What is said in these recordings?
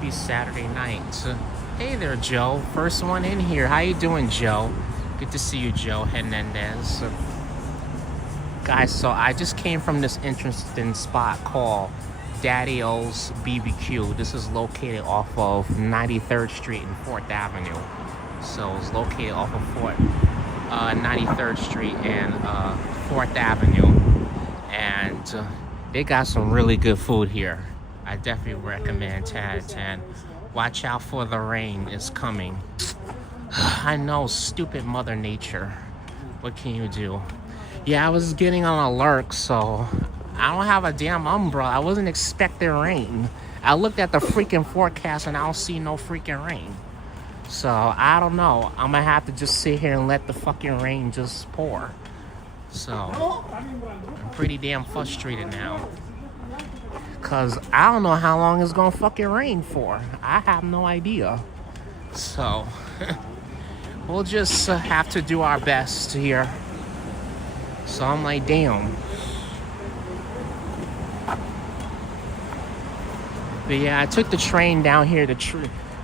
Happy Saturday night. Hey there, Joe. First one in here. How you doing, Joe? Good to see you, Joe Hernandez. Guys, so I just came from this interesting spot called Daddy O's BBQ. This is located off of 93rd Street and 4th Avenue. So it's located off of 93rd Street and 4th Avenue. And they got some really good food here. I definitely recommend 10 out of 10. Watch out for the rain, it's coming. I know, stupid Mother Nature. What can you do? Yeah, I was getting an alert, so I don't have a damn umbrella. I wasn't expecting rain. I looked at the freaking forecast and I don't see no freaking rain. So, I don't know. I'm gonna have to just sit here and let the fucking rain just pour. So, I'm pretty damn frustrated now. Cause I don't know how long it's gonna fucking rain for. I have no idea. So, we'll just have to do our best here. So I'm like, damn. But yeah, I took the train down here.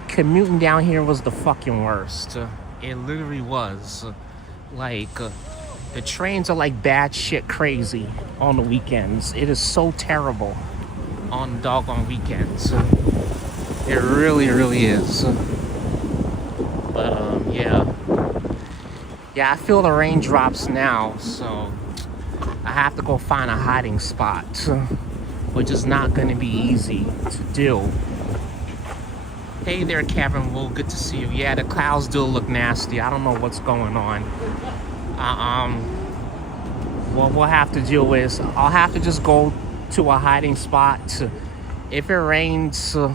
Commuting down here was the fucking worst. It literally was. Like, the trains are like bad shit crazy on the weekends. It is so terrible on doggone weekends. It really, really is. But, yeah. Yeah, I feel the raindrops now, so I have to go find a hiding spot, which is not going to be easy to do. Hey there, Kevin. Well, good to see you. Yeah, the clouds do look nasty. I don't know what's going on. What we'll have to do is I'll have to just go to a hiding spot. If it rains, I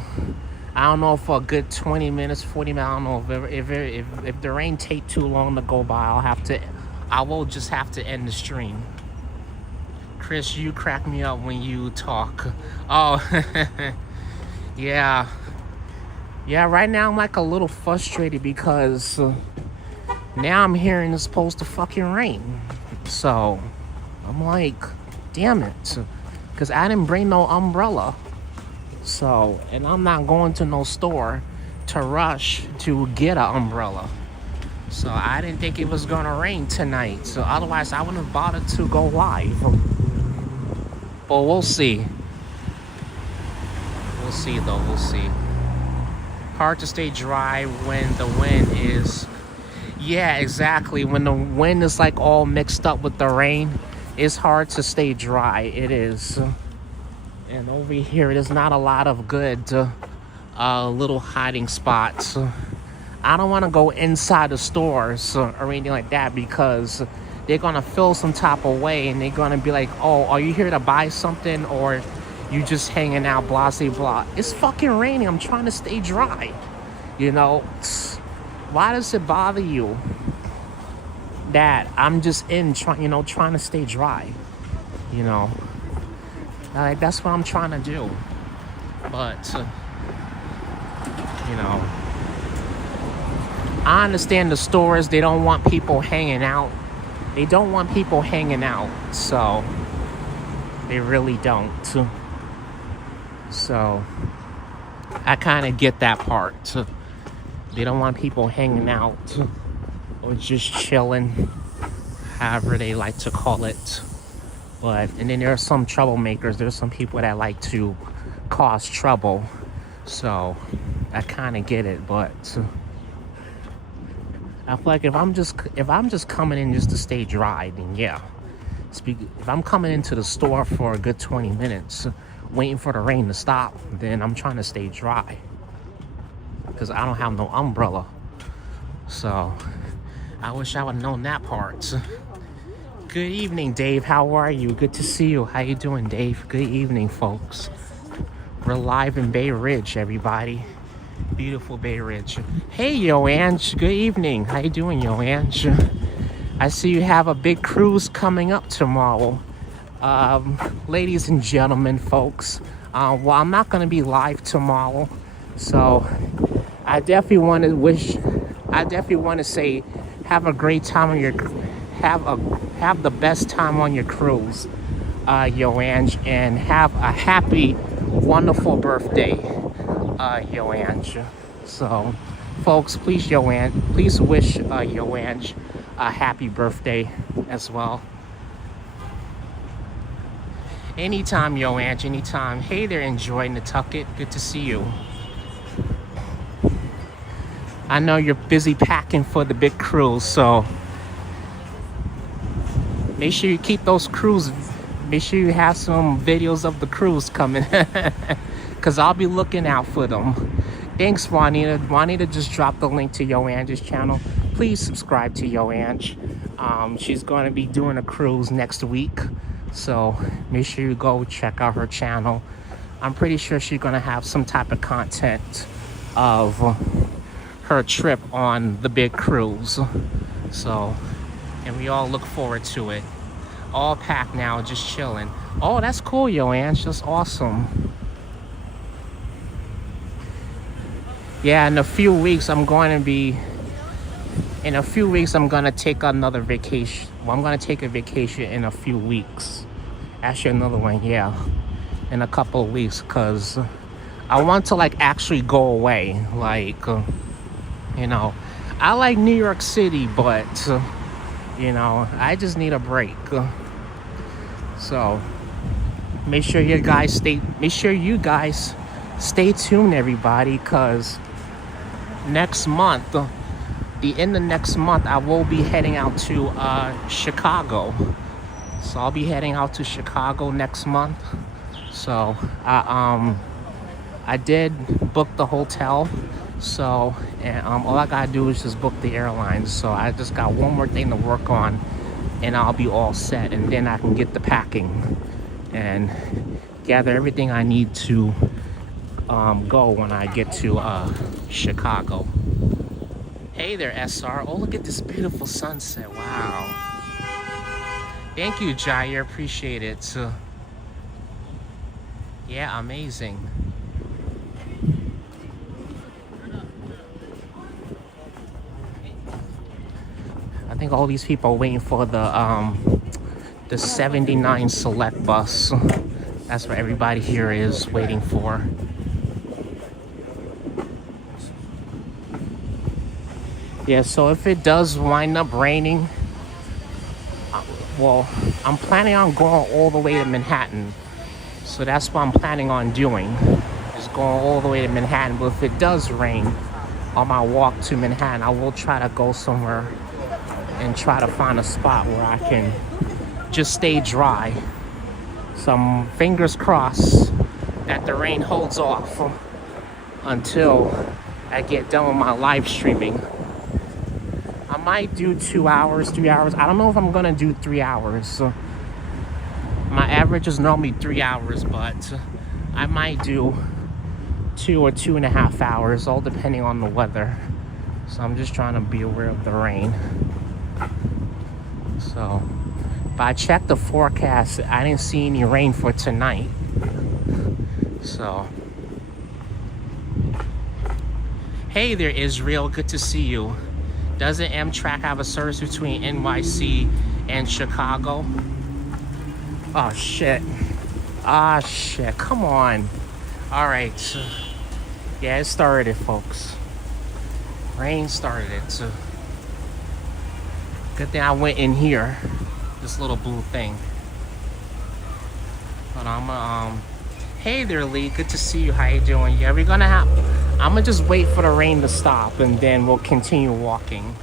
don't know, for a good 20 minutes, 40 minutes. I don't know if the rain take too long to go by. I will just have to end the stream. Chris, you crack me up when you talk. Oh, yeah. Yeah, right now I'm like a little frustrated because now I'm hearing it's supposed to fucking rain. So I'm like, damn it. Because I didn't bring no umbrella. So, and I'm not going to no store to rush to get an umbrella. So I didn't think it was going to rain tonight. So otherwise I wouldn't have bothered to go live. But we'll see. We'll see though, we'll see. Hard to stay dry when the wind is... Yeah, exactly. When the wind is like all mixed up with the rain, it's hard to stay dry. It is. And over here, there's not a lot of good little hiding spots. I don't want to go inside the stores or anything like that because they're going to feel some type of way and they're going to be like, oh, are you here to buy something or you just hanging out, blah, blah, blah. It's fucking raining. I'm trying to stay dry. You know, why does it bother you that I'm just trying to stay dry? You know, like that's what I'm trying to do. But, you know, I understand the stores, they don't want people hanging out. They don't want people hanging out, so they really don't. So I kind of get that part. They don't want people hanging out or just chilling, however they like to call it. And then there are some troublemakers. There's some people that like to cause trouble. So I kind of get it, but I feel like if I'm just coming in just to stay dry, then yeah. If I'm coming into the store for a good 20 minutes, waiting for the rain to stop, then I'm trying to stay dry because I don't have no umbrella. So I wish I would have known that part. Good evening, Dave. How are you? Good to see you. How you doing, Dave? Good evening, folks. We're live in Bay Ridge, everybody. Beautiful Bay Ridge. Hey, Yo-Ange. Good evening. How you doing, Yo-Ange? I see you have a big cruise coming up tomorrow. Ladies and gentlemen, folks. Well, I'm not going to be live tomorrow. So I definitely want to say have a great time on your... Have the best time on your cruise, Yo-Ange, and have a happy, wonderful birthday. Yo Ange. So, folks, please wish Yo Ange a happy birthday as well. Anytime, Yo Ange, anytime. Hey there, Enjoy Nantucket. Good to see you. I know you're busy packing for the big cruise, so make sure you keep those cruise. Make sure you have some videos of the cruise coming, because I'll be looking out for them. Thanks, Juanita. Juanita just dropped the link to Yo Ange's channel. Please subscribe to Yo Ange. She's going to be doing a cruise next week, so make sure you go check out her channel. I'm pretty sure she's going to have some type of content of her trip on the big cruise. So, and we all look forward to it. All packed now, just chilling. Oh, that's cool, Yo Ange. That's awesome. Yeah, in a few weeks, I'm going to take another vacation. Well, I'm going to take a vacation in a few weeks. Actually, another one, yeah. In a couple of weeks, because I want to, like, actually go away. Like, you know, I like New York City, but, you know, I just need a break. So, make sure you guys stay tuned, everybody, because next month, the end of next month, I will be heading out to Chicago. So I'll be heading out to Chicago next month. So I did book the hotel. So and all I gotta do is just book the airlines. So I just got one more thing to work on, and I'll be all set. And then I can get the packing and gather everything I need to go when I get to Chicago. Hey there, SR. Oh, look at this beautiful sunset. Wow. Thank you, Jair. Appreciate it. Yeah, amazing. I think all these people are waiting for the 79 Select bus. That's what everybody here is waiting for. Yeah, so if it does wind up raining, well, I'm planning on going all the way to Manhattan. So that's what I'm planning on doing, is going all the way to Manhattan. But if it does rain on my walk to Manhattan, I will try to go somewhere and try to find a spot where I can just stay dry. Some fingers crossed that the rain holds off until I get done with my live streaming. I might do 2 hours, 3 hours. I don't know if I'm gonna do 3 hours. So my average is normally 3 hours, but I might do 2 or 2.5 hours, all depending on the weather. So I'm just trying to be aware of the rain. So, but I checked the forecast. I didn't see any rain for tonight. So, hey there, Israel. Good to see you. Doesn't Amtrak have a service between NYC and Chicago? Oh, shit. Ah, shit. Come on. All right. Yeah, it started, folks. Rain started it. So good thing I went in here. This little blue thing. But I'm hey there, Lee. Good to see you. How you doing? Yeah, I'm gonna just wait for the rain to stop, and then we'll continue walking.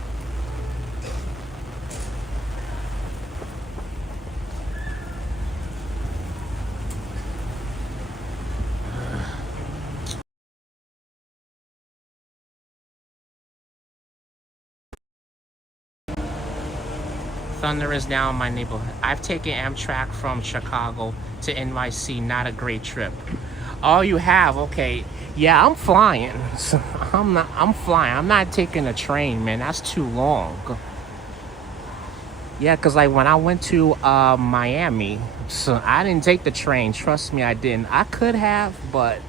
Thunder is now in my neighborhood. I've taken Amtrak from Chicago to NYC. Not a great trip. Oh, you have? Okay. Yeah, I'm flying. I'm flying. I'm not taking a train, man. That's too long. Yeah, because like when I went to Miami, so I didn't take the train. Trust me, I didn't. I could have, but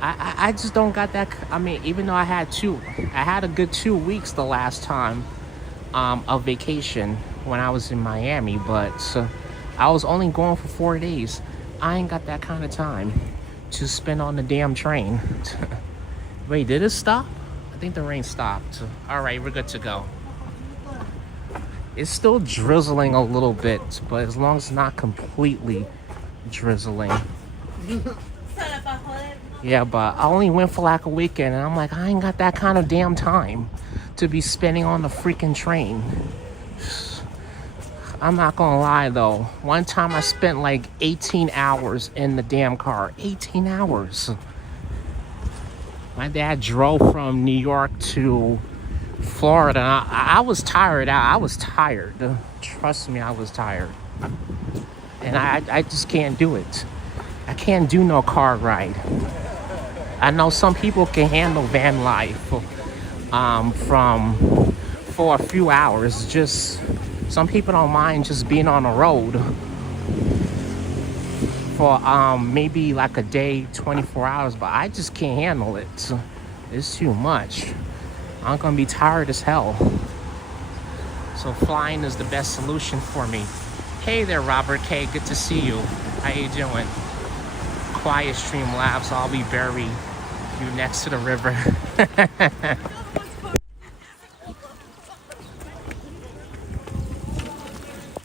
I just don't got that. I mean, even though I had a good 2 weeks the last time of vacation when I was in Miami, but I was only going for 4 days. I ain't got that kind of time. to spend on the damn train. Wait, did it stop? I think the rain stopped. All right, we're good to go. It's still drizzling a little bit, but as long as it's not completely drizzling. Yeah, but I only went for like a weekend, and I'm like, I ain't got that kind of damn time to be spending on the freaking train. I'm not gonna lie though. One time I spent like 18 hours in the damn car. 18 hours. My dad drove from New York to Florida. I was tired out. I was tired. Trust me, I was tired. And I just can't do it. I can't do no car ride. I know some people can handle van life for a few hours. Just some people don't mind just being on the road for maybe like a day, 24 hours, but I just can't handle it. It's too much. I'm gonna be tired as hell. So flying is the best solution for me. Hey there, Robert K. Good to see you. How you doing? Quiet Stream Labs. I'll be burying you next to the river.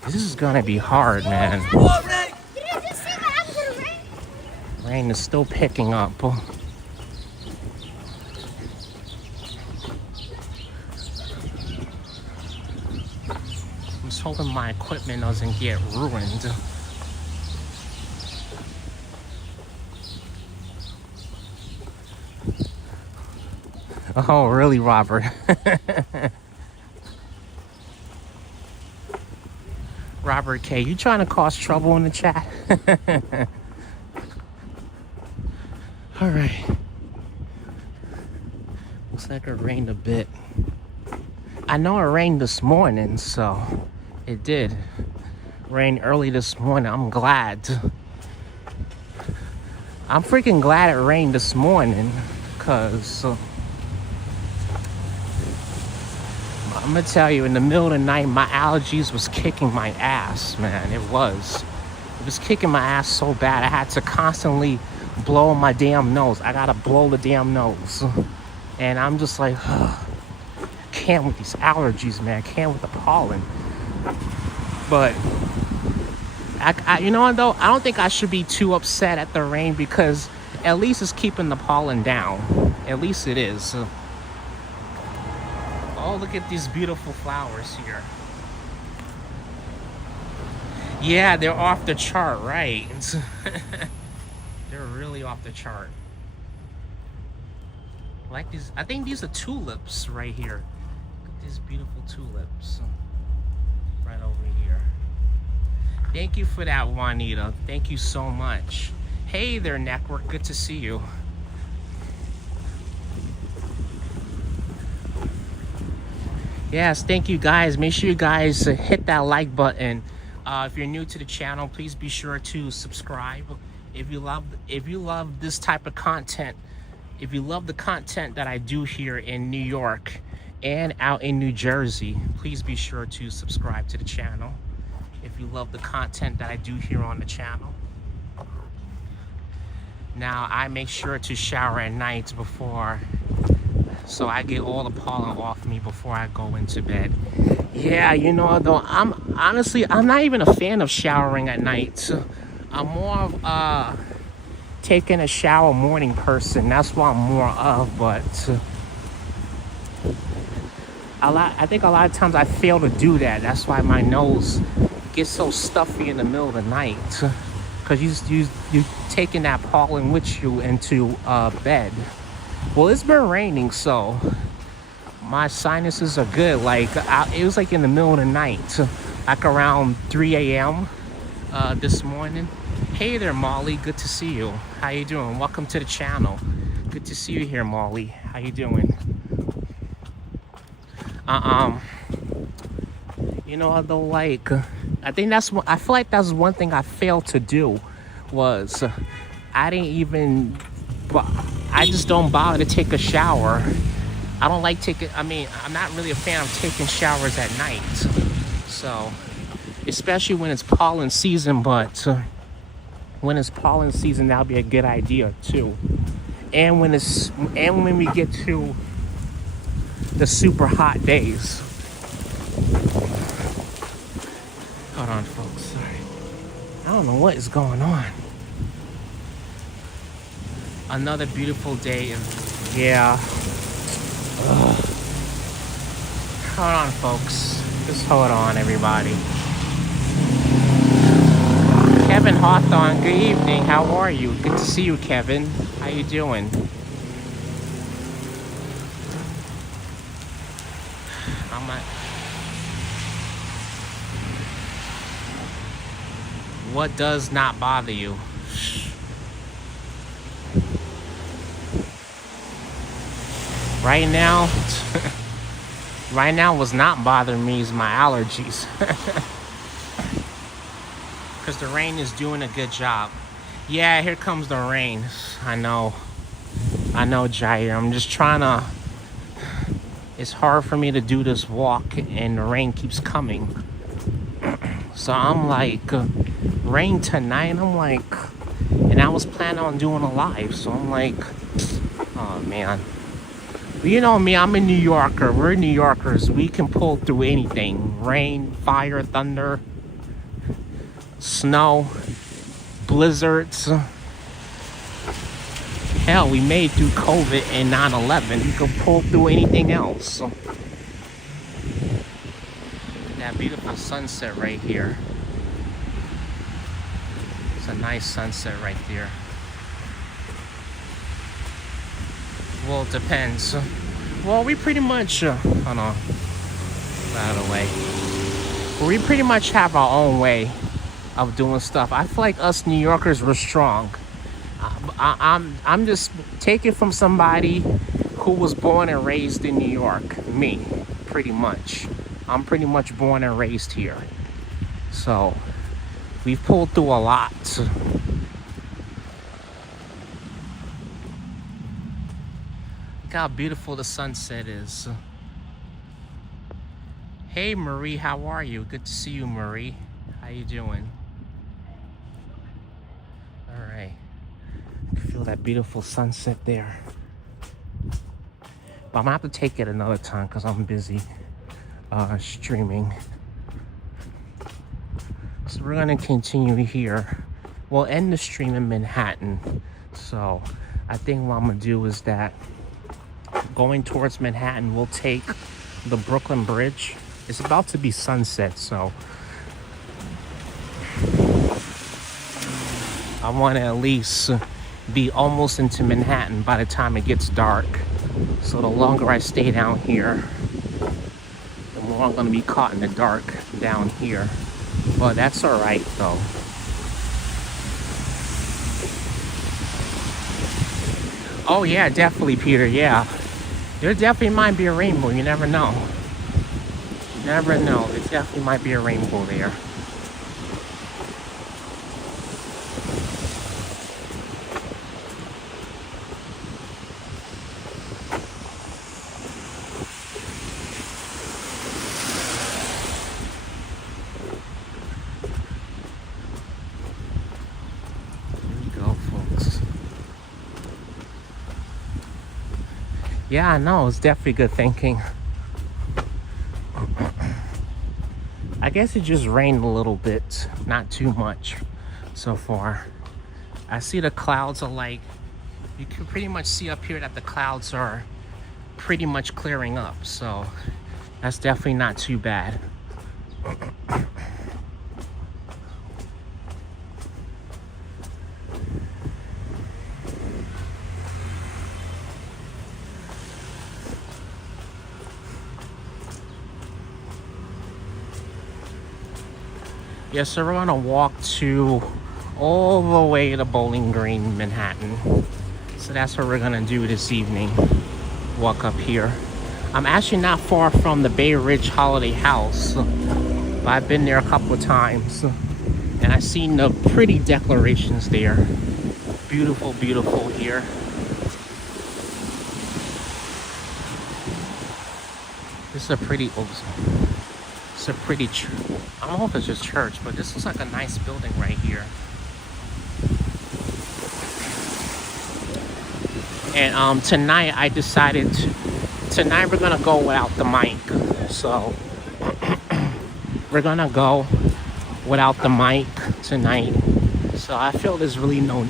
This is gonna be hard, man. Rain is still picking up. I'm just hoping my equipment doesn't get ruined. Oh, really, Robert? Robert K, you trying to cause trouble in the chat? All right. Looks like it rained a bit. I know it rained this morning, so it did rain early this morning. I'm glad. I'm freaking glad it rained this morning, because I'm gonna tell you, in the middle of the night, my allergies was kicking my ass, man. It was kicking my ass so bad. I had to constantly blow my damn nose. I gotta blow the damn nose. And I'm just like, can't with these allergies, man. Can't with the pollen. But I you know what though? I don't think I should be too upset at the rain, because at least it's keeping the pollen down. At least it is. Oh, look at these beautiful flowers here. Yeah, they're off the chart, right? They're really off the chart. Like these, I think these are tulips right here. Look at these beautiful tulips right over here. Thank you for that, Juanita. Thank you so much. Hey there, Network. Good to see you. Yes, thank you guys. Make sure you guys hit that like button. If you're new to the channel, please be sure to subscribe. If you love this type of content, if you love the content that I do here in New York and out in New Jersey, please be sure to subscribe to the channel. If you love the content that I do here on the channel. Now, I make sure to shower at night so I get all the pollen off me before I go into bed. Yeah, you know, though, I'm not even a fan of showering at night. I'm more of taking a shower morning person. That's what I'm more of, but I think a lot of times I fail to do that. That's why my nose gets so stuffy in the middle of the night, because you taking that pollen with you into bed. Well, it's been raining, so my sinuses are good. Like, it was like in the middle of the night, like around 3 a.m. This morning. Hey there, Molly. Good to see you. How you doing? Welcome to the channel. Good to see you here, Molly. How you doing? You know, though, like, I think I feel like that's one thing I failed to do, was I just don't bother to take a shower. I don't like I'm not really a fan of taking showers at night. So, especially when it's pollen season, but when it's pollen season, that'll be a good idea too. And when we get to the super hot days. Hold on, folks. Sorry. I don't know what is going on. Another beautiful day. Yeah. Ugh. Hold on, folks. Just hold on, everybody. Kevin Hawthorne, good evening. How are you? Good to see you, Kevin. How you doing? What does not bother you? Right now, what's not bothering me is my allergies. Because the rain is doing a good job. Yeah, here comes the rain. I know, Jair. I'm just trying to... It's hard for me to do this walk and the rain keeps coming. So I'm like, rain tonight. I'm like, and I was planning on doing a live. So I'm like, oh man. But you know me, I'm a New Yorker. We're New Yorkers. We can pull through anything. Rain, fire, thunder, snow, blizzards. Hell, we made through COVID and 9/11. We can pull through anything else. That beautiful sunset right here. It's a nice sunset right there. Well, it depends. Well, we pretty much, hold on, out of the way. Well, we pretty much have our own way of doing stuff. I feel like us New Yorkers were strong. I'm just taking from somebody who was born and raised in New York. Me, pretty much. I'm pretty much born and raised here. So, we've pulled through a lot. Look how beautiful the sunset is. Hey Marie, how are you? Good to see you, Marie. How you doing? All right. Feel that beautiful sunset there. But I'm gonna have to take it another time because I'm busy streaming. So we're gonna continue here. We'll end the stream in Manhattan. So I think what I'm gonna do is that going towards Manhattan, we'll take the Brooklyn Bridge. It's about to be sunset, so I want to at least be almost into Manhattan by the time it gets dark. So the longer I stay down here, the more I'm going to be caught in the dark down here. But that's all right, though. Oh, yeah, definitely, Peter, yeah. There definitely might be a rainbow. You never know. You never know. There definitely might be a rainbow there. Yeah, I know. It's definitely good thinking. I guess it just rained a little bit. Not too much so far. I see the clouds are like... You can pretty much see up here that the clouds are pretty much clearing up. So that's definitely not too bad. Yeah, so we're gonna walk to all the way to Bowling Green, Manhattan. So that's what we're gonna do this evening. Walk up here. I'm actually not far from the Bay Ridge Holiday House, but I've been there a couple of times, and I've seen the pretty decorations there. Beautiful, beautiful here. This is a pretty, it's a pretty, I don't know if it's just church, but this looks like a nice building right here. And tonight I decided tonight we're gonna go without the mic. So we're gonna go without the mic tonight. So I feel there's really no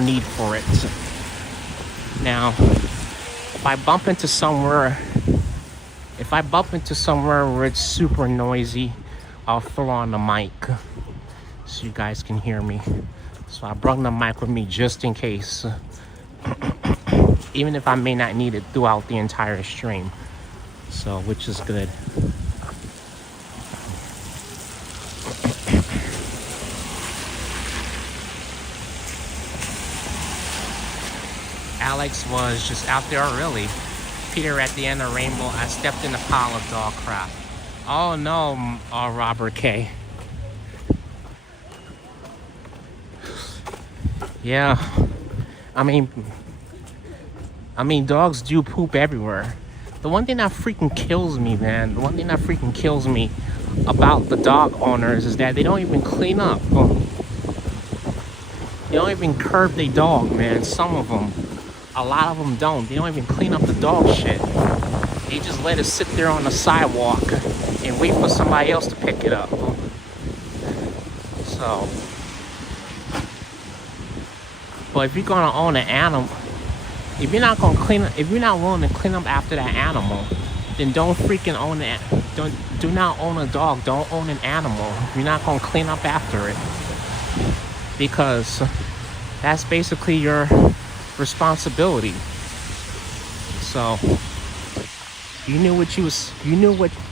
need for it. Now, if I bump into somewhere where it's super noisy, I'll throw on the mic so you guys can hear me. So I brought the mic with me just in case, even if I may not need it throughout the entire stream. So, which is good. Alex was just out there early. Peter at the end of Rainbow. I stepped in a pile of dog crap. Oh no, Robert K. Yeah, I mean, dogs do poop everywhere. The one thing that freaking kills me, man, about the dog owners is that they don't even clean up. They don't even curb their dog, man. Some of them. A lot of them don't. They don't even clean up the dog shit. They just let it sit there on the sidewalk and wait for somebody else to pick it up. So, but if you're gonna own an animal, if you're not willing to clean up after that animal, then don't freaking own it. Do not own a dog. Don't own an animal. You're not gonna clean up after it, because that's basically your responsibility. So you knew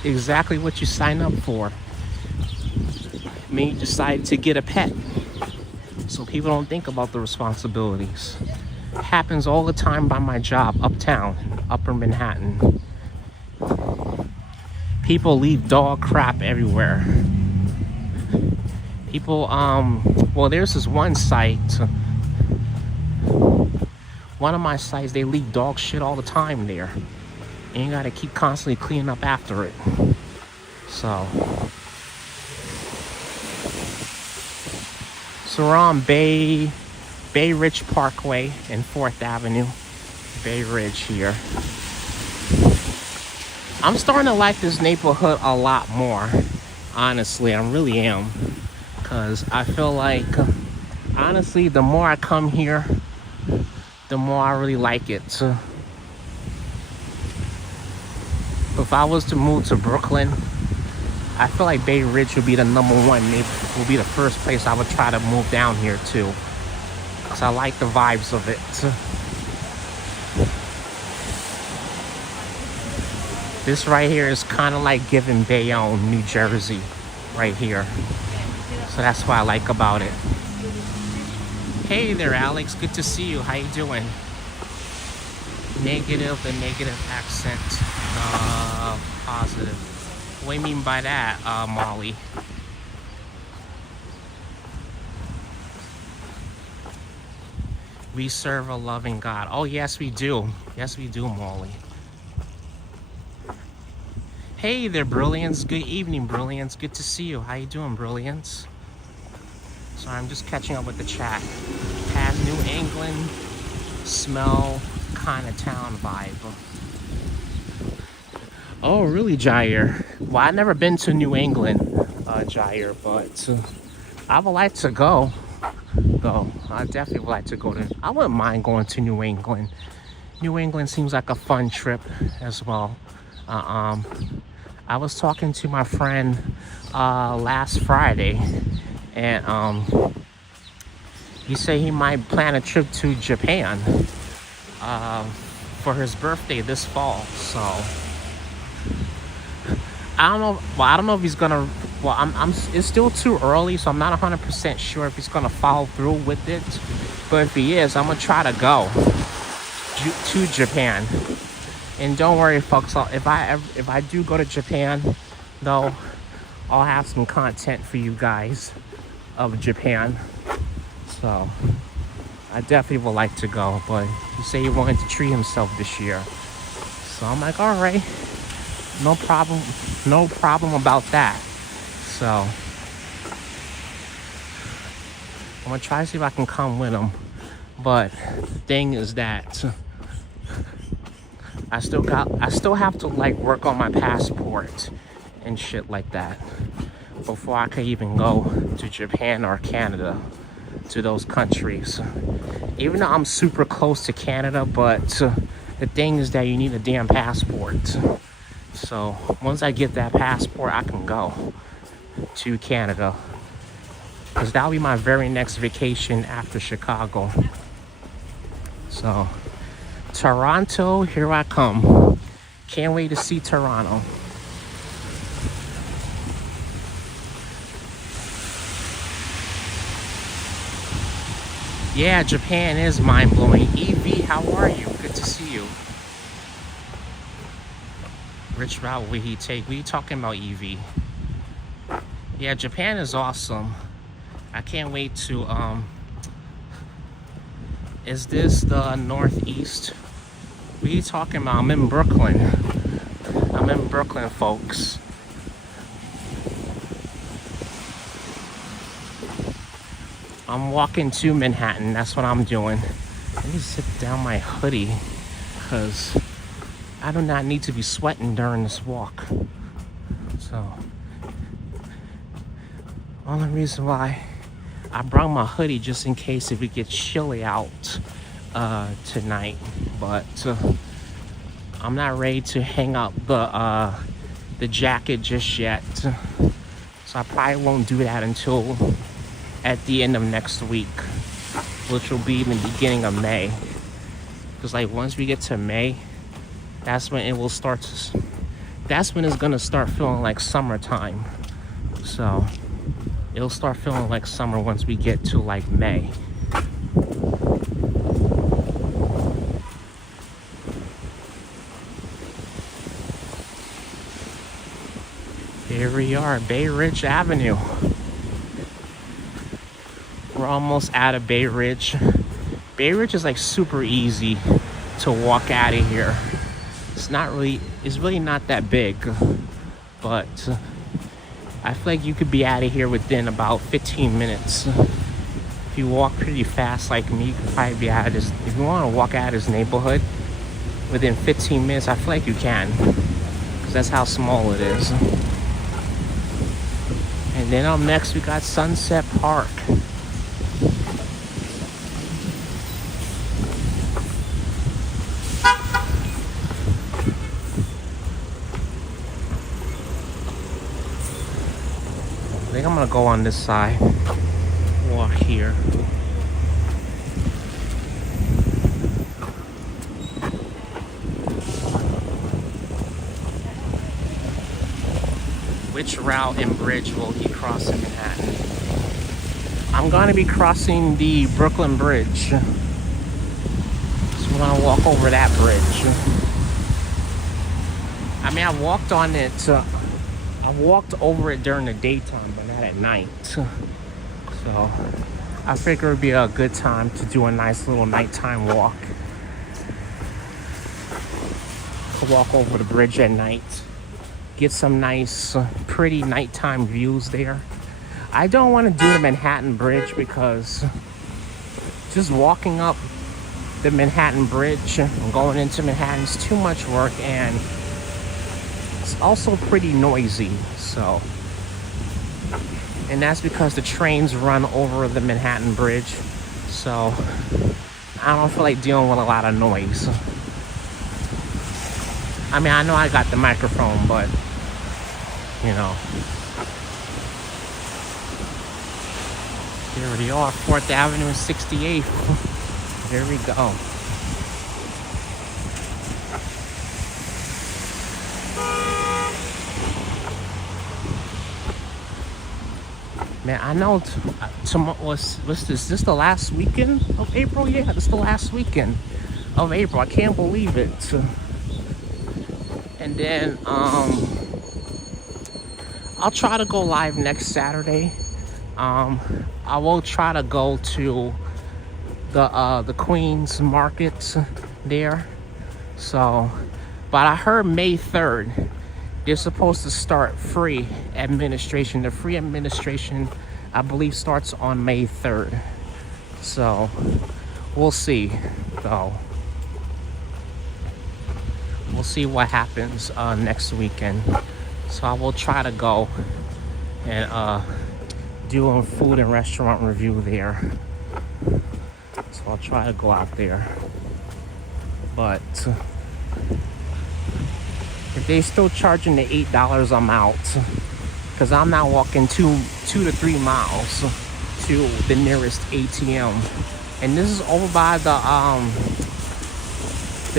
exactly what you signed up for. I mean, you decided to get a pet, so people don't think about the responsibilities. It happens all the time by my job uptown, Upper Manhattan. People leave dog crap everywhere. People, well, there's this one site. One of my sites, they leave dog shit all the time there. And you gotta keep constantly cleaning up after it. So we're on Bay Ridge Parkway and 4th Avenue. Bay Ridge here. I'm starting to like this neighborhood a lot more. Honestly, I really am. Because I feel like, honestly, the more I come here, the more I really like it. So if I was to move to Brooklyn, I feel like Bay Ridge would be the would be the first place I would try to move down here to, because I like the vibes of it. This right here is kind of like giving Bayonne, New Jersey, right here. So that's what I like about it. Hey there, Alex. Good to see you. How you doing? The negative accent. Positive. What do you mean by that, Molly? We serve a loving God. Oh, yes, we do. Yes, we do, Molly. Hey there, Brilliance. Good evening, Brilliance. Good to see you. How you doing, Brilliance? So I'm just catching up with the chat. Has New England smell kind of town vibe. Oh, really, Jair? Well, I've never been to New England, Jair, but I would like to go, though. I definitely would like to go to. I wouldn't mind going to New England. New England seems like a fun trip as well. I was talking to my friend last Friday, and he said he might plan a trip to Japan for his birthday this fall. So I don't know. Well, I don't know if he's gonna. Well, it's still too early, so I'm not 100% sure if he's gonna follow through with it. But if he is, I'm gonna try to go to Japan. And don't worry, folks. If I do go to Japan, though, I'll have some content for you guys of Japan. So I definitely would like to go. But he said he wanted to treat himself this year. So I'm like, all right. No problem about that. So I'm gonna try to see if I can come with him. But the thing is that I still have to like work on my passport and shit like that before I can even go to Japan or Canada, to those countries. Even though I'm super close to Canada, but the thing is that you need a damn passport. So once I get that passport, I can go to Canada, because that'll be my very next vacation after Chicago. So Toronto, here I come. Can't wait to see Toronto. Yeah, Japan is mind-blowing. EV, how are you? Good to see you. Which route will he take? We talking about EV. Yeah, Japan is awesome. I can't wait to, is this the Northeast? What are you talking about? I'm in Brooklyn. I'm in Brooklyn, folks. I'm walking to Manhattan. That's what I'm doing. Let me zip down my hoodie, because I do not need to be sweating during this walk. So, only reason why I brought my hoodie just in case if it gets chilly out tonight. But I'm not ready to hang up the jacket just yet. So I probably won't do that until at the end of next week, which will be in the beginning of May. Because like once we get to May, that's when it will start to, that's when it's gonna start feeling like summertime. So it'll start feeling like summer once we get to like May. Here we are, Bay Ridge Avenue. We're almost out of Bay Ridge. Bay Ridge is like super easy to walk out of here. It's really not that big, but I feel like you could be out of here within about 15 minutes. If you walk pretty fast like me, you could probably be out of this. If you want to walk out of this neighborhood within 15 minutes, I feel like you can, because that's how small it is. And then up next, we got Sunset Park. I think I'm gonna go on this side, walk here. Which route and bridge will he cross in Manhattan? I'm gonna be crossing the Brooklyn Bridge. So I'm gonna walk over that bridge. I mean, I walked on it, I walked over it during the daytime, but not at night. So I figured it'd be a good time to do a nice little nighttime walk. To walk over the bridge at night. Get some nice, pretty nighttime views there. I don't want to do the Manhattan Bridge because just walking up the Manhattan Bridge and going into Manhattan is too much work, and it's also pretty noisy. So, and that's because the trains run over the Manhattan Bridge. So I don't feel like dealing with a lot of noise. I mean, I know I got the microphone, but, you know. Here we are, 4th Avenue and 68th. Here we go. Man, I know what's this? Is this the last weekend of April? Yeah, this is the last weekend of April. I can't believe it. And then I'll try to go live next Saturday. I will try to go to the Queens Market there. So, but I heard May 3rd they're supposed to start free administration. The free administration, I believe, starts on May 3rd. So we'll see, though. We'll see what happens next weekend. So I will try to go and do a food and restaurant review there. So I'll try to go out there. But if they still charging the $8, I'm out. Because I'm not walking 2 to 3 miles to the nearest ATM. And this is over by the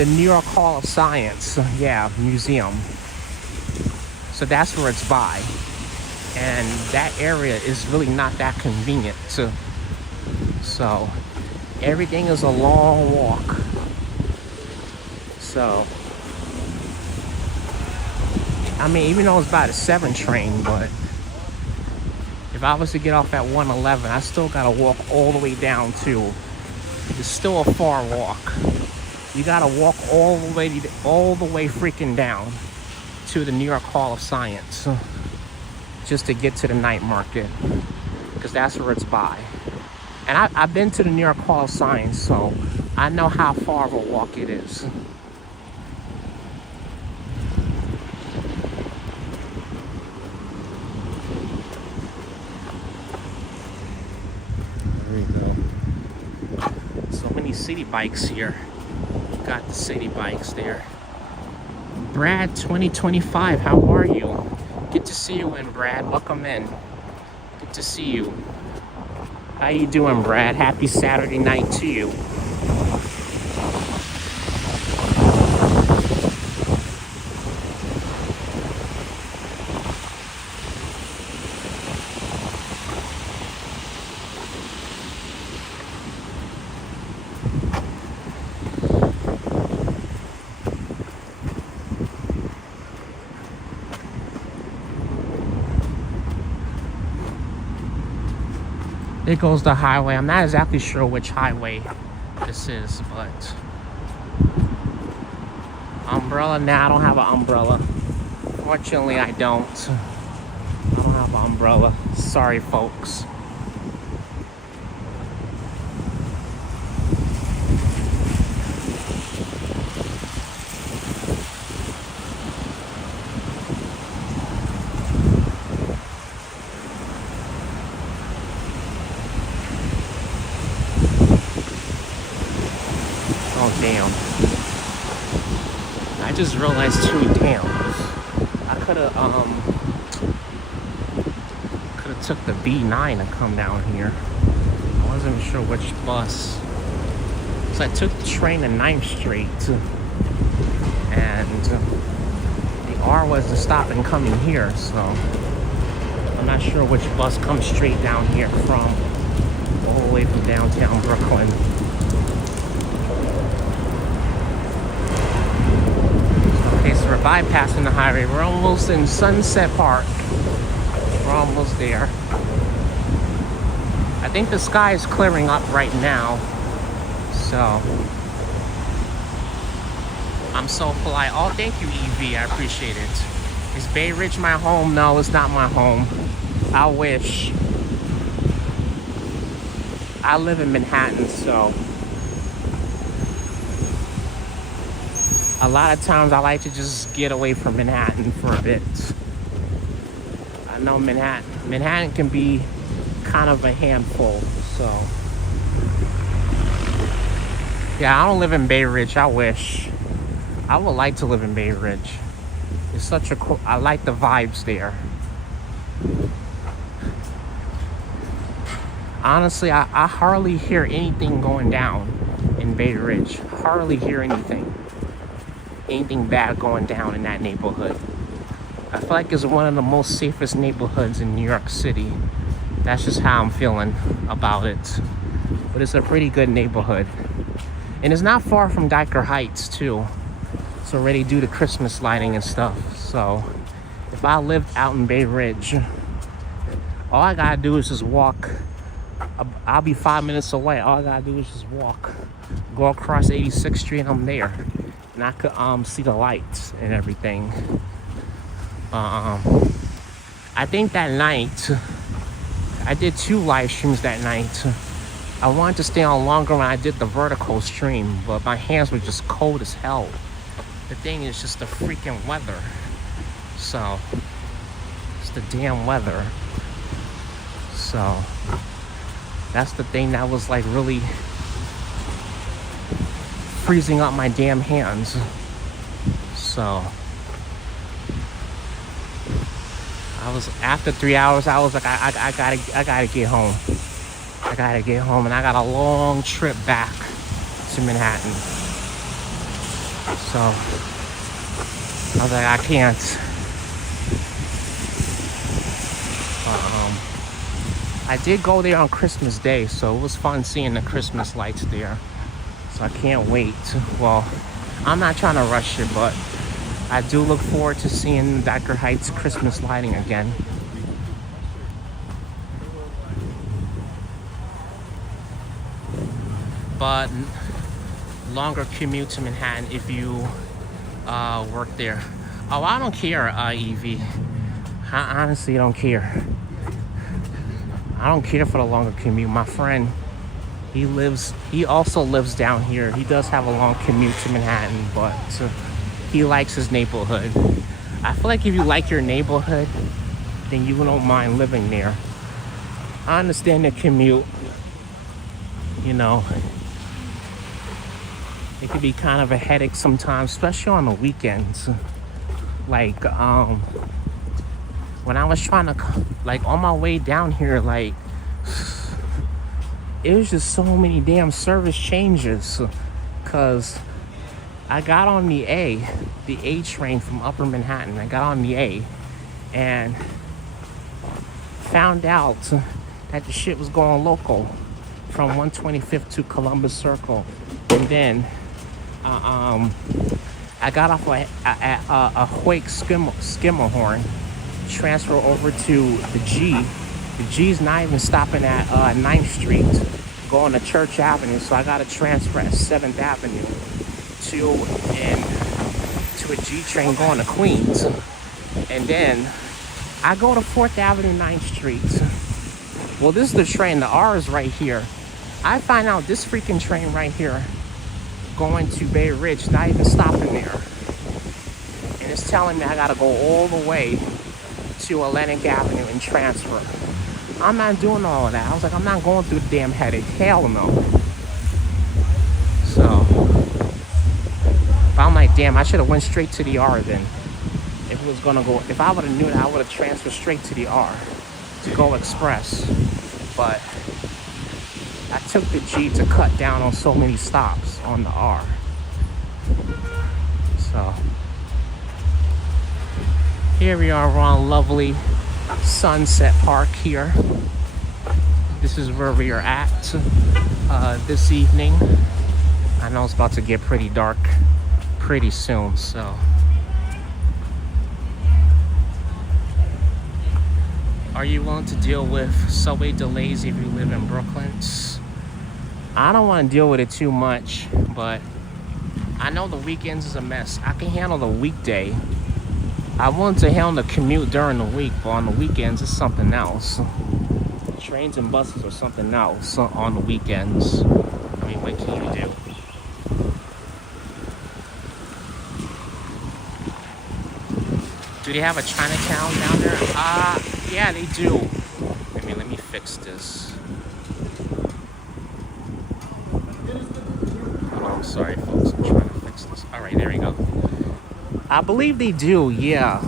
New York Hall of Science, yeah, museum. So that's where it's by. And that area is really not that convenient. So everything is a long walk. So, I mean, even though it's by the 7 train, but if I was to get off at 111, I still gotta walk all the way down to, it's still a far walk. You gotta walk all the way freaking down to the New York Hall of Science just to get to the night market, because that's where it's by. And I've been to the New York Hall of Science, so I know how far of a walk it is. There you go. So many city bikes here. Got the city bikes there. Brad 2025, how are you? Good to see you in, Brad. Welcome in. Good to see you. How you doing, Brad? Happy Saturday night to you. There goes the highway. I'm not exactly sure which highway this is, but umbrella. Nah, I don't have an umbrella. Fortunately, I don't. I don't have an umbrella. Sorry, folks. Oh, damn. I just realized too, damn. I could have took the B9 to come down here. I wasn't sure which bus. So I took the train to 9th Street. And the R was to stop and coming here, so I'm not sure which bus comes straight down here from all the way from downtown Brooklyn. So we're bypassing the highway. We're almost in Sunset Park. We're almost there. I think the sky is clearing up right now. So I'm so polite. Oh, thank you, EV. I appreciate it. Is Bay Ridge my home? No, it's not my home. I wish. I live in Manhattan, so a lot of times I like to just get away from Manhattan for a bit. I know Manhattan can be kind of a handful, so. Yeah, I don't live in Bay Ridge, I wish. I would like to live in Bay Ridge. It's such a cool, I like the vibes there. Honestly, I hardly hear anything going down in Bay Ridge. Hardly hear anything bad going down in that neighborhood. I feel like it's one of the most safest neighborhoods in New York City. That's just how I'm feeling about it. But it's a pretty good neighborhood. And it's not far from Dyker Heights, too. It's already due to Christmas lighting and stuff. So if I lived out in Bay Ridge, all I gotta do is just walk. I'll be 5 minutes away. All I gotta do is just walk. Go across 86th Street and I'm there. And I could see the lights and everything. I think that night, I did 2 live streams that night. I wanted to stay on longer when I did the vertical stream, but my hands were just cold as hell. The thing is just the freaking weather. So, it's the damn weather. So, that's the thing that was like really freezing up my damn hands. So, I was, after 3 hours, I was like, I gotta get home. I gotta get home, and I got a long trip back to Manhattan. So I was like, I can't. I did go there on Christmas Day, so it was fun seeing the Christmas lights there. So I can't wait. Well, I'm not trying to rush it, but I do look forward to seeing Dr. Heights Christmas lighting again. But longer commute to Manhattan if you work there. Oh, I don't care, Evie. I honestly don't care. I don't care for the longer commute. My friend, he also lives down here. He does have a long commute to Manhattan, but he likes his neighborhood. I feel like if you like your neighborhood, then you don't mind living there. I understand the commute, you know. It could be kind of a headache sometimes, especially on the weekends. Like, when I was trying to, like, on my way down here, like, it was just so many damn service changes. Because I got on the A train from Upper Manhattan. I got on the A and found out that the shit was going local from 125th to Columbus Circle. And then I got off a Hoyk Skimmerhorn, transfer over to the G. The G's not even stopping at 9th Street, going to Church Avenue, so I got to transfer at 7th Avenue to a G train going to Queens. And then I go to 4th Avenue, 9th Street. Well, this is the train, the R is right here. I find out this freaking train right here going to Bay Ridge, not even stopping there. And it's telling me I gotta go all the way to Atlantic Avenue and transfer. I'm not doing all of that. I was like, I'm not going through the damn headache. Hell no. So, but I'm like, damn, I should have went straight to the R then. If it was gonna go, if I would have knew that, I would have transferred straight to the R to go express. But I took the G to cut down on so many stops on the R. So here we are, we're on lovely Sunset Park here. This is where we are at this evening. I know it's about to get pretty dark pretty soon, so. Are you willing to deal with subway delays if you live in Brooklyn? I don't want to deal with it too much, but I know the weekends is a mess. I can handle the weekday. I want to handle the commute during the week, but on the weekends it's something else. Trains and buses are something else on the weekends. I mean, what can you do? Do they have a Chinatown down there? Yeah, they do. Let me fix this. Oh, I'm sorry, folks. I'm trying to fix this. All right, there we go. I believe they do, yeah.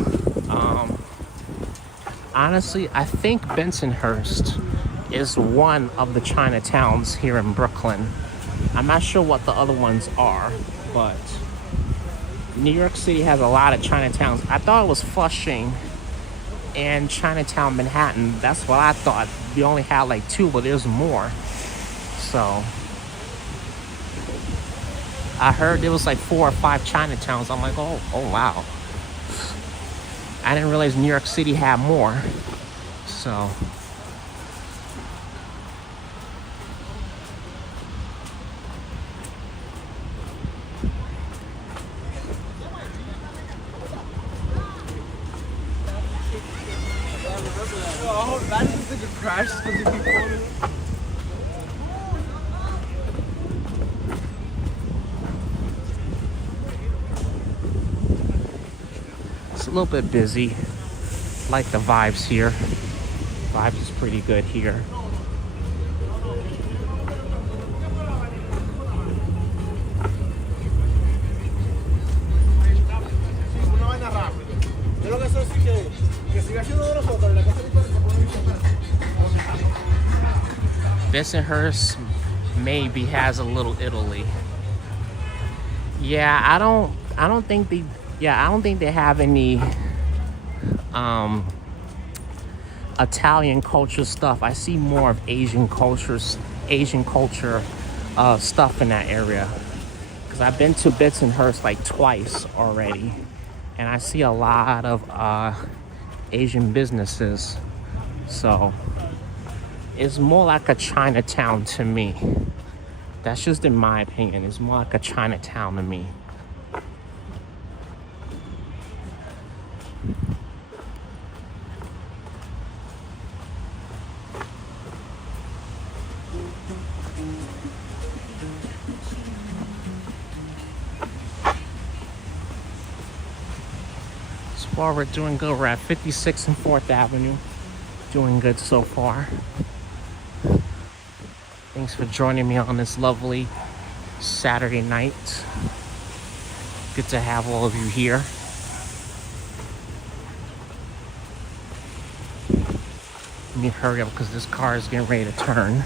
Honestly, I think Bensonhurst is one of the Chinatowns here in Brooklyn. I'm not sure what the other ones are, but New York City has a lot of Chinatowns. I thought it was Flushing and Chinatown, Manhattan. That's what I thought. We only had like 2, but there's more. So I heard there was like 4 or 5 Chinatowns. I'm like, oh wow. I didn't realize New York City had more. So a little bit busy. Like the vibes here. Vibes is pretty good here. Bensonhurst maybe has a little Italy. Yeah, I don't think they have any Italian culture stuff. I see more of Asian culture stuff in that area. Because I've been to Bensonhurst like twice already. And I see a lot of Asian businesses. So it's more like a Chinatown to me. That's just in my opinion. It's more like a Chinatown to me. So far we're doing good. We're at 56th and 4th Avenue. Doing good so far. Thanks for joining me on this lovely Saturday night. Good to have all of you here. Let me hurry up because this car is getting ready to turn.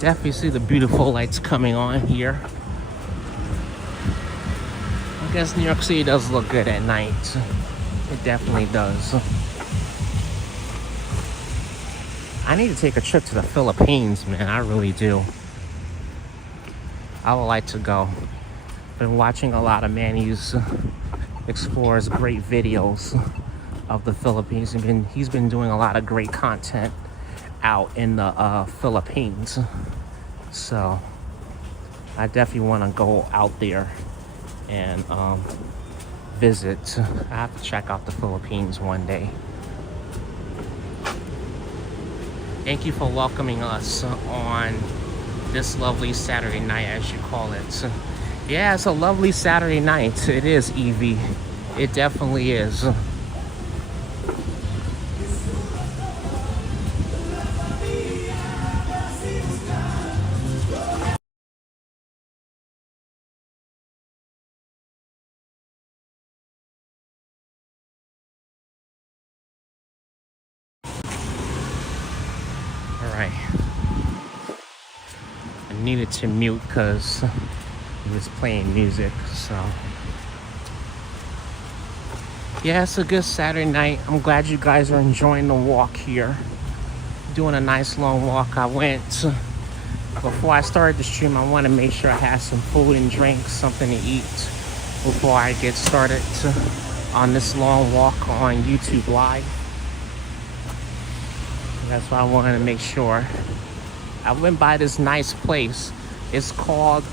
Definitely see the beautiful lights coming on here. I guess New York City does look good at night. It definitely does. I need to take a trip to the Philippines, man. I really do. I would like to go. Been watching a lot of Manny's Explores great videos of the Philippines. He's been doing a lot of great content out in the Philippines. So I definitely want to go out there and visit. I have to check out the Philippines one day. Thank you for welcoming us on this lovely Saturday night, as you call it. Yeah, it's a lovely Saturday night. It is, Evie. It definitely is. Alright. I needed to mute because he was playing music, so. Yeah, it's a good Saturday night. I'm glad you guys are enjoying the walk here. Doing a nice long walk. Before I started the stream, I want to make sure I had some food and drink, something to eat before I get started on this long walk on YouTube Live. That's why I wanted to make sure. I went by this nice place. It's called,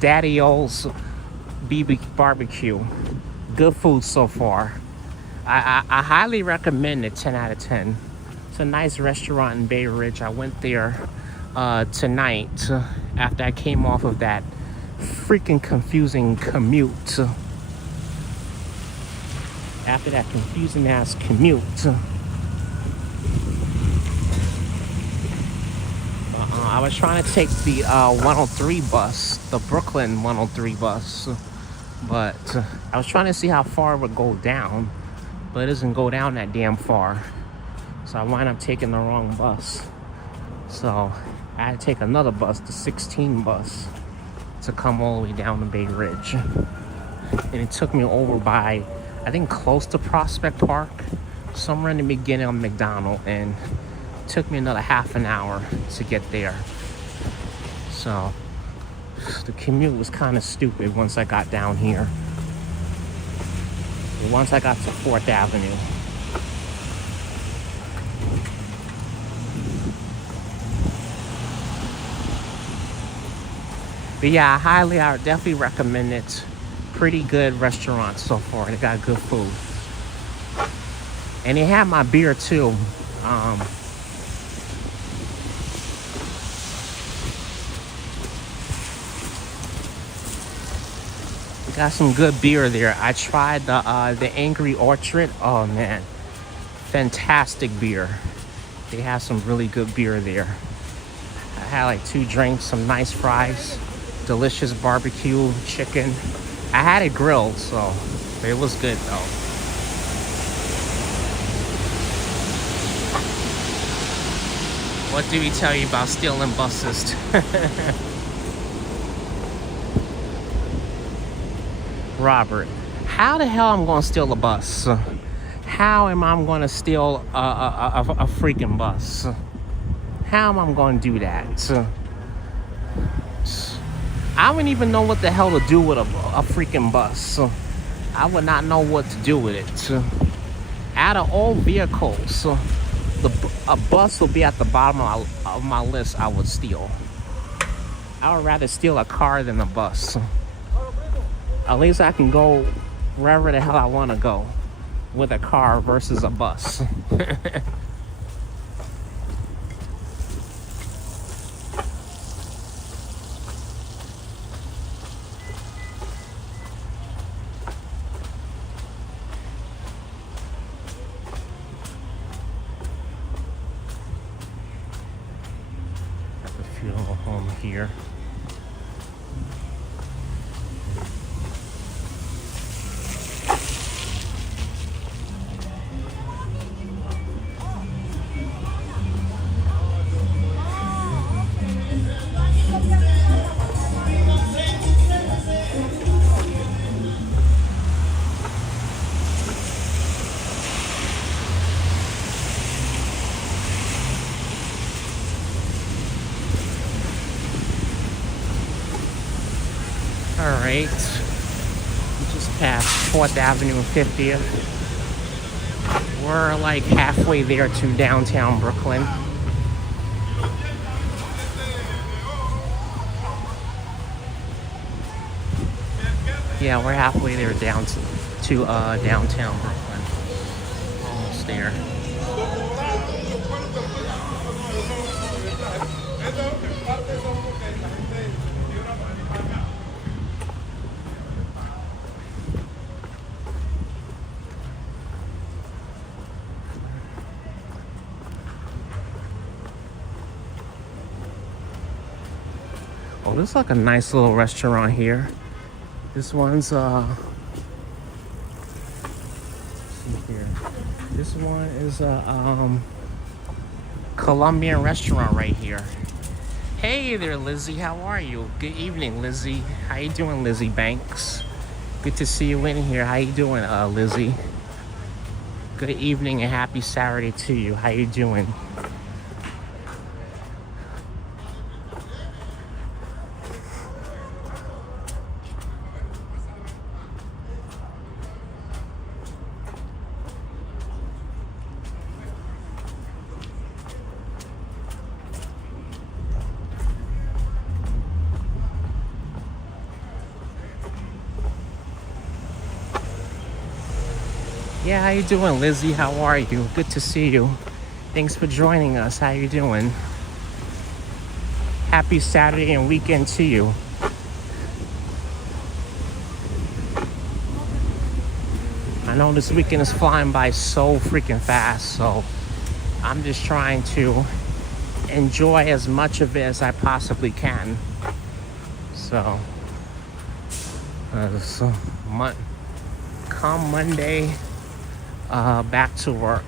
Daddy O's BB Barbecue. Good food so far. I highly recommend it, 10 out of 10. It's a nice restaurant in Bay Ridge. I went there tonight after I came off of that freaking confusing commute. After that confusing ass commute. I was trying to take the 103 bus, the Brooklyn 103 bus, but I was trying to see how far it would go down, but it doesn't go down that damn far. So I wound up taking the wrong bus. So I had to take another bus, the 16 bus, to come all the way down to Bay Ridge. And it took me over by, I think, close to Prospect Park, somewhere in the beginning of McDonald, and it took me another half an hour to get there. So The commute was kind of stupid once I got down here. Once I got to 4th Avenue. But yeah, I would definitely recommend it. Pretty good restaurant so far. They got good food. And they have my beer too. Got some good beer there. I tried the Angry Orchard. Oh man, fantastic beer. They have some really good beer there. I had like 2 drinks, some nice fries, delicious barbecue chicken. I had it grilled, so it was good though. What did we tell you about stealing buses? Robert, how the hell I'm gonna steal a bus? How am I gonna steal a freaking bus? How am I gonna do that? I wouldn't even know what the hell to do with a freaking bus. I would not know what to do with it. Out of all vehicles, a bus will be at the bottom of my list. I would steal. I would rather steal a car than a bus. At least I can go wherever the hell I want to go with a car versus a bus. Got the funeral home here. Alright, we just passed 4th Avenue and 50th. We're like halfway there to downtown Brooklyn. Yeah, we're halfway there down to downtown Brooklyn. Almost there. Oh, this is like a nice little restaurant here. This one's let's see here. This one is a Colombian restaurant right here. Hey there, Lizzie. How are you? Good evening, Lizzie. How you doing, Lizzie Banks? Good to see you in here. How you doing, Lizzie? Good evening and happy Saturday to you. How you doing? Yeah, how you doing, Lizzie? How are you? Good to see you. Thanks for joining us. How you doing? Happy Saturday and weekend to you. I know this weekend is flying by so freaking fast, so I'm just trying to enjoy as much of it as I possibly can. So, come Monday, back to work.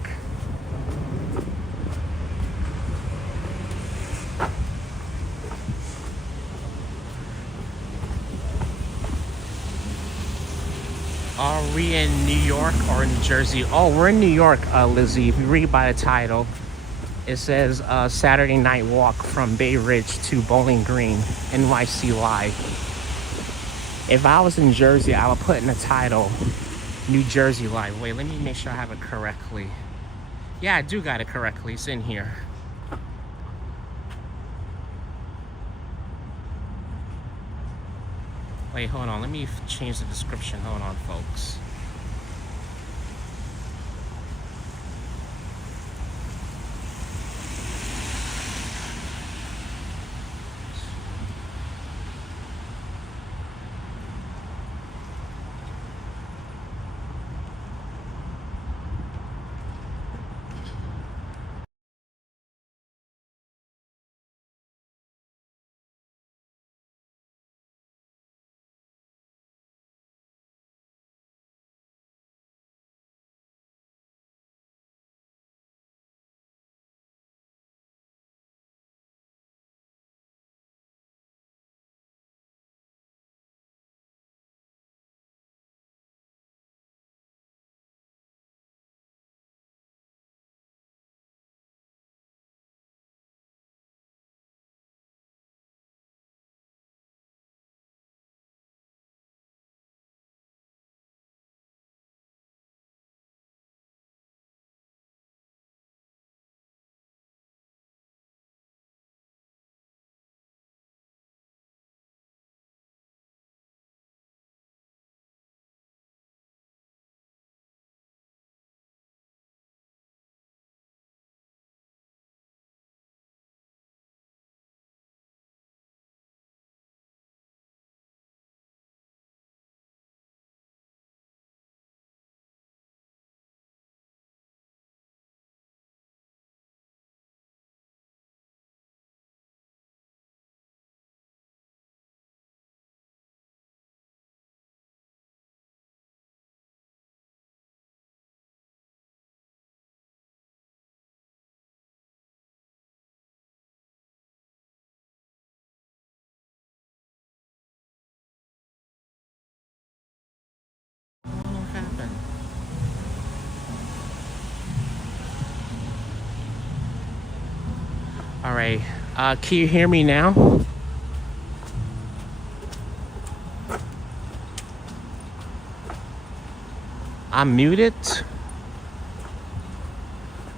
Are we in New York or New Jersey? Oh, we're in New York, Lizzie. If you read by the title, It says Saturday night walk from Bay Ridge to Bowling Green, NYC Live. If I was in Jersey, I would put in the title, New Jersey Live. Wait, let me make sure I have it correctly. Yeah, I do got it correctly. It's in here. Wait, hold on. Let me change the description. Hold on, folks. What happened? All right. Can you hear me now? I'm muted.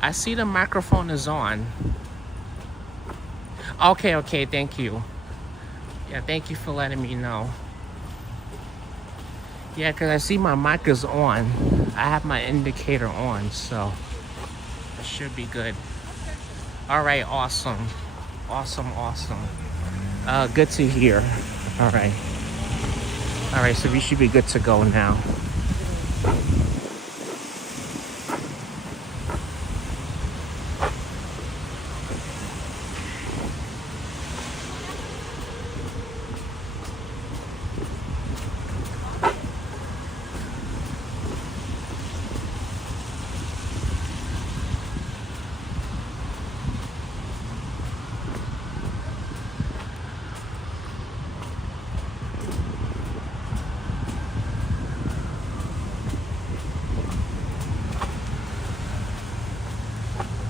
I see the microphone is on. Okay, thank you. Yeah, thank you for letting me know. Yeah, because I see my mic is on. I have my indicator on, so it should be good. All right, awesome. Good to hear. All right, so we should be good to go now.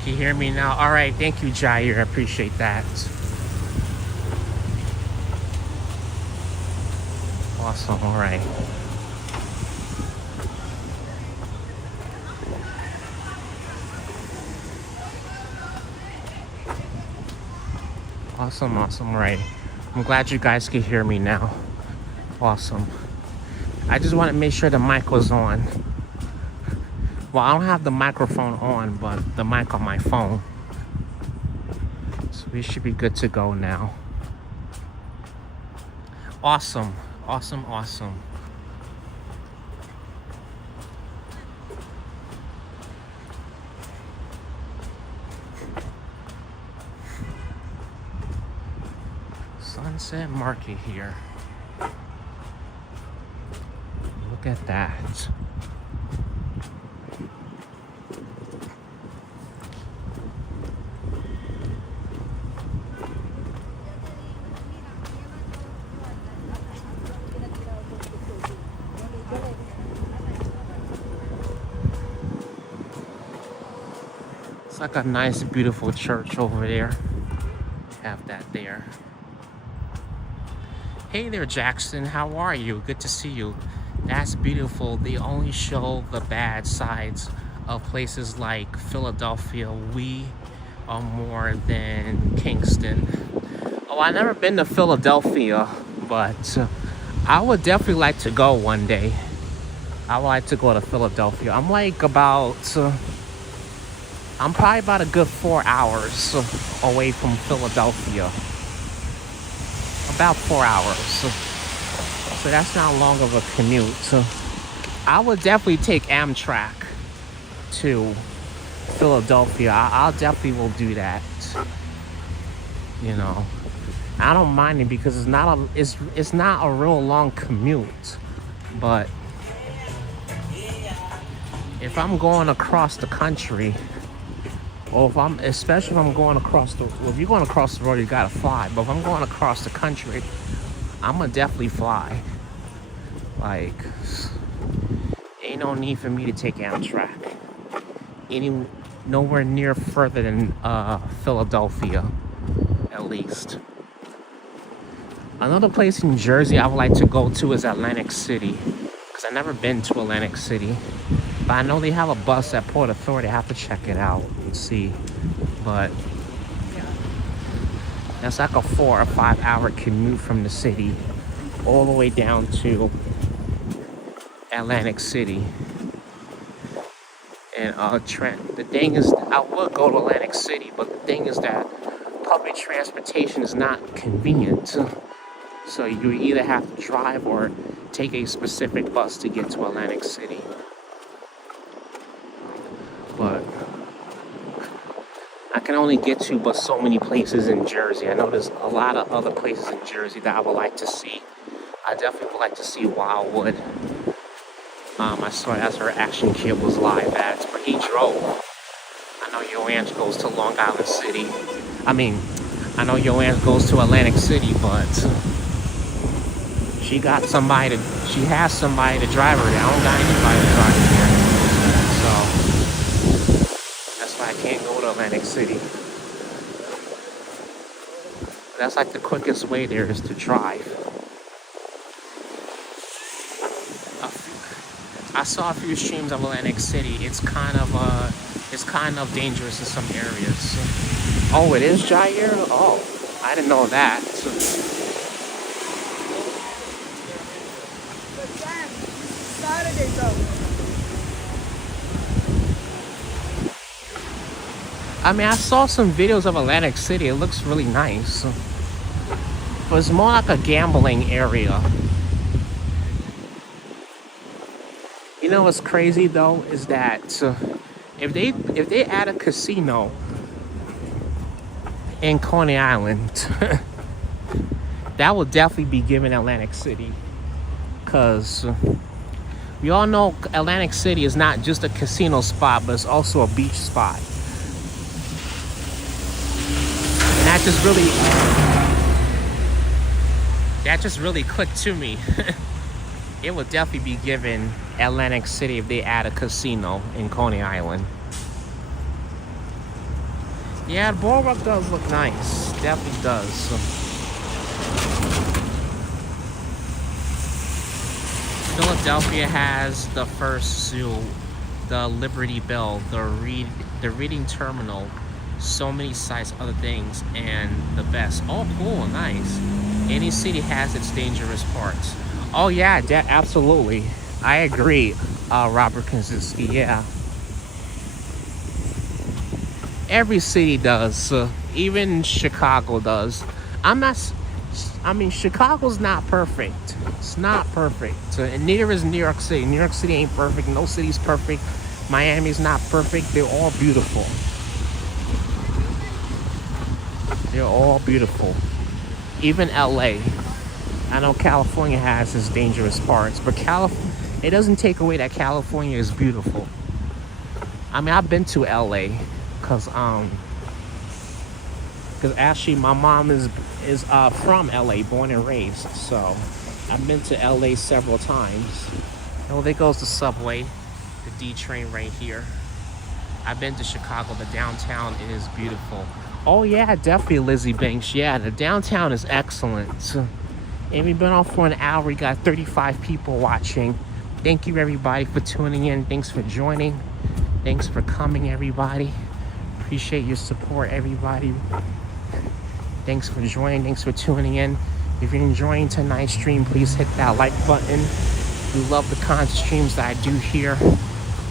Can you hear me now? All right, thank you, Jair. I appreciate that. Awesome, all right. Awesome, right. I'm glad you guys can hear me now. Awesome. I just want to make sure the mic was on. Well, I don't have the microphone on, but the mic on my phone. So we should be good to go now. Awesome. Sunset Market here. Look at that. Looks like a nice, beautiful church over there. Have that there. Hey there, Jackson. How are you? Good to see you. That's beautiful. They only show the bad sides of places like Philadelphia. We are more than Kingston. Oh, I've never been to Philadelphia, but I would definitely like to go one day. I would like to go to Philadelphia. I'm like I'm probably about a good 4 hours away from Philadelphia. About 4 hours. So that's not long of a commute. So I would definitely take Amtrak to Philadelphia. I'll definitely will do that. You know, I don't mind it because it's not a real long commute. But if I'm going across the country, or especially if I'm going across if you're going across the road, you gotta fly. But if I'm going across the country, I'm gonna definitely fly. Like, ain't no need for me to take Amtrak nowhere near further than Philadelphia, at least. Another place in Jersey I would like to go to is Atlantic City, because I've never been to Atlantic City. But I know they have a bus at Port Authority. I have to check it out and see. But that's like a 4 or 5 hour commute from the city all the way down to Atlantic City. And the thing is, I would go to Atlantic City, but the thing is that public transportation is not convenient. So you either have to drive or take a specific bus to get to Atlantic City. But I can only get to but so many places in Jersey. I know there's a lot of other places in Jersey that I would like to see. I definitely would like to see Wildwood. I saw that's where Action Kid was live at, but he drove. I know Joanne goes to Long Island City. I know Joanne goes to Atlantic City, but she has somebody to drive her there. I don't got anybody to drive her there. So that's why I can't go to Atlantic City. But that's like the quickest way there is to drive. I saw a few streams of Atlantic City. It's kind of dangerous in some areas. Oh, it is Jair? Oh, I didn't know that. Saturday though. I saw some videos of Atlantic City. It looks really nice. But it's more like a gambling area. You know what's crazy though is that if they add a casino in Coney Island, that will definitely be given Atlantic City, because we all know Atlantic City is not just a casino spot, but it's also a beach spot. And that just really clicked to me. It would definitely be given Atlantic City if they add a casino in Coney Island. Yeah, the boardwalk does look nice. Definitely does. Philadelphia has the first zoo, the Liberty Bell, the Reading Terminal, so many sites, other things, and the best. Oh, cool, nice. Any city has its dangerous parts. Oh yeah, absolutely. I agree, Robert Kaczynski, yeah. Every city does, even Chicago does. Chicago's not perfect. It's not perfect, and neither is New York City. New York City ain't perfect, no city's perfect. Miami's not perfect, they're all beautiful. They're all beautiful. Even LA. I know California has its dangerous parts, but it doesn't take away that California is beautiful. I've been to LA because actually my mom is from LA, born and raised, so I've been to LA several times. Oh, there goes the subway, the D train right here. I've been to Chicago. The downtown is beautiful. Oh yeah, definitely, Lizzie Banks. Yeah, the downtown is excellent. And we've been on for an hour. We got 35 people watching. Thank you, everybody, for tuning in. Thanks for joining. Thanks for coming, everybody. Appreciate your support, everybody. Thanks for joining. Thanks for tuning in. If you're enjoying tonight's stream, please hit that like button. We love the content streams that I do here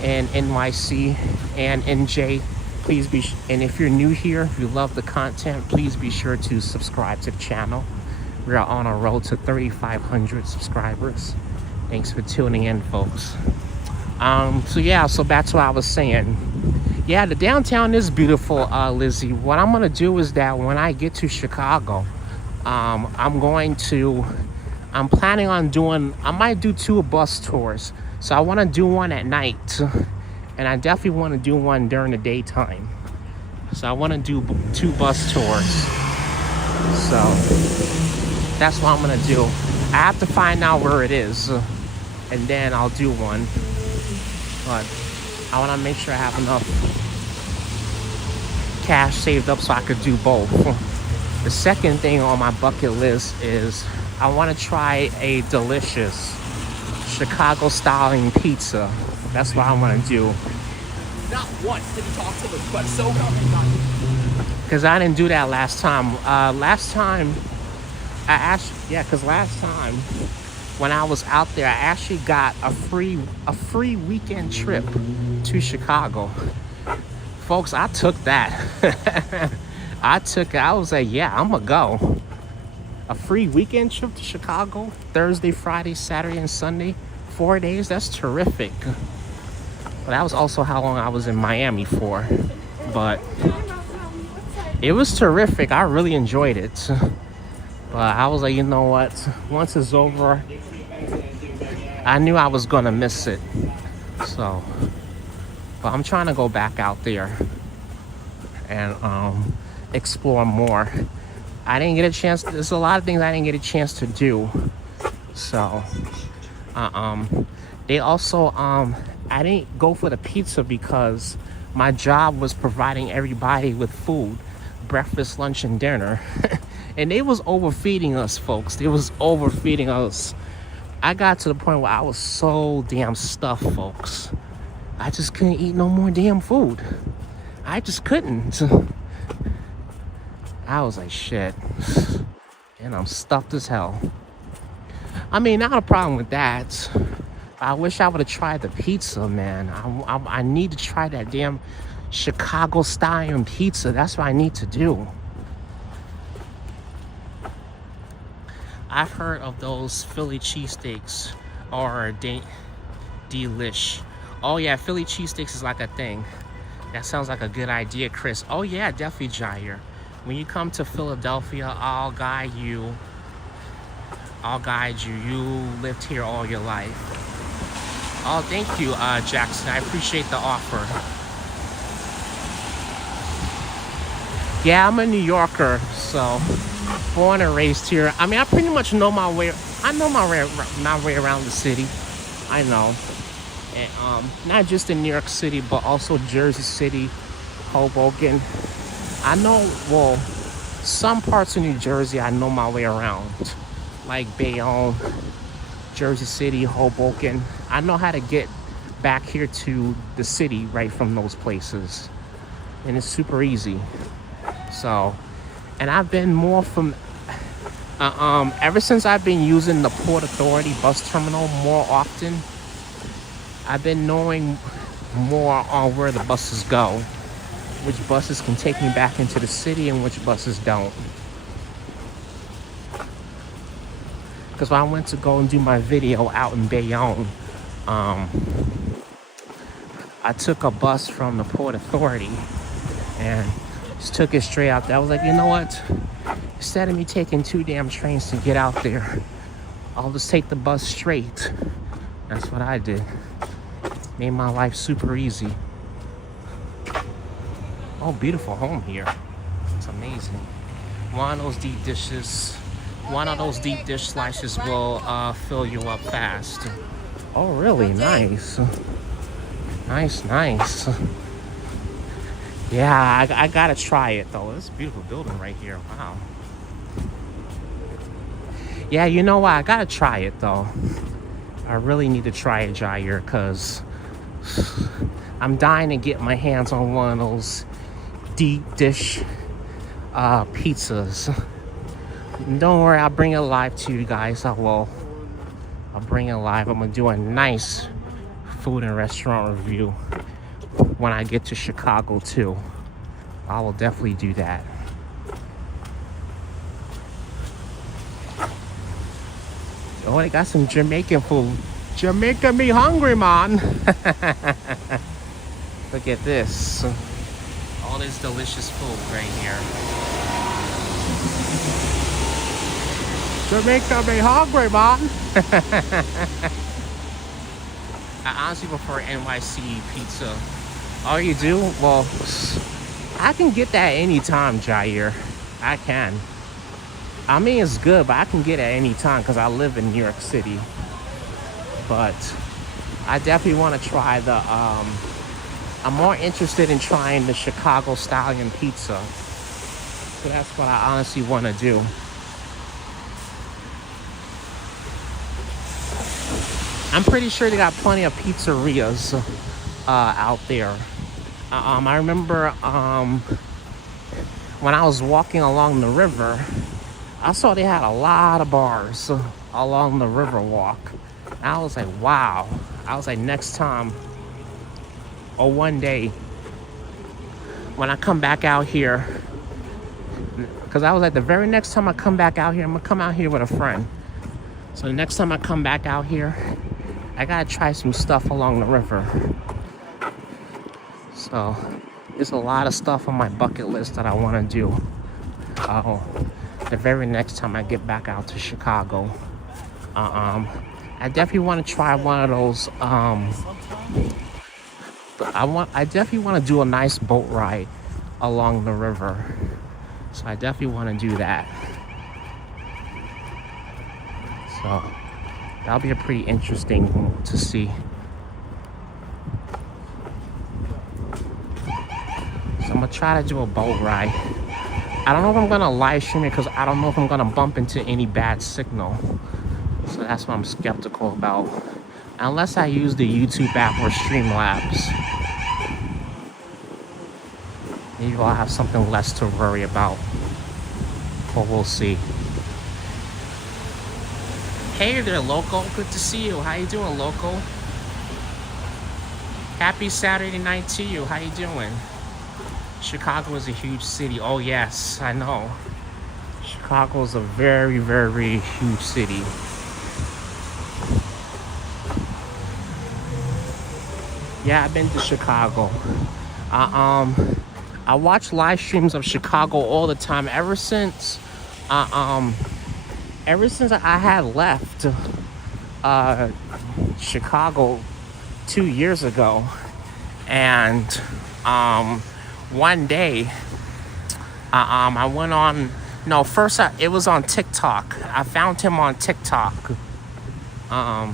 in NYC and NJ. Please be, and if you're new here, if you love the content, please be sure to subscribe to the channel. We are on a road to 3,500 subscribers. Thanks for tuning in, folks. So back to what I was saying. Yeah, the downtown is beautiful, Lizzie. What I'm gonna do is that when I get to Chicago, I'm planning on I might do 2 bus tours. So I wanna do one at night, and I definitely wanna do one during the daytime. So I wanna do 2 bus tours. So that's what I'm gonna do. I have to find out where it is, and then I'll do one. But I wanna make sure I have enough cash saved up so I could do both. The second thing on my bucket list is I want to try a delicious Chicago styling pizza. That's what I want to do. Not once did he talk to me, but so because I didn't do that last time. Last time when I was out there, I actually got a free weekend trip to Chicago. Folks, I took that. I was like, yeah, I'm gonna go. A free weekend trip to Chicago, Thursday, Friday, Saturday, and Sunday, 4 days. That's terrific. But that was also how long I was in Miami for. But it was terrific. I really enjoyed it. But I was like, you know what? Once it's over, I knew I was gonna miss it. So, but I'm trying to go back out there and explore more. I didn't get a chance. There's a lot of things I didn't get a chance to do. So, they also, I didn't go for the pizza because my job was providing everybody with food, breakfast, lunch, and dinner. And they was overfeeding us, folks. They was overfeeding us. I got to the point where I was so damn stuffed, folks. I just couldn't eat no more damn food. I just couldn't. I was like, shit. And I'm stuffed as hell. I mean, not a problem with that. I wish I would have tried the pizza, man. I need to try that damn Chicago style pizza. That's what I need to do. I've heard of those Philly cheesesteaks are delish. Oh yeah, Philly cheesesteaks is like a thing. That sounds like a good idea, Chris. Oh yeah, definitely, Jair. When you come to Philadelphia, I'll guide you. You lived here all your life. Oh, thank you, Jackson. I appreciate the offer. Yeah, I'm a New Yorker, so born and raised here. I mean, I pretty much know my way. I know my way around the city. I know, and not just in New York City, but also Jersey City, Hoboken. I know, well, some parts of New Jersey I know my way around, like Bayonne, Jersey City, Hoboken. I know how to get back here to the city right from those places, and it's super easy. So, and I've been more from, ever since I've been using the Port Authority bus terminal more often, I've been knowing more on where the buses go. Which buses can take me back into the city and which buses don't. Because when I went to go and do my video out in Bayonne, I took a bus from the Port Authority and just took it straight out there. I was like, you know what? Instead of me taking 2 damn trains to get out there, I'll just take the bus straight. That's what I did. Made my life super easy. Oh, beautiful home here. It's amazing. One of those deep dish slices will fill you up fast. Oh, really? Nice. Nice. Yeah, I gotta try it though. It's a beautiful building right here. Wow. Yeah, you know what? I gotta try it though. I really need to try it, Jair, because I'm dying to get my hands on one of those deep dish pizzas. Don't worry, I'll bring it live to you guys. I'll bring it live. I'm gonna do a nice food and restaurant review when I get to Chicago too. I will definitely do that. Oh, they got some Jamaican food. Jamaican me hungry, man. Look at this. All this delicious food right here. Jamaican me hungry, man. I honestly prefer NYC pizza. Oh, you do? Well, I can get that anytime, Jair. I can. I mean, it's good, but I can get it at any time because I live in New York City. But I definitely want to try the, I'm more interested in trying the Chicago Stallion pizza. So that's what I honestly want to do. I'm pretty sure they got plenty of pizzerias out there. I remember when I was walking along the river, I saw they had a lot of bars along the river walk. And I was like, wow. I was like, next time or one day when I come back out here, because I was like, the very next time I come back out here, I'm gonna come out here with a friend. So the next time I come back out here, I gotta try some stuff along the river. So there's a lot of stuff on my bucket list that I want to do. The very next time I get back out to Chicago, I definitely want to try one of those. I definitely want to do a nice boat ride along the river. So I definitely want to do that. So that'll be a pretty interesting to see. So I'm gonna try to do a boat ride. I don't know if I'm gonna live stream it because I don't know if I'm gonna bump into any bad signal. So that's what I'm skeptical about. Unless I use the YouTube app or Streamlabs. Maybe I'll have something less to worry about. But we'll see. Hey there, Loco. Good to see you. How you doing, Loco? Happy Saturday night to you. How you doing? Chicago is a huge city. Oh, yes, I know. Chicago is a very, very huge city. Yeah, I've been to Chicago. I watch live streams of Chicago all the time ever since I had left Chicago 2 years ago. And one day I went on, no, first it was on TikTok. I found him on TikTok. I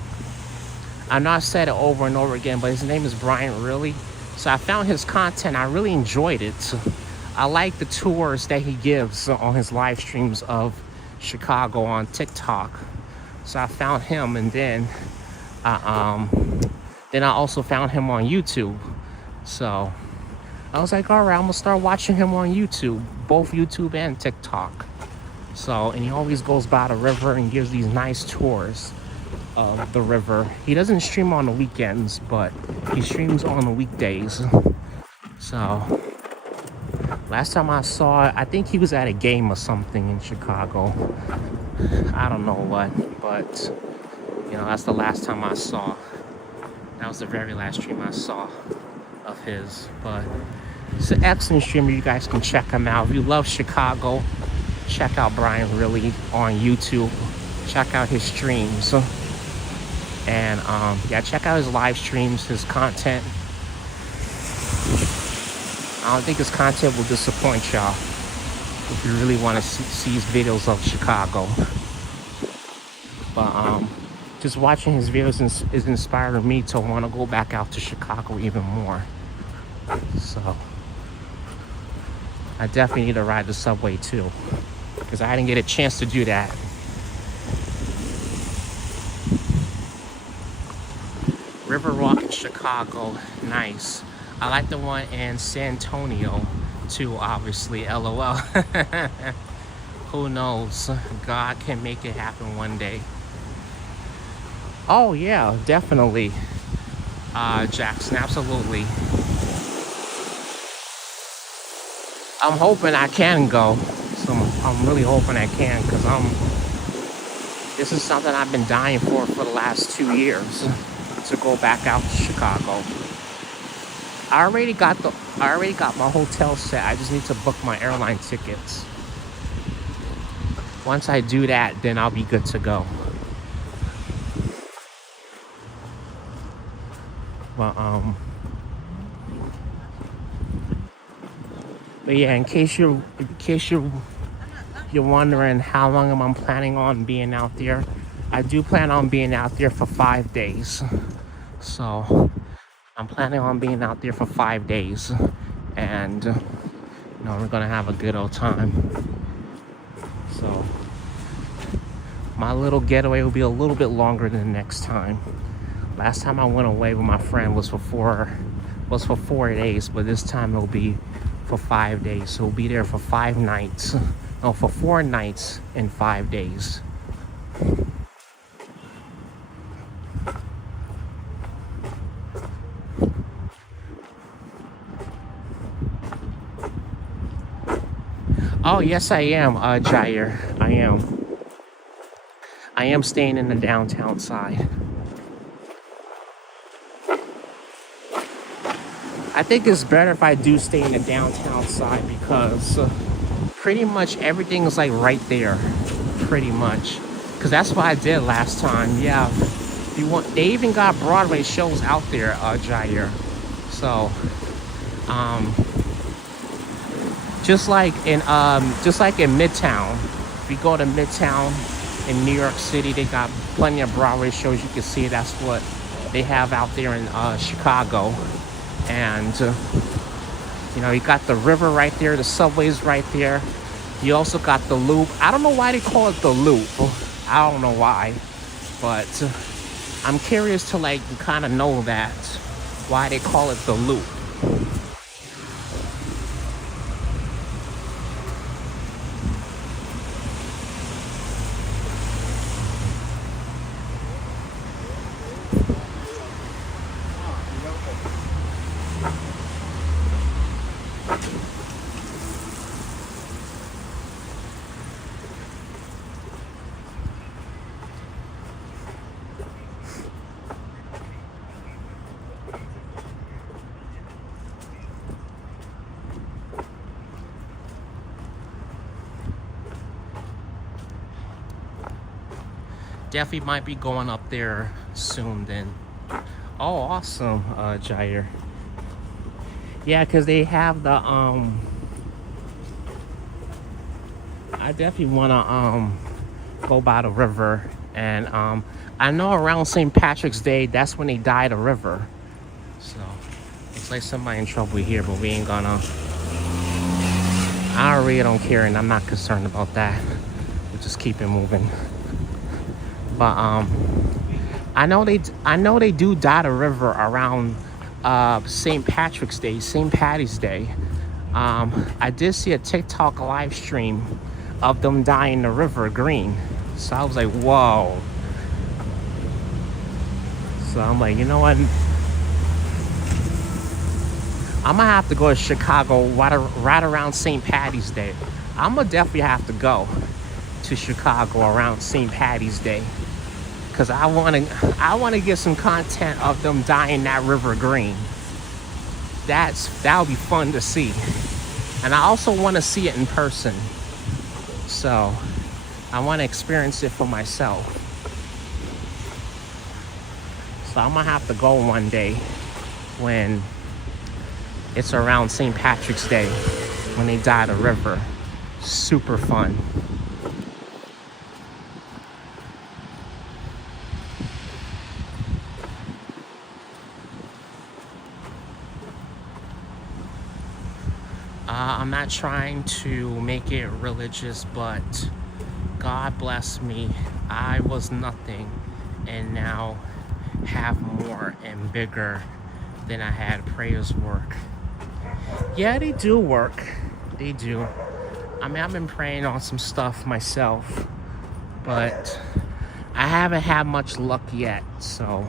know I said it over and over again, but his name is Brian Really. So I found his content. I really enjoyed it. I like the tours that he gives on his live streams of Chicago on TikTok. So I found him, and then I also found him on YouTube. So I was like, all right, I'm gonna start watching him on YouTube, both YouTube and TikTok. So, and he always goes by the river and gives these nice tours of the river. He doesn't stream on the weekends, but he streams on the weekdays. So last time I saw it, I think he was at a game or something in Chicago. I don't know what, but you know, that's the last time I saw. That was the very last stream I saw of his. But it's an excellent streamer. You guys can check him out. If you love Chicago, check out Brian Really on YouTube. Check out his streams. And yeah, check out his live streams, his content. I don't think his content will disappoint y'all if you really want to see his videos of Chicago. But just watching his videos is inspiring me to want to go back out to Chicago even more. So I definitely need to ride the subway too, because I didn't get a chance to do that. River Walk in Chicago, nice. I like the one in San Antonio too, obviously, LOL. Who knows? God can make it happen one day. Oh yeah, definitely. Jackson, absolutely. I'm hoping I can go. So I'm really hoping I can, because this is something I've been dying for the last 2 years, to go back out to Chicago. I already got my hotel set. I just need to book my airline tickets. Once I do that, then I'll be good to go. But yeah, in case you're wondering how long am I planning on being out there, I do plan on being out there for 5 days. So I'm planning on being out there for 5 days, and we're gonna have a good old time. So my little getaway will be a little bit longer than next time. Last time I went away with my friend was for 4 days, but this time it'll be for 5 days. So we'll be there for 5 nights. No, for 4 nights and 5 days. Oh, yes, I am, Jair. I am staying in the downtown side. I think it's better if I do stay in the downtown side, because pretty much everything is like right there, pretty much. Because that's what I did last time. Yeah, they even got Broadway shows out there, Jair. So, just like in Midtown, if you go to Midtown in New York City, they got plenty of Broadway shows. You can see that's what they have out there in Chicago. And you got the river right there, the subway's right there. You also got the Loop. I don't know why they call it the Loop. I don't know why, but I'm curious to kind of know that, why they call it the Loop. Definitely might be going up there soon then. Oh, awesome, Jair. Yeah, because they have the I definitely want to go by the river. And I know around St. Patrick's Day, that's when they dye the river. So looks like somebody in trouble here, but we ain't gonna. I really don't care, and I'm not concerned about that. We'll just keep it moving. But I know they do dye the river around St. Patrick's Day, St. Patty's Day. I did see a TikTok live stream of them dyeing the river green. So I was like, whoa. So I'm like, you know what? I'm gonna have to go to Chicago right around St. Patty's Day. I'm gonna definitely have to go to Chicago around St. Patty's Day, because I want to get some content of them dyeing that river green. That'll be fun to see, and I also want to see it in person. So I want to experience it for myself. So I'm gonna have to go one day when it's around St. Patrick's Day, when they dye the river. Super fun. I'm not trying to make it religious, but God bless me. I was nothing and now have more and bigger than I had. Prayers work. Yeah, they do work. They do. I mean, I've been praying on some stuff myself, but I haven't had much luck yet, so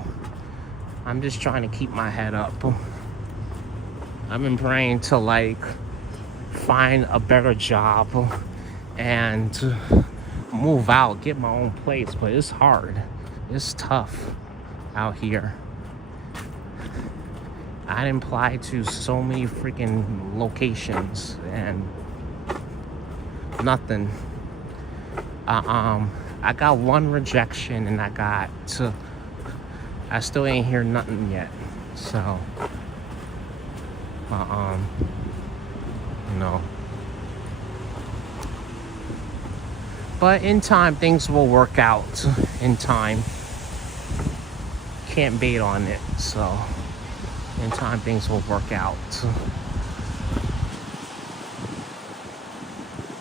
I'm just trying to keep my head up. I've been praying to like find a better job and move out, get my own place, but it's hard. It's tough out here. I didn't apply to so many freaking locations and nothing. I got one rejection and I still ain't hear nothing yet. So, you know. But in time, things will work out. In time. Can't bait on it, so in time, things will work out.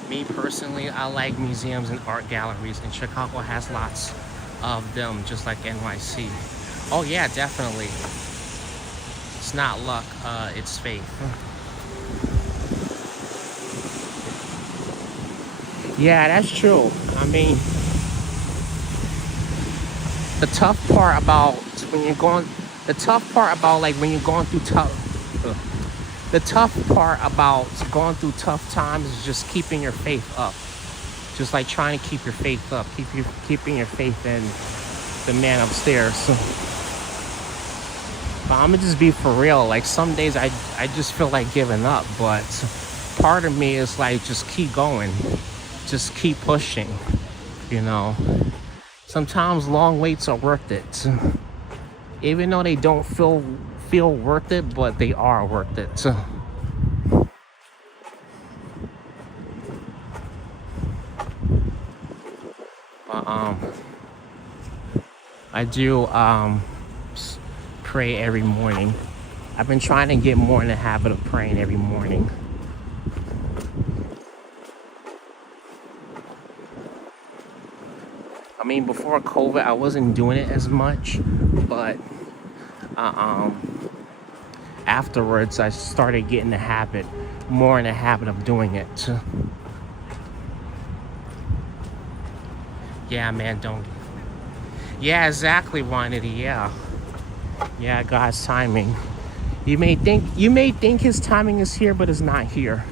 Me personally, I like museums and art galleries, and Chicago has lots of them, just like NYC. Oh yeah, definitely. It's not luck, it's faith. Yeah, that's true. I mean, the tough part about when you're going through tough times is just keeping your faith up. Just like trying to keep your faith up, keeping your faith in the man upstairs. But I'm gonna just be for real. Like some days I just feel like giving up, but part of me is like, just keep going, just keep pushing, you know. Sometimes long waits are worth it, even though they don't feel worth it, but they are worth it. I do pray every morning. I've been trying to get more in the habit of praying every morning. I mean, before COVID, I wasn't doing it as much, but afterwards, I started getting more in the habit of doing it. Yeah, man, don't. Yeah, exactly, Juanity. Yeah, God's timing. You may think His timing is here, but it's not here.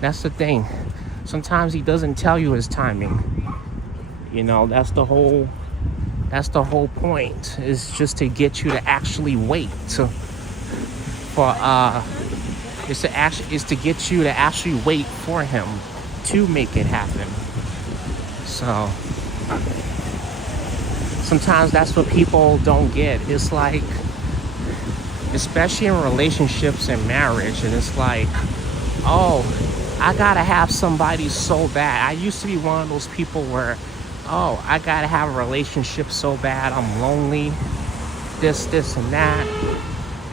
That's the thing. Sometimes He doesn't tell you His timing. You know, that's the whole point, is just to get you to actually wait is to get you to actually wait for Him to make it happen. So sometimes that's what people don't get. It's like, especially in relationships and marriage, and it's like, oh, I gotta have somebody so bad. I used to be one of those people where, oh, I gotta have a relationship so bad, I'm lonely, this and that.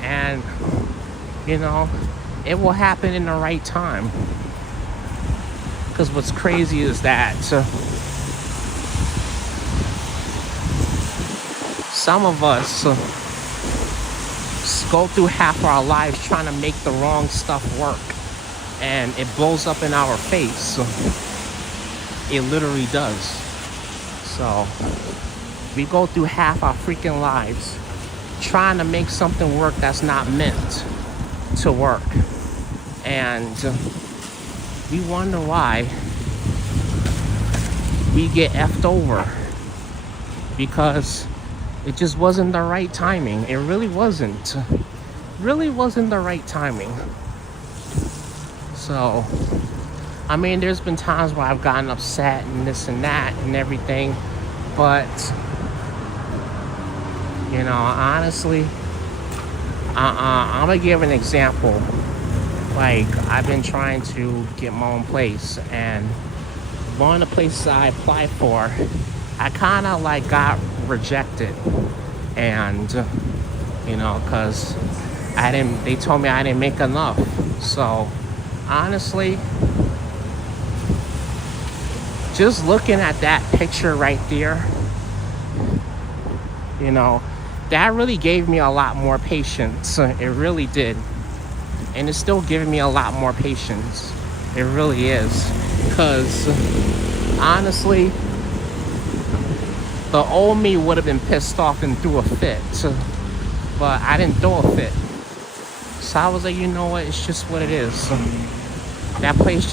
And, you know, it will happen in the right time. Because what's crazy is that some of us go through half our lives trying to make the wrong stuff work, and it blows up in our face. It literally does. So we go through half our freaking lives trying to make something work that's not meant to work, and we wonder why we get effed over, because it just wasn't the right timing. It really wasn't the right timing. So, I mean, there's been times where I've gotten upset and this and that and everything, but, you know, honestly, I'm gonna give an example. Like, I've been trying to get my own place, and one of the places I applied for, I kind of like got rejected, and you know, because they told me I didn't make enough. So honestly, just looking at that picture right there, you know, that really gave me a lot more patience. It really did. And it's still giving me a lot more patience. It really is. Because honestly, the old me would have been pissed off and threw a fit. But I didn't throw a fit. So I was like, you know what? It's just what it is. That place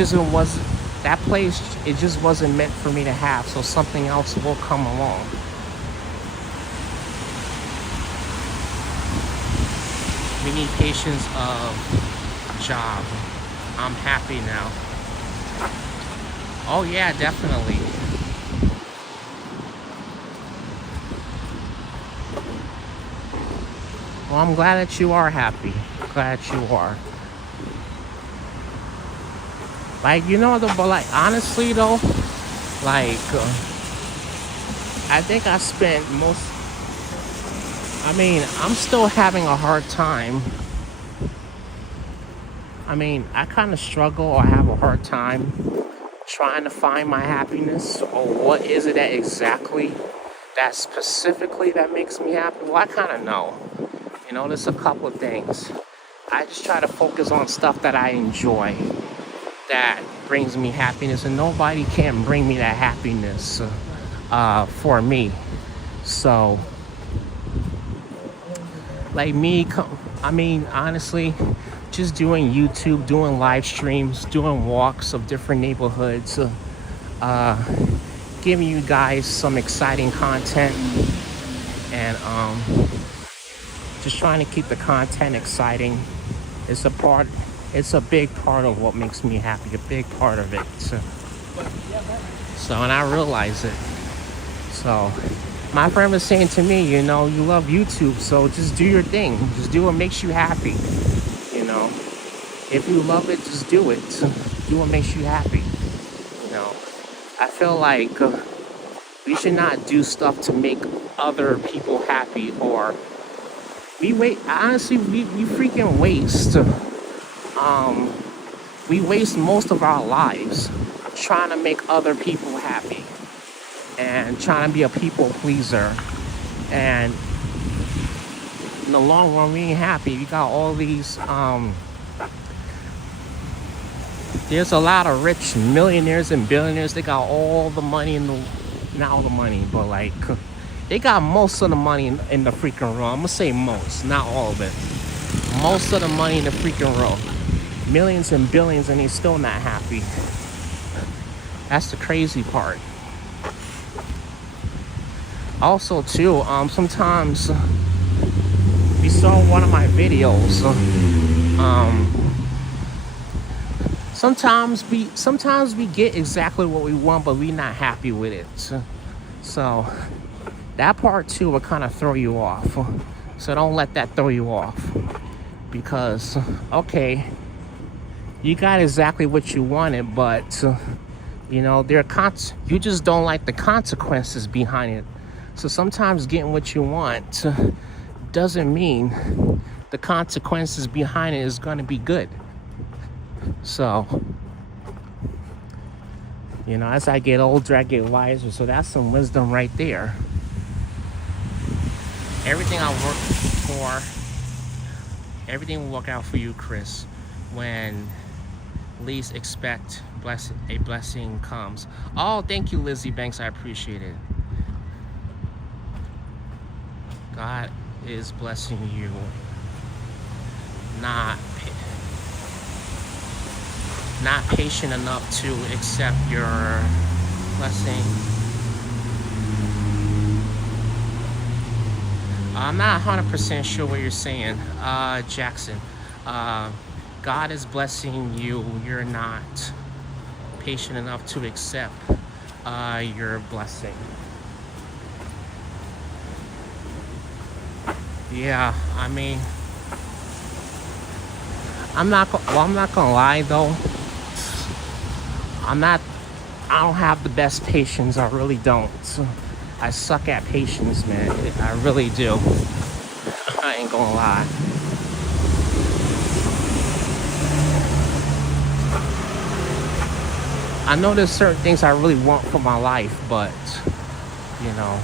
it just wasn't meant for me to have. So something else will come along. We need patience of job. I'm happy now. Oh yeah, definitely. Well, I'm glad that you are happy. Glad you are. Like, you know, but like, honestly though, like, I think I spent I'm still having a hard time. I kind of struggle or have a hard time trying to find my happiness, or what is it that specifically that makes me happy. Well, I kind of know. You know, there's a couple of things. I just try to focus on stuff that I enjoy, that brings me happiness, and nobody can bring me that happiness for me. So, like me, honestly, just doing YouTube, doing live streams, doing walks of different neighborhoods, giving you guys some exciting content, and just trying to keep the content exciting. It's a big part of what makes me happy, a big part of it. So and I realize it. So my friend was saying to me, you know, you love YouTube, so just do your thing. Just do what makes you happy. You know, if you love it, just do it. Do what makes you happy. You know, I feel like we should not do stuff to make other people happy, or we freaking waste. We waste most of our lives trying to make other people happy and trying to be a people pleaser. And in the long run, we ain't happy. You got all these, there's a lot of rich millionaires and billionaires. They got all the money not all the money, but like, they got most of the money in the freaking world. I'm gonna say most, not all of it. Most of the money in the freaking world. Millions and billions, and they're still not happy. That's the crazy part. Also, too, sometimes we saw one of my videos. Sometimes we get exactly what we want, but we're not happy with it. So that part too will kind of throw you off. So don't let that throw you off, because okay, you got exactly what you wanted, but you know, you just don't like the consequences behind it. So sometimes getting what you want doesn't mean the consequences behind it is going to be good. So, you know, as I get older, I get wiser. So that's some wisdom right there. Everything I work for, everything will work out for you, Chris, when least expect a blessing comes. Oh, thank you, Lizzie Banks. I appreciate it. God is blessing you, not patient enough to accept your blessing. I'm not 100% sure what you're saying, Jackson. God is blessing you. You're not patient enough to accept your blessing. Yeah, I mean, I'm not gonna lie though. I don't have the best patience. I really don't. I suck at patience, man. I really do. I ain't gonna lie. I know there's certain things I really want for my life, but you know,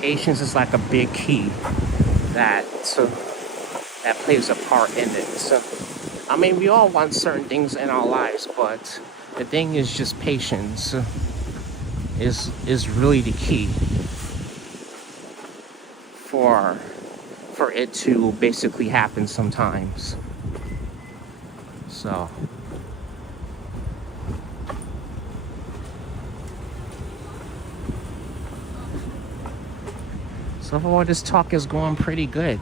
patience is like a big key that that plays a part in it. So, I mean, we all want certain things in our lives, but the thing is just patience is really the key for it to basically happen sometimes. So far this talk is going pretty good.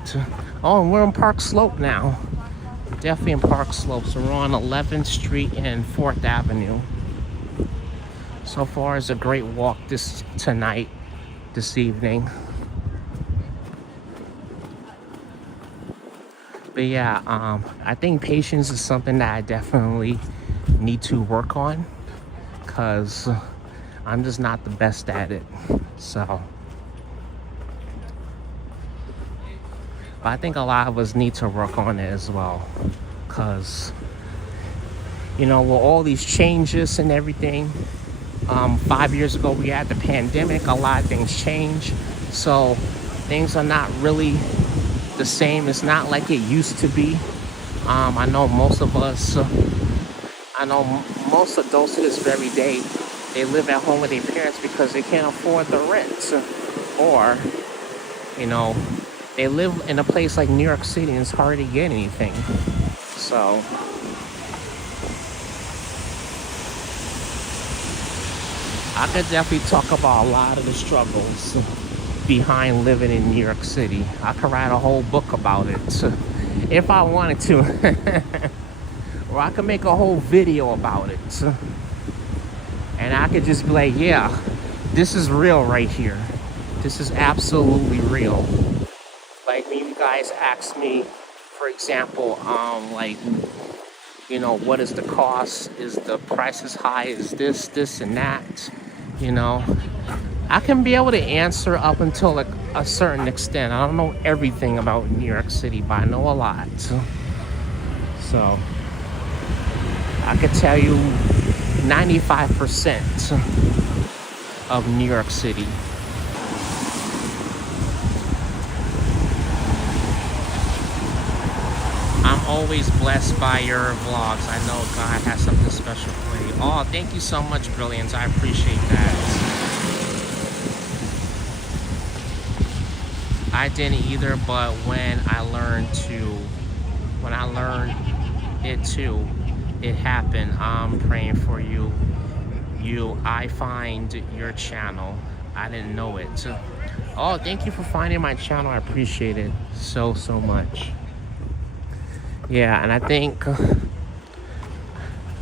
Oh, and we're in Park Slope now. Definitely in Park Slope. So we're on 11th Street and 4th Avenue. So far it's a great walk this evening. But yeah, I think patience is something that I definitely need to work on, because I'm just not the best at it. So but I think a lot of us need to work on it as well, because you know, with all these changes and everything, 5 years ago we had the pandemic, a lot of things changed, so things are not really the same. It's not like it used to be. I know most adults to this very day, they live at home with their parents because they can't afford the rent, or you know, they live in a place like New York City and it's hard to get anything. So I could definitely talk about a lot of the struggles behind living in New York City. I could write a whole book about it if I wanted to. Or I could make a whole video about it. And I could just be like, yeah, this is real right here. This is absolutely real. Like when you guys ask me, for example, like, you know, what is the cost? Is the prices high? Is this and that? You know, I can be able to answer up until like a certain extent. I don't know everything about New York City, but I know a lot. So I could tell you 95% of New York City. I'm always blessed by your vlogs. I know God has something special for you. Oh, thank you so much, Brilliance. I appreciate that. I didn't either, but when I learned it too, it happened. I'm praying for you. I find your channel. I didn't know it. Oh, thank you for finding my channel. I appreciate it so much. Yeah, and I think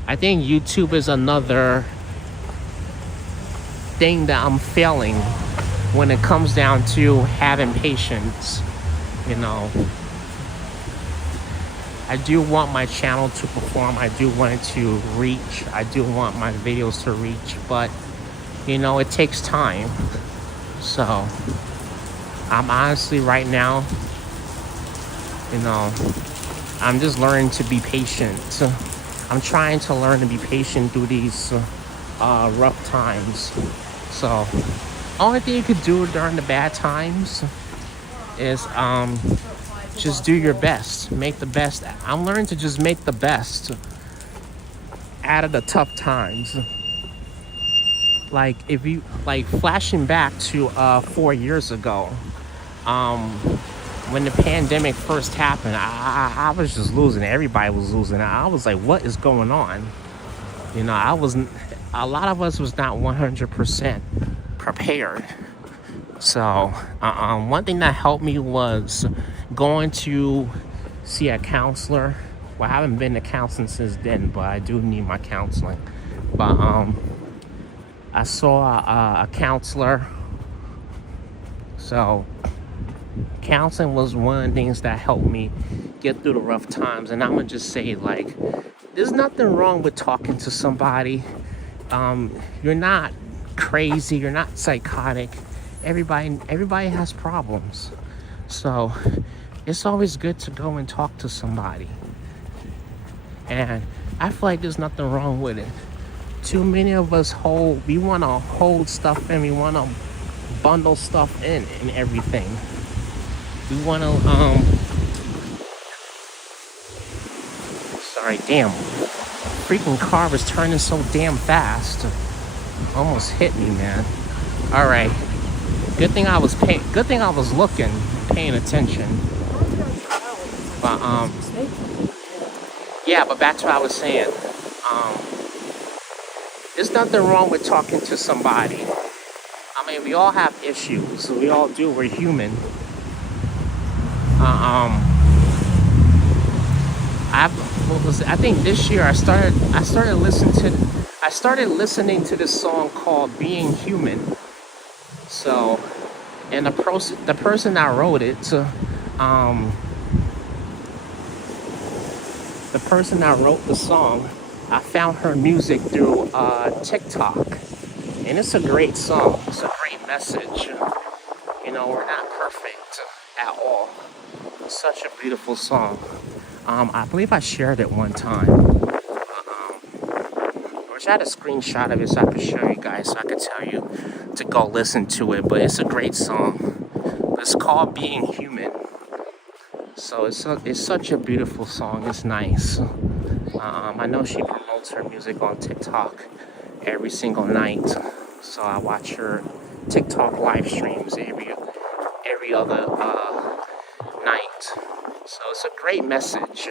YouTube is another thing that I'm failing when it comes down to having patience. You know, I do want my channel to perform. I do want it to reach. I do want my videos to reach, but you know, it takes time. So I'm honestly right now, you know, I'm just learning to be patient. I'm trying to learn to be patient through these rough times. So only thing you could do during the bad times is just do your best. Make the best. I'm learning to just make the best out of the tough times. Like if you like flashing back to 4 years ago, when the pandemic first happened, I was just losing. Everybody was losing. I was like, what is going on? You know, a lot of us was not 100% prepared. So one thing that helped me was going to see a counselor. Well, I haven't been to counseling since then, but I do need my counseling. But I saw a counselor. So counseling was one of the things that helped me get through the rough times. And I'm gonna just say, like, there's nothing wrong with talking to somebody. You're not crazy, you're not psychotic. Everybody has problems. So it's always good to go and talk to somebody. And I feel like there's nothing wrong with it. too many of us we want to hold stuff in. We want to bundle stuff in and everything. We want to, sorry, damn. Freaking car was turning so damn fast. Almost hit me, man. All right. Good thing I was looking, paying attention. But, yeah, but back to what I was saying. There's nothing wrong with talking to somebody. I mean, we all have issues. We all do. We're human. I think this year I started listening to this song called "Being Human." So, and the person that wrote it, the person that wrote the song, I found her music through TikTok, and it's a great song. It's a great message. You know, we're not perfect at all. It's such a beautiful song. I believe I shared it one time. I wish I had a screenshot of it so I could show you guys, so I could tell you to go listen to it. But it's a great song. It's called "Being Human." So it's such a beautiful song. It's nice. I know she promotes her music on TikTok every single night. So I watch her TikTok live streams every other night. So it's a great message.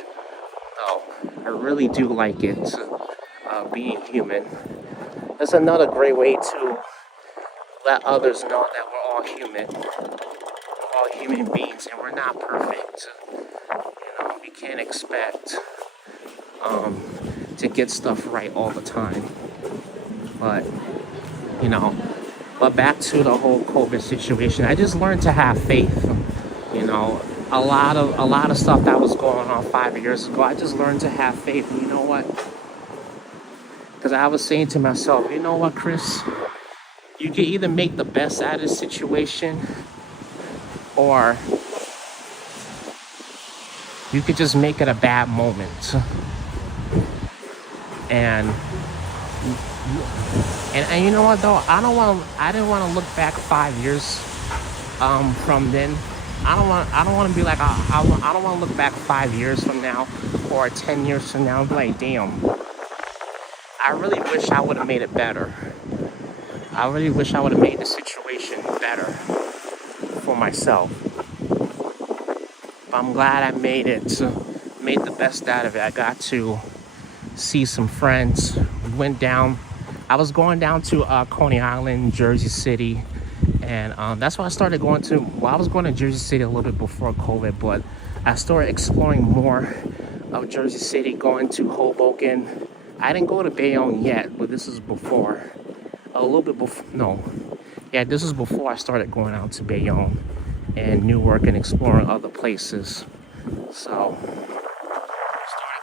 Oh, I really do like it. Being human. It's another great way to let others know that we're all human. We're all human beings and we're not perfect. You know, we can't expect to get stuff right all the time. But, you know, back to the whole COVID situation, I just learned to have faith. You know, a lot of stuff that was going on 5 years ago, I just learned to have faith. You know what? Because I was saying to myself, you know what, Chris? You can either make the best out of the situation, or you could just make it a bad moment. And you know what though? I didn't want to look back 5 years from then. I don't want to be like I don't want to look back 5 years from now or 10 years from now and be like, damn, I really wish I would have made it better. I really wish I would have made the situation better for myself. But I'm glad I made it, made the best out of it. I got to see some friends. We went down. I was going down to Coney Island, Jersey City. And that's why I started going to, well, I was going to Jersey City a little bit before COVID, but I started exploring more of Jersey City, going to Hoboken. I didn't go to Bayonne yet, but this is before. A little bit before, no. Yeah, this is before I started going out to Bayonne and Newark and exploring other places. So, started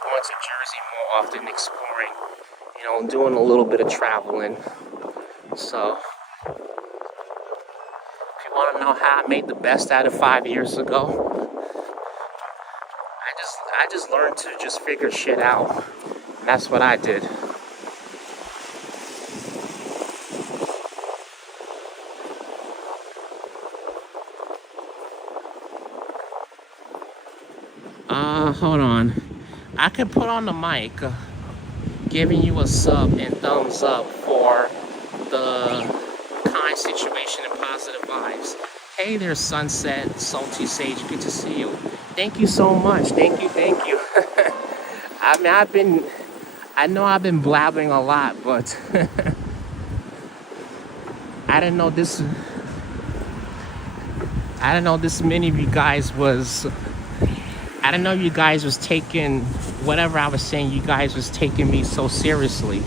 going to Jersey more often, exploring, you know, doing a little bit of traveling. So, want to know how I made the best out of 5 years ago? I just learned to just figure shit out. And that's what I did. Hold on. I could put on the mic, giving you a sub and thumbs up for the kind situation and positive vibes. Hey there, Sunset, Salty Sage, good to see you. Thank you so much. Thank you. I mean, I know I've been blabbing a lot, but I didn't know this many of you guys was, I didn't know you guys was taking whatever I was saying, you guys was taking me so seriously.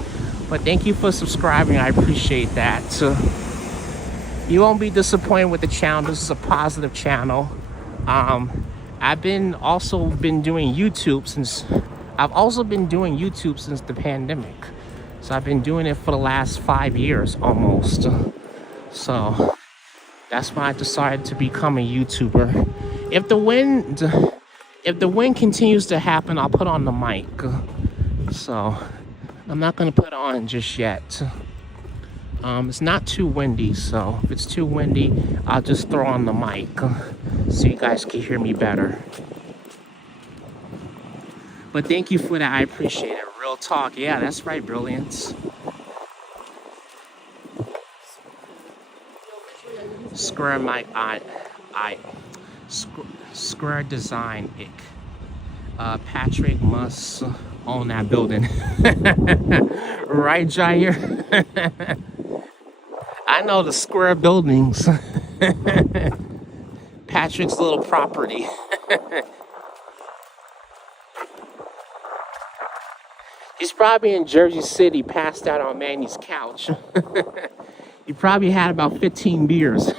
But thank you for subscribing. I appreciate that. You won't be disappointed with the channel. This is a positive channel. I've also been doing YouTube since the pandemic. So I've been doing it for the last 5 years almost. So that's why I decided to become a YouTuber. If the wind continues to happen, I'll put on the mic. So I'm not gonna put it on just yet. It's not too windy, so if it's too windy, I'll just throw on the mic so you guys can hear me better. But thank you for that. I appreciate it. Real talk. Yeah, that's right, Brilliance. Square mic. Square design. Patrick must own that building. Right, Jair? I know the square buildings. Patrick's little property. He's probably in Jersey City, passed out on Manny's couch. He probably had about 15 beers.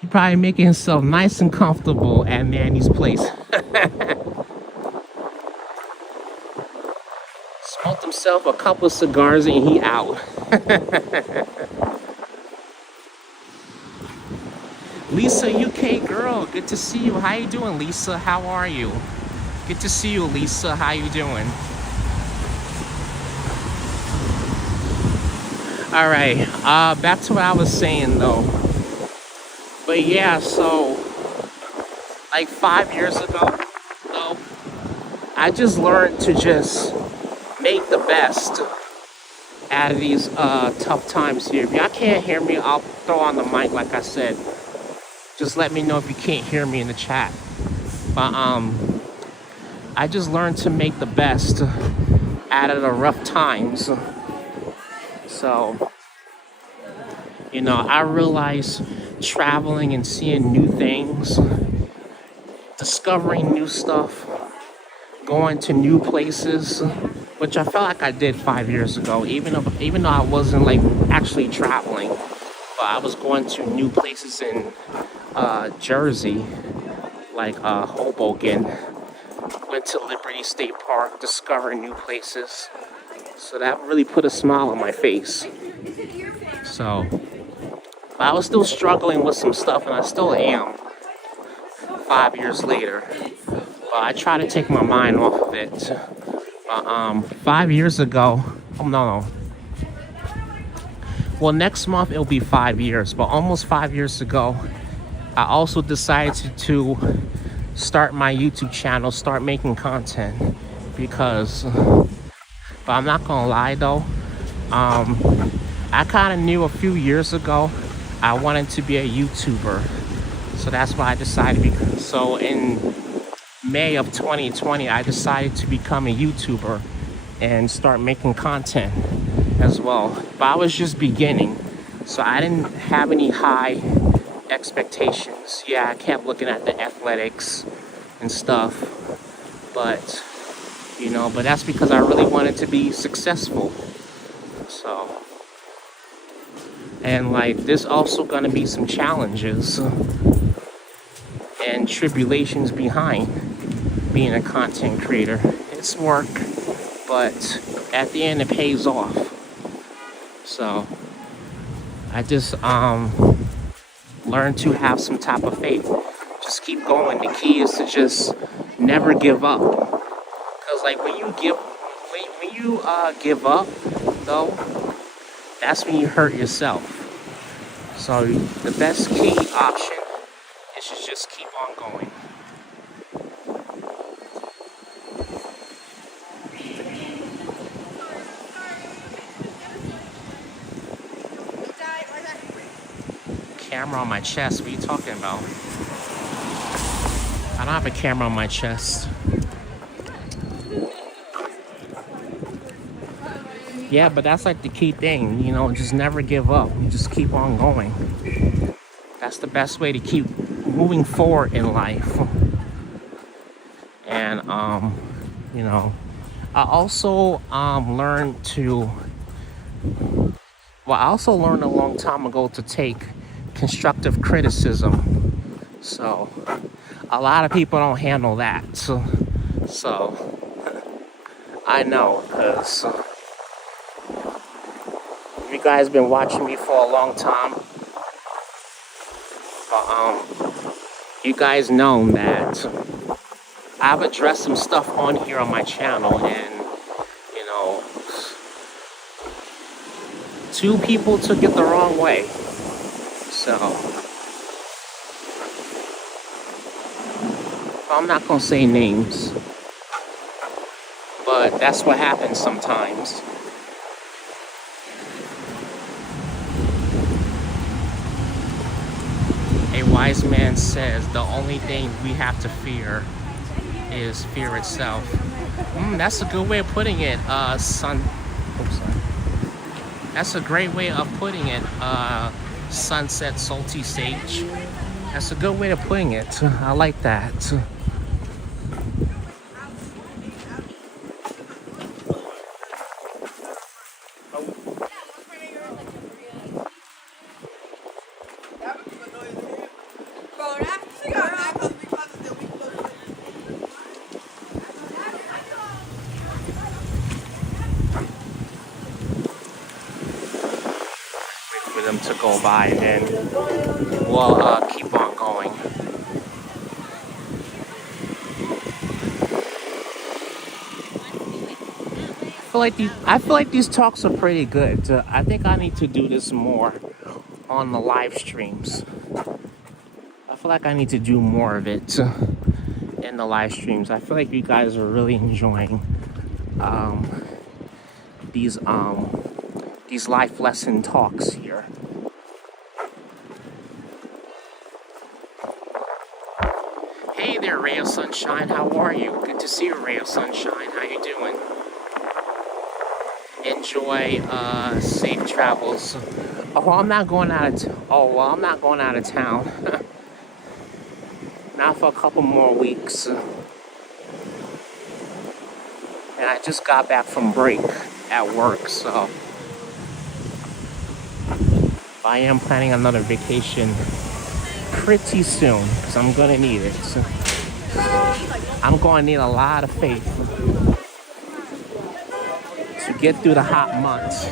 He probably making himself nice and comfortable at Manny's place. Smoked himself a couple of cigars and he out. Lisa, UK girl, good to see you. How you doing, Lisa? How are you? Good to see you, Lisa. How you doing? All right, back to what I was saying though. But yeah, so like 5 years ago, though, I just learned to just make the best out of these tough times here. If y'all can't hear me, I'll throw on the mic like I said. Just let me know if you can't hear me in the chat. But I just learned to make the best out of the rough times. So, you know, I realized traveling and seeing new things, discovering new stuff, going to new places, which I felt like I did 5 years ago, even though I wasn't like actually traveling, but I was going to new places in Jersey, like Hoboken. Went to Liberty State Park, discovering new places. So that really put a smile on my face. So, but I was still struggling with some stuff, and I still am 5 years later. But I try to take my mind off of it. 5 years ago, oh no. Well, next month it'll be 5 years, but almost 5 years ago, I also decided to start my YouTube channel, start making content, because, but I'm not gonna lie though, I kind of knew a few years ago I wanted to be a YouTuber, so that's why I decided to be. So in May of 2020, I decided to become a YouTuber and start making content as well. But I was just beginning, so I didn't have any high expectations. Yeah, I kept looking at the athletics and stuff, but you know, but that's because I really wanted to be successful. So, and like there's also gonna be some challenges and tribulations behind being a content creator. It's work, but at the end it pays off. So I just learn to have some type of faith. Just keep going. The key is to just never give up. Cause like when you give up, though, that's when you hurt yourself. So the best key option is to just keep on going. Camera on my chest, what are you talking about? I don't have a camera on my chest. Yeah, but that's like the key thing, you know, just never give up. You just keep on going. That's the best way to keep moving forward in life. And, you know, I also learned a long time ago to take constructive criticism. So a lot of people don't handle that. So I know, because you guys been watching me for a long time. You guys know that I've addressed some stuff on here on my channel, and you know, 2 people took it the wrong way. So I'm not gonna say names, but that's what happens sometimes. A wise man says the only thing we have to fear is fear itself. That's a good way of putting it, son. Oops, sorry. That's a great way of putting it, Sunset Salty Sage. That's a good way of putting it. I like that. For them to go by, and then we'll keep on going. I feel like these talks are pretty good. I think I need to do this more on the live streams. I feel like I need to do more of it in the live streams. I feel like you guys are really enjoying these life lesson talks here. Hey there, Ray of Sunshine. How are you? Good to see you, Ray of Sunshine. How you doing? Enjoy safe travels. I'm not going out of town. Not for a couple more weeks. And I just got back from break at work, so I am planning another vacation pretty soon, because I'm gonna need it. I'm gonna need a lot of faith to get through the hot months.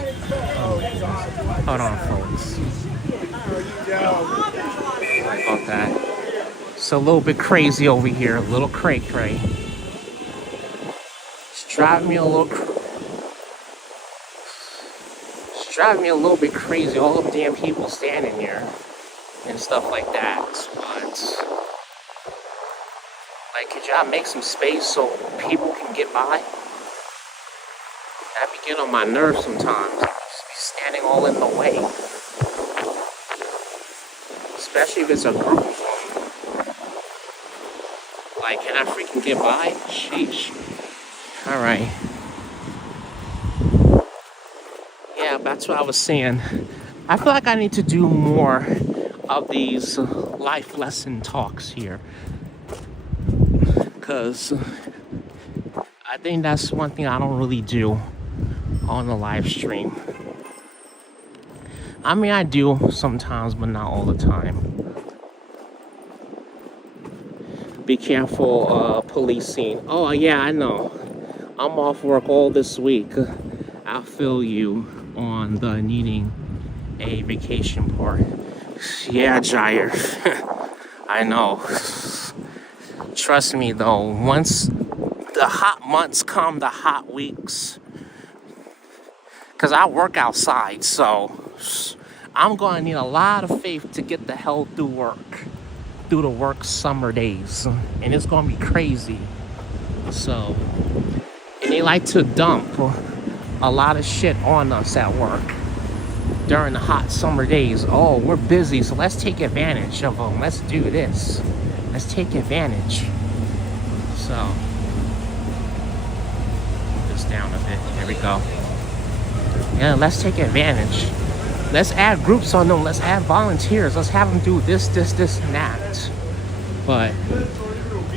Hold on, folks. Sorry about that. It's a little bit crazy over here, a little cray-cray. It's driving me a little bit crazy, all them damn people standing here and stuff like that. But like, could y'all make some space so people can get by? That be getting on my nerves sometimes. Just be standing all in the way. Especially if it's a group of them. Like, can I freaking get by? Sheesh. Alright. Yeah, that's what I was saying. I feel like I need to do more of these life lesson talks here. Because I think that's one thing I don't really do on the live stream. I mean, I do sometimes, but not all the time. Be careful, policing. Oh, yeah, I know. I'm off work all this week. I'll feel you on the needing a vacation part. Yeah, Jair. I know. Trust me, though, once the hot months come, the hot weeks, because I work outside, so I'm going to need a lot of faith to get the hell through the work summer days, and it's going to be crazy. So, and they like to dump a lot of shit on us at work during the hot summer days. Oh, we're busy, so let's take advantage of them. Let's do this. Let's take advantage. So, this down a bit. There we go. Yeah, let's take advantage. Let's add groups on them. Let's add volunteers. Let's have them do this, and that. But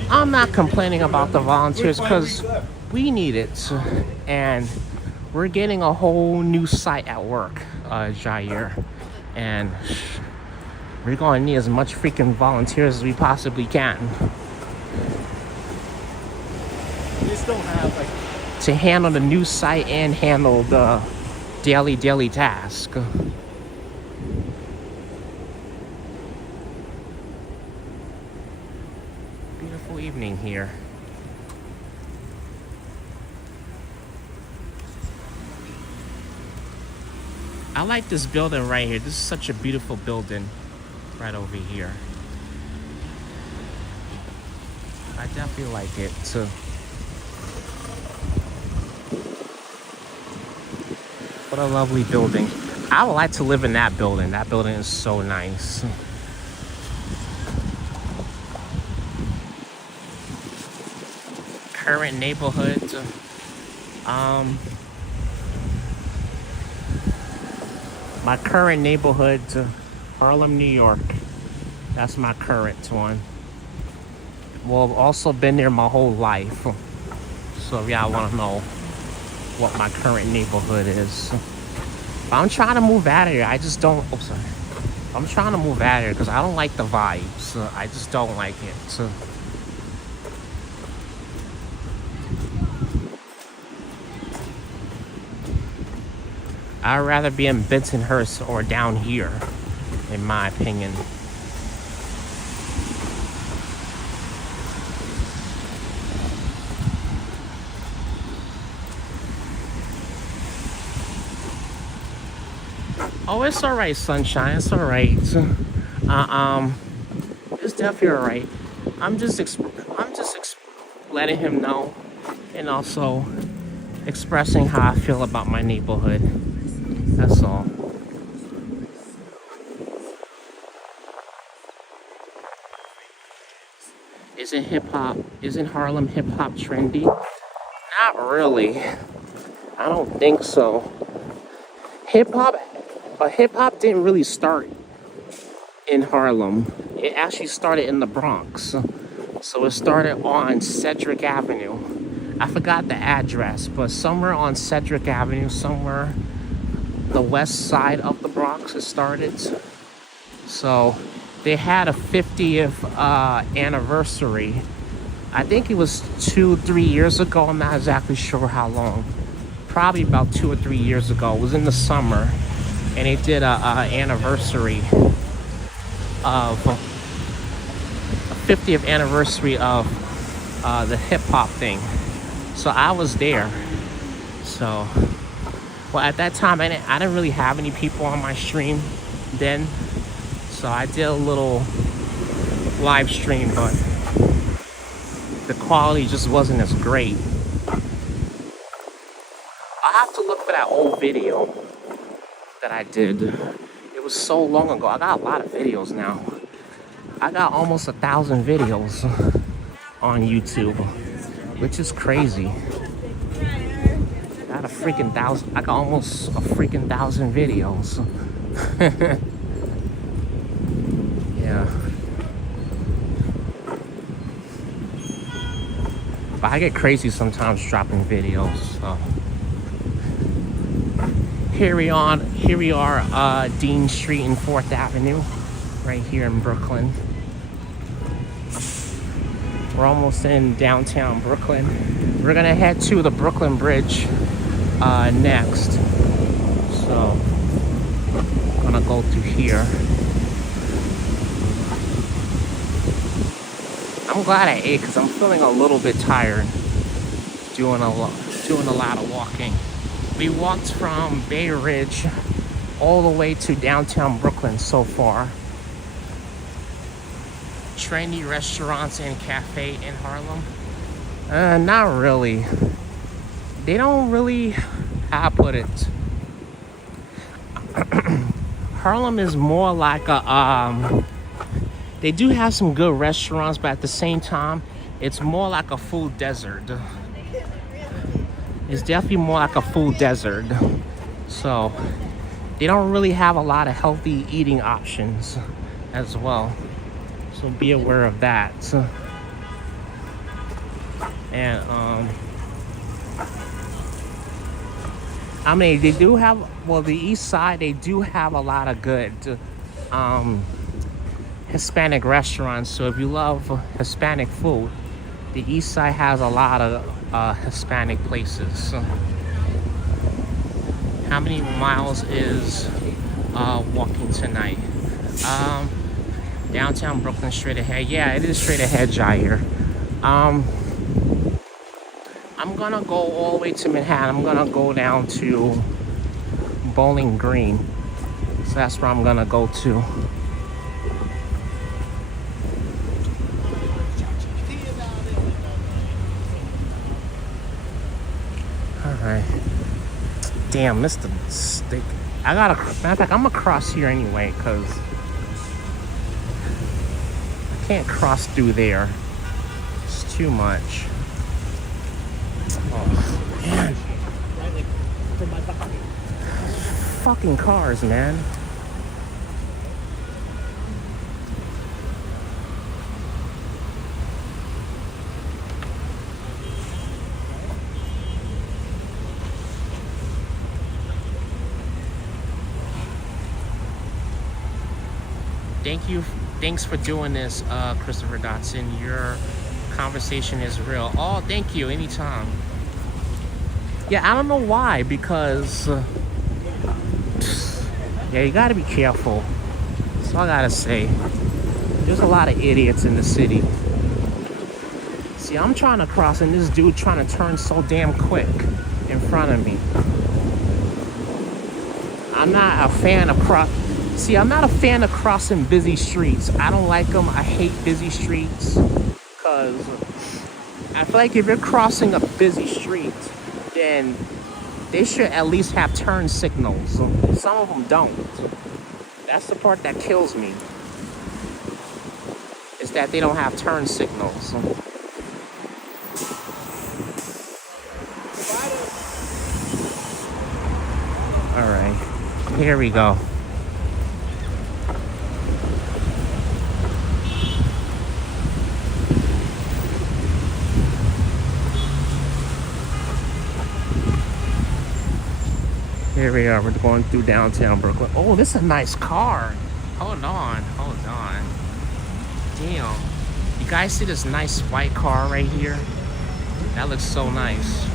I'm not complaining about the volunteers, because we need it. And we're getting a whole new site at work, Jair. And we're going to need as much freaking volunteers as we possibly can. We just don't have, like, to handle the new site and handle the daily task. Beautiful evening here. I like this building right here. This is such a beautiful building right over here. I definitely like it too. What a lovely building. I would like to live in that building. That building is so nice. Current neighborhood. My current neighborhood, Harlem, New York. That's my current one. Well, I've also been there my whole life. So if y'all want to know what my current neighborhood is. But I'm trying to move out of here. I just don't, oh, sorry. I'm trying to move out of here because I don't like the vibes. I just don't like it. So, I'd rather be in Bensonhurst or down here, in my opinion. Oh, it's all right, sunshine. It's all right. It's definitely all right. I'm just letting him know, and also expressing how I feel about my neighborhood. That's all. Isn't Harlem hip hop trendy? Not really. I don't think so. Hip hop didn't really start in Harlem. It actually started in the Bronx. So it started on Cedric Avenue. I forgot the address, but somewhere on Cedric Avenue, somewhere the west side of the Bronx it started. So they had a 50th anniversary. I think it was 2-3 years ago. I'm not exactly sure how long. Probably about 2 or 3 years ago. It was in the summer, and they did a anniversary of a 50th anniversary of the hip hop thing. So I was there. So, well, at that time I didn't really have any people on my stream then. So I did a little live stream, but the quality just wasn't as great. I'll have to look for that old video that I did. It was so long ago. I got a lot of videos now. I got almost 1,000 videos on YouTube, which is crazy. I got almost a freaking 1,000 videos. Yeah. But I get crazy sometimes dropping videos. So here we are, Dean Street and 4th Avenue, right here in Brooklyn. We're almost in downtown Brooklyn. We're gonna head to the Brooklyn Bridge next. So I'm gonna go through here. I'm glad I ate because I'm feeling a little bit tired doing a lot of walking. We walked from Bay Ridge all the way to downtown Brooklyn so far. Trendy restaurants and cafe in Harlem? Not really. They don't really, how I put it. Harlem is more like a, they do have some good restaurants, but at the same time, it's more like a food desert. It's definitely more like a food desert. So they don't really have a lot of healthy eating options as well. So be aware of that. And I mean, they do have, well, the east side, they do have a lot of good Hispanic restaurants. So if you love Hispanic food, the east side has a lot of Hispanic places. How many miles is walking tonight? Downtown Brooklyn straight ahead. Yeah, it is straight ahead, Jair. I'm gonna go all the way to Manhattan. I'm gonna go down to Bowling Green. So that's where I'm gonna go to. Alright. Damn, Mr. Stick. I gotta, matter of fact, I'm gonna cross here anyway, because I can't cross through there. It's too much. Oh, man. Right, like from my body. Fucking cars, man. Thanks for doing this, Christopher Dotson. Your conversation is real. Oh, thank you, anytime. Yeah, I don't know why, because yeah, you gotta be careful. That's all I gotta say. There's a lot of idiots in the city. See, I'm trying to cross and this dude trying to turn so damn quick in front of me. I'm not a fan of I'm not a fan of crossing busy streets. I don't like them. I hate busy streets because I feel like if you're crossing a busy street, then they should at least have turn signals. Some of them don't. That's the part that kills me, is that they don't have turn signals. All right, here we go. Here we are, we're going through downtown Brooklyn. Oh, this is a nice car. Hold on. Damn. You guys see this nice white car right here? That looks so nice.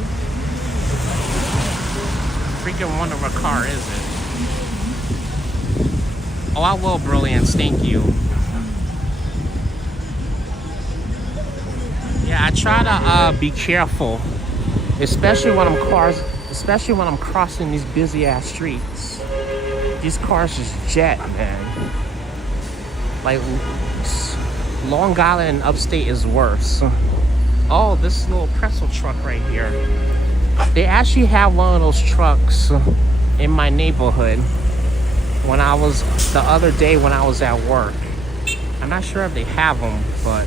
Freaking wonder what car is it? Oh, I love Brilliance, thank you. Yeah, I try to be careful, especially when I'm crossing these busy ass streets. These cars just jet, man. Like, Long Island and upstate is worse. Oh, this little pretzel truck right here. They actually have one of those trucks in my neighborhood the other day when I was at work. I'm not sure if they have them, but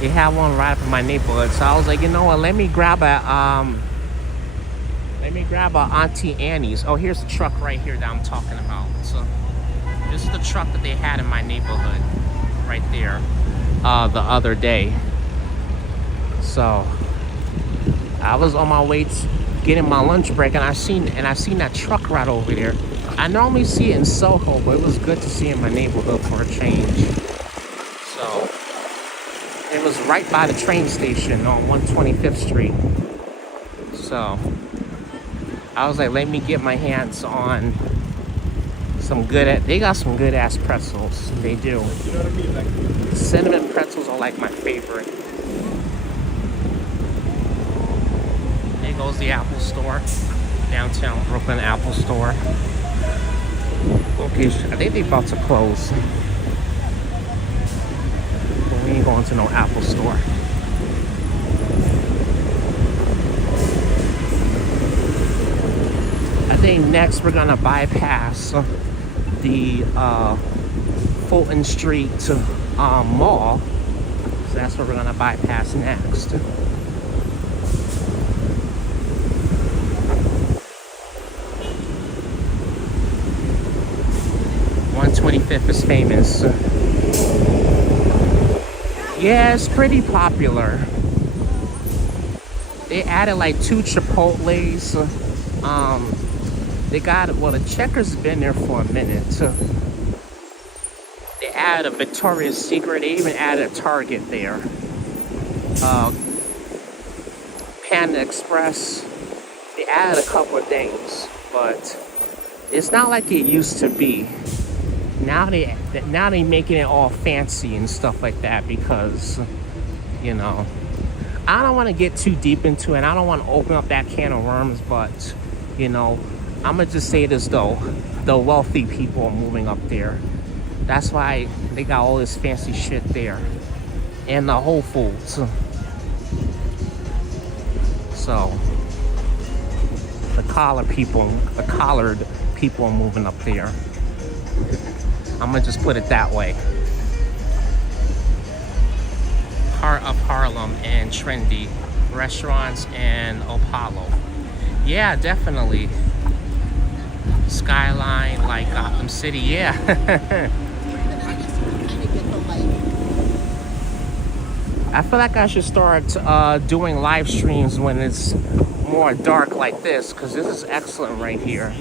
they have one right up in my neighborhood. So I was like, you know what, let me grab a Auntie Annie's. Oh, here's the truck right here that I'm talking about. So this is the truck that they had in my neighborhood right there the other day. So I was on my way to getting my lunch break, and I seen that truck right over there. I normally see it in Soho, but it was good to see it in my neighborhood for a change. So it was right by the train station on 125th Street. So I was like, let me get my hands on they got some good ass pretzels. They do. Cinnamon pretzels are like my favorite. There goes the Apple Store. Downtown Brooklyn Apple Store. Okay, I think they're about to close. But we ain't going to no Apple Store. I think next we're gonna bypass the Fulton Street Mall. So that's what we're gonna bypass next. 125th is famous. Yeah, it's pretty popular. They added like 2 Chipotles. They got, the Checkers been there for a minute. They added a Victoria's Secret. They even added a Target there. Panda Express. They added a couple of things, but it's not like it used to be. Now they making it all fancy and stuff like that because, you know, I don't want to get too deep into it. I don't want to open up that can of worms, but, you know, I'm going to just say this, though. The wealthy people are moving up there. That's why they got all this fancy shit there. And the Whole Foods. So, the collared people are moving up there. I'm going to just put it that way. Heart of Harlem and trendy restaurants and Apollo. Yeah, definitely. Skyline, like Gotham City, yeah. I feel like I should start doing live streams when it's more dark like this, because this is excellent right here.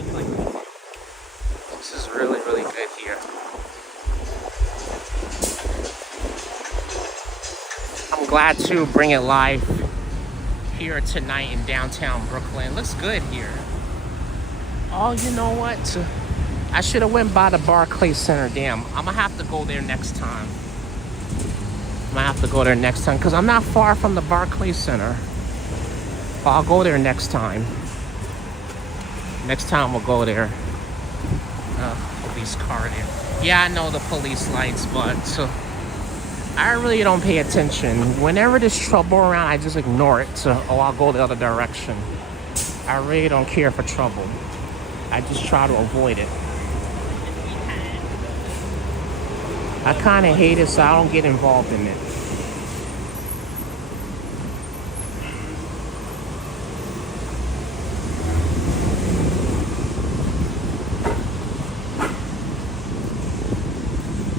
This is really, really good here. I'm glad to bring it live here tonight in downtown Brooklyn. Looks good here. Oh, you know what? I should have went by the Barclays Center. Damn, I'm gonna have to go there next time. Because I'm not far from the Barclays Center. I'll go there next time. Next time we'll go there. Police car there. Yeah, I know the police lights, but I really don't pay attention. Whenever there's trouble around, I just ignore it. Or I'll go the other direction. I really don't care for trouble. I just try to avoid it. I kind of hate it, so I don't get involved in it.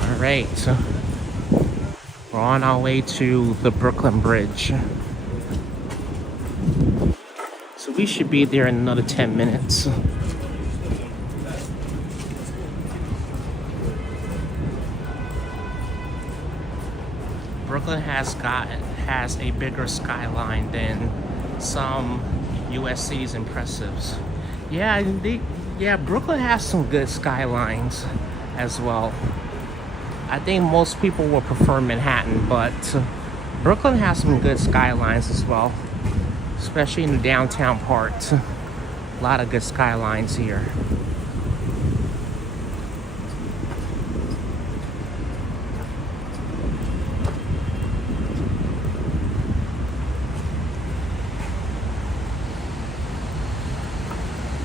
All right, we're on our way to the Brooklyn Bridge. So we should be there in another 10 minutes. Brooklyn has a bigger skyline than some U.S. cities impressives. Yeah, Brooklyn has some good skylines as well. I think most people will prefer Manhattan, but Brooklyn has some good skylines as well, especially in the downtown part. A lot of good skylines here.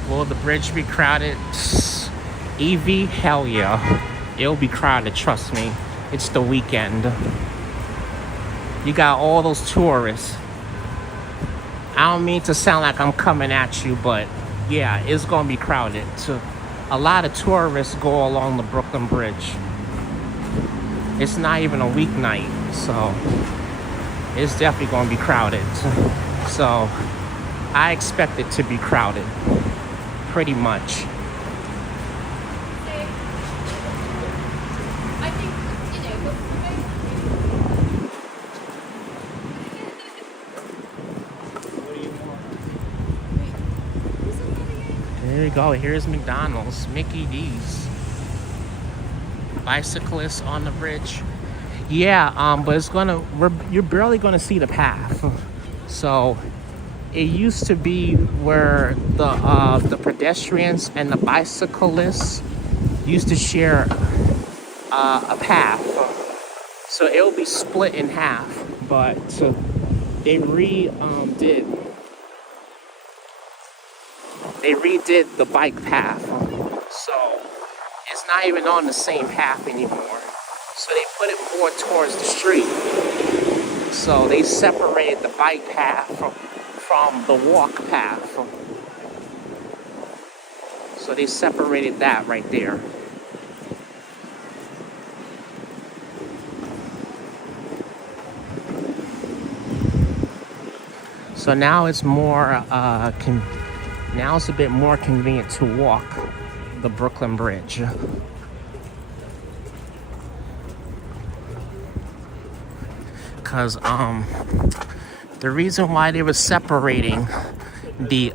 Will the bridge be crowded? Evie, hell yeah. It'll be crowded, trust me. It's the weekend. You got all those tourists. I don't mean to sound like I'm coming at you, but yeah, it's gonna be crowded. So a lot of tourists go along the Brooklyn Bridge. It's not even a weeknight, so it's definitely gonna be crowded. So I expect it to be crowded. Pretty much. There you go. Here's McDonald's, Mickey D's. Bicyclists on the bridge. Yeah, but you're barely gonna see the path. So it used to be where the pedestrians and the bicyclists used to share a path. So it'll be split in half, but they redid the bike path. So it's not even on the same path anymore. So they put it more towards the street. So they separated the bike path from the walk path. So they separated that right there. So now it's more now it's a bit more convenient to walk the Brooklyn Bridge. Cause the reason why they were separating the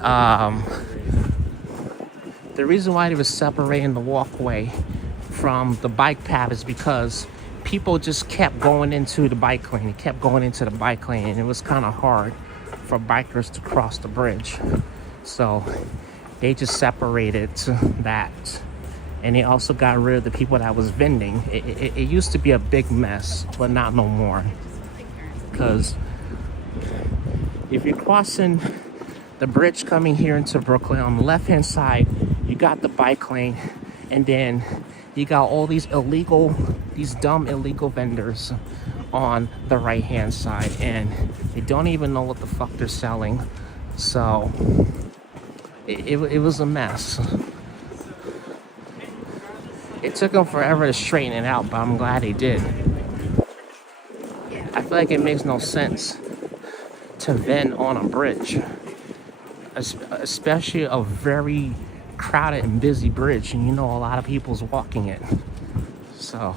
walkway from the bike path is because people just kept going into the bike lane. They kept going into the bike lane, and it was kind of hard for bikers to cross the bridge. So they just separated that. And they also got rid of the people that was vending. It used to be a big mess, but not no more. Because if you're crossing the bridge coming here into Brooklyn, on the left-hand side, you got the bike lane, and then you got all these dumb illegal vendors on the right-hand side, and they don't even know what the fuck they're selling. So it was a mess. It took them forever to straighten it out, but I'm glad they did. I feel like it makes no sense to vend on a bridge, especially a very crowded and busy bridge, and you know a lot of people's walking it. So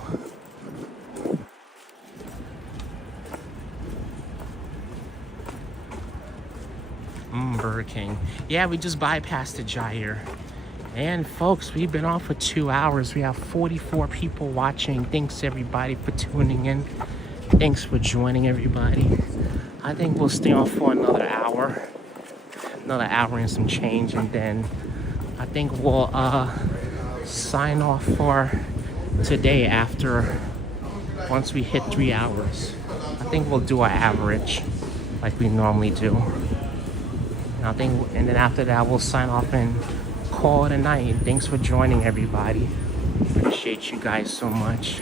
Burger King. Yeah, we just bypassed the Jair. And folks, we've been on for 2 hours. We have 44 people watching. Thanks everybody for tuning in. Thanks for joining everybody. I think we'll stay on for another hour and some change, and then I think we'll sign off for today once we hit 3 hours. I think we'll do our average like we normally do. And then after that we'll sign off and call it a night. Thanks for joining everybody. Appreciate you guys so much.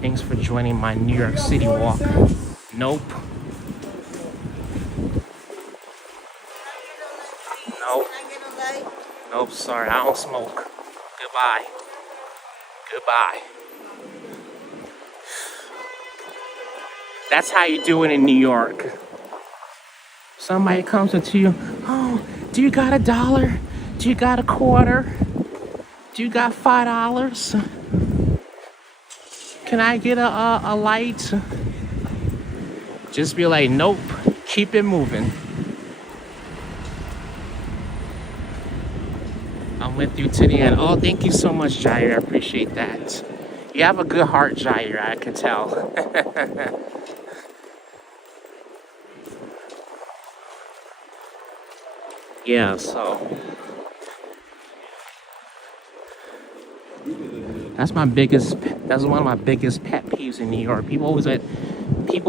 Thanks for joining my New York City walk. Nope. Nope, sorry, I don't smoke. Goodbye. That's how you do it in New York. Somebody comes up to you, oh, do you got $1? Do you got $0.25? Do you got $5? Can I get a light? Just be like, nope, keep it moving. I'm with you to the end. Oh, thank you so much, Jair. I appreciate that. You have a good heart, Jair, I can tell. Yeah, so that's one of my biggest pet peeves in New York. People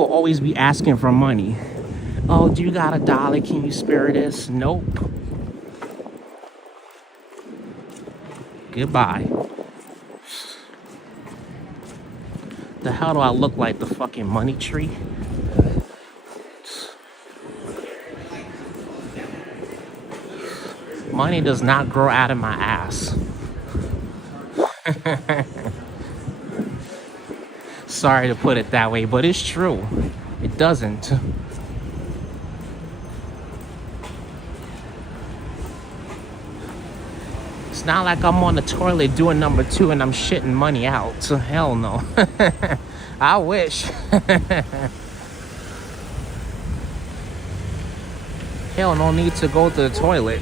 always be asking for money. Oh, do you got $1? Can you spare this? Nope. Goodbye. The hell do I look like, the fucking money tree? Money does not grow out of my ass. Sorry to put it that way, but it's true. It doesn't. It's not like I'm on the toilet doing number 2 and I'm shitting money out. So hell no. I wish. Hell, no need to go to the toilet.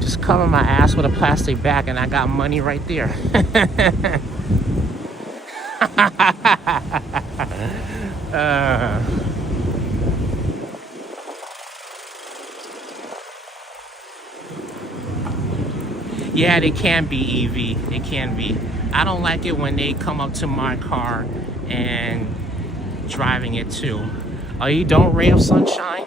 Just cover my ass with a plastic bag and I got money right there. Yeah, they can be, Evie. They can be. I don't like it when they come up to my car and driving it too. Oh, you don't, ray of sunshine?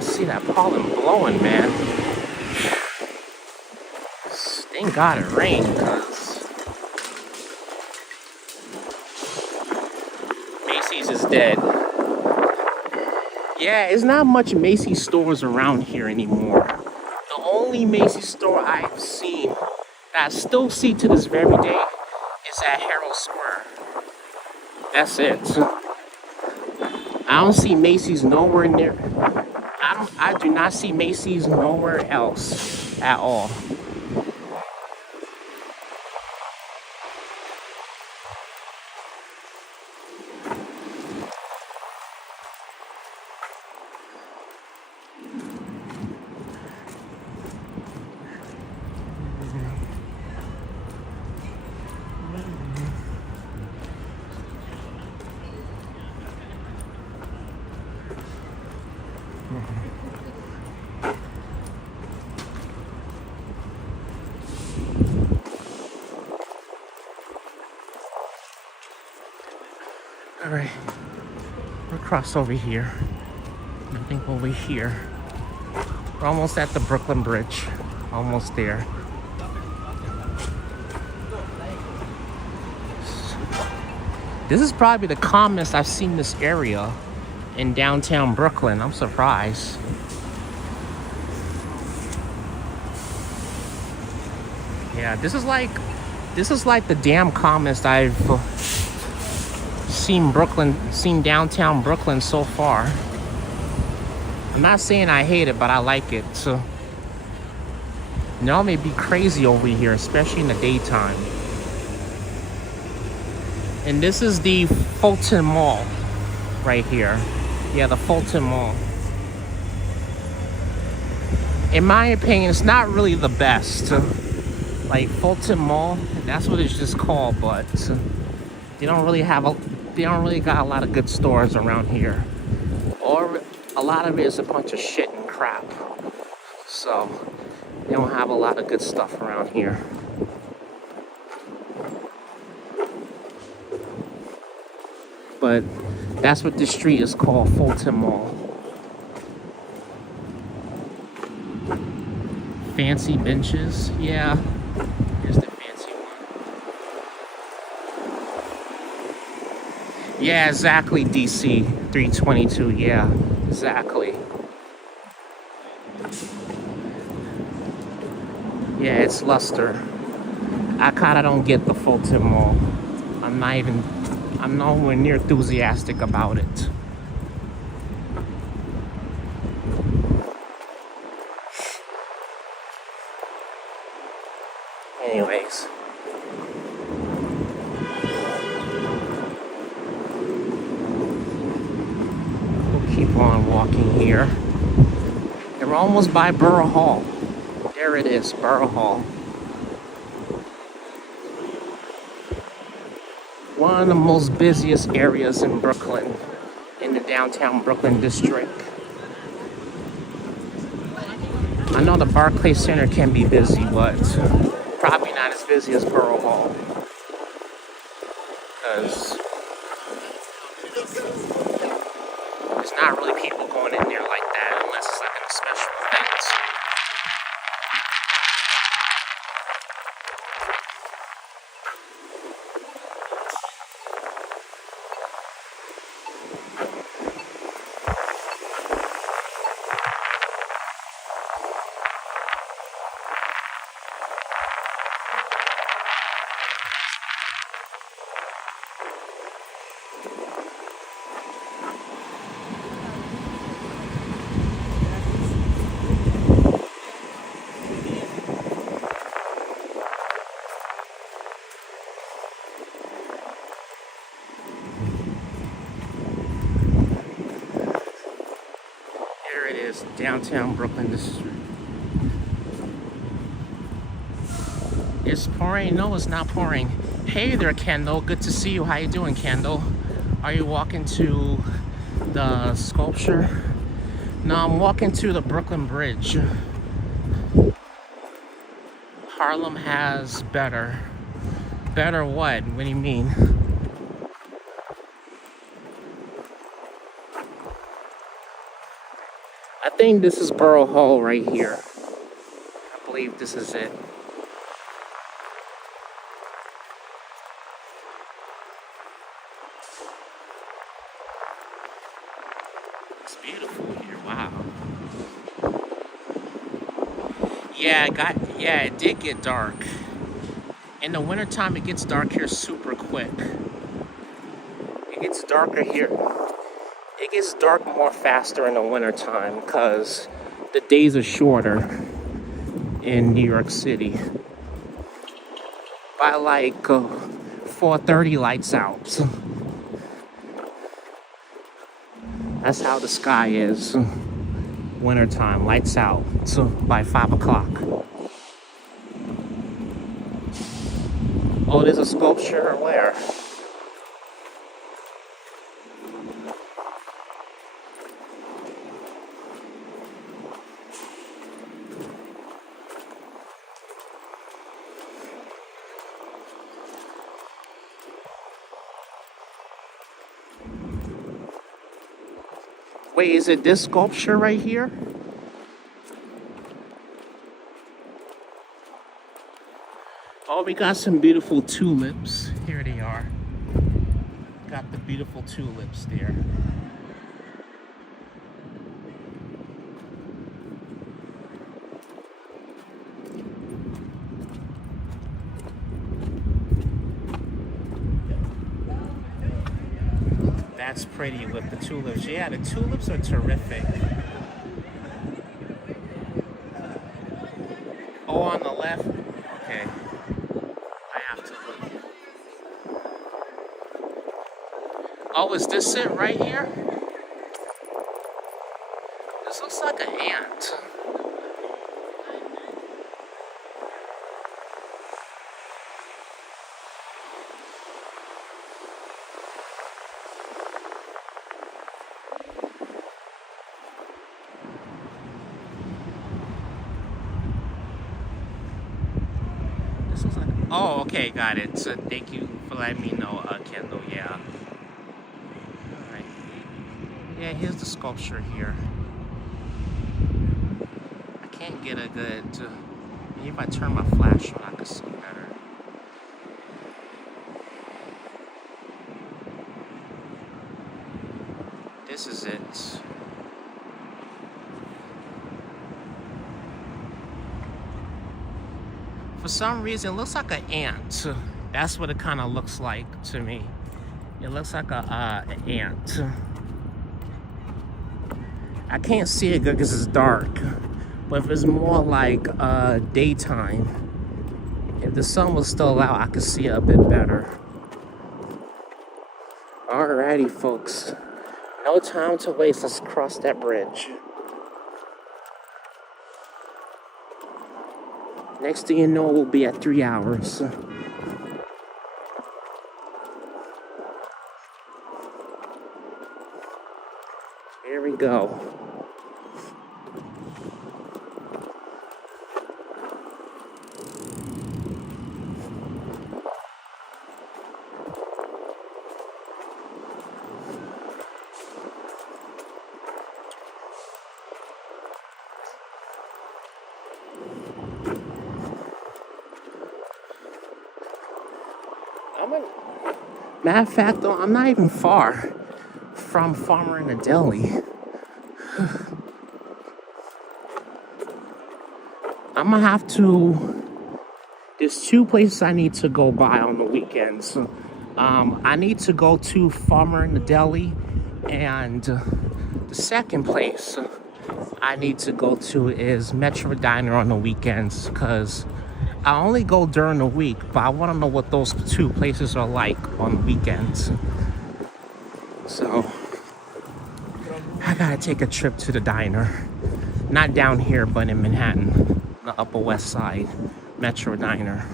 See that pollen blowing, man. Thank God it rained, because Macy's is dead. Yeah, it's not much Macy's stores around here anymore. The only Macy's store I've seen that I still see to this very day is at Herald Square. That's it. I don't see Macy's nowhere near. I do not see Macy's nowhere else at all. All right, we'll cross over here. I think over here. We're almost at the Brooklyn Bridge. Almost there. This is probably the calmest I've seen this area in downtown Brooklyn. I'm surprised. Yeah, this is like the damn calmest I've seen downtown Brooklyn so far. I'm not saying I hate it, but I like it. So, y'all may be crazy over here, especially in the daytime. And this is the Fulton Mall right here. Yeah, the Fulton Mall. In my opinion, it's not really the best. Like Fulton Mall, that's what it's just called, but they don't really got a lot of good stores around here. Or a lot of it is a bunch of shit and crap. So they don't have a lot of good stuff around here. But that's what this street is called, Fulton Mall. Fancy benches, yeah. Here's the fancy one. Yeah, exactly, DC 322, yeah, exactly. Yeah, it's luster. I kinda don't get the Fulton Mall. I'm nowhere near enthusiastic about it. Anyways. We'll keep on walking here. And we're almost by Borough Hall. There it is, Borough Hall. One of the most busiest areas in Brooklyn, in the downtown Brooklyn district. I know the Barclays Center can be busy, but probably not as busy as Borough Hall. Because there's not really people going in there like that unless it's like a special event. Downtown Brooklyn district. It's pouring. No, it's not pouring. Hey there, Kendall. Good to see you. How you doing, Kendall? Are you walking to the sculpture? No, I'm walking to the Brooklyn Bridge. Harlem has better. Better what? What do you mean? I think this is Borough Hall right here. I believe this is it. It's beautiful here. Wow. Yeah, it did get dark. In the wintertime, it gets dark here super quick. It gets darker here. It gets dark more faster in the wintertime because the days are shorter in New York City. By like 4:30, lights out. That's how the sky is. Wintertime, lights out. So by 5 o'clock. Oh, there's a sculpture where? Wait, is it this sculpture right here? Oh, we got some beautiful tulips. Here they are. Got the beautiful tulips there. That's pretty with the tulips. Yeah, the tulips are terrific. Oh, on the left? Okay. I have to look. Oh, is this it right here? This looks like an ant. Oh, okay, got it. So thank you for letting me know, Kendall. Yeah. All right. Yeah, here's the sculpture here. I can't get a good. Maybe if I turn my flash on, I can see better. This is it. For some reason, it looks like an ant. That's what it kind of looks like to me. It looks like an ant. I can't see it good because it's dark. But if it's more like daytime, if the sun was still out, I could see it a bit better. Alrighty, folks. No time to waste. Let's cross that bridge. Next thing you know, we'll be at 3 hours. Here we go. Matter of fact, though, I'm not even far from Farmer in the Deli. I'm gonna have to. There's 2 places I need to go by on the weekends. I need to go to Farmer in the Deli, and the second place I need to go to is Metro Diner on the weekends, because I only go during the week, but I want to know what those 2 places are like on the weekends. So I gotta take a trip to the diner. Not down here, but in Manhattan, the Upper West Side, Metro Diner.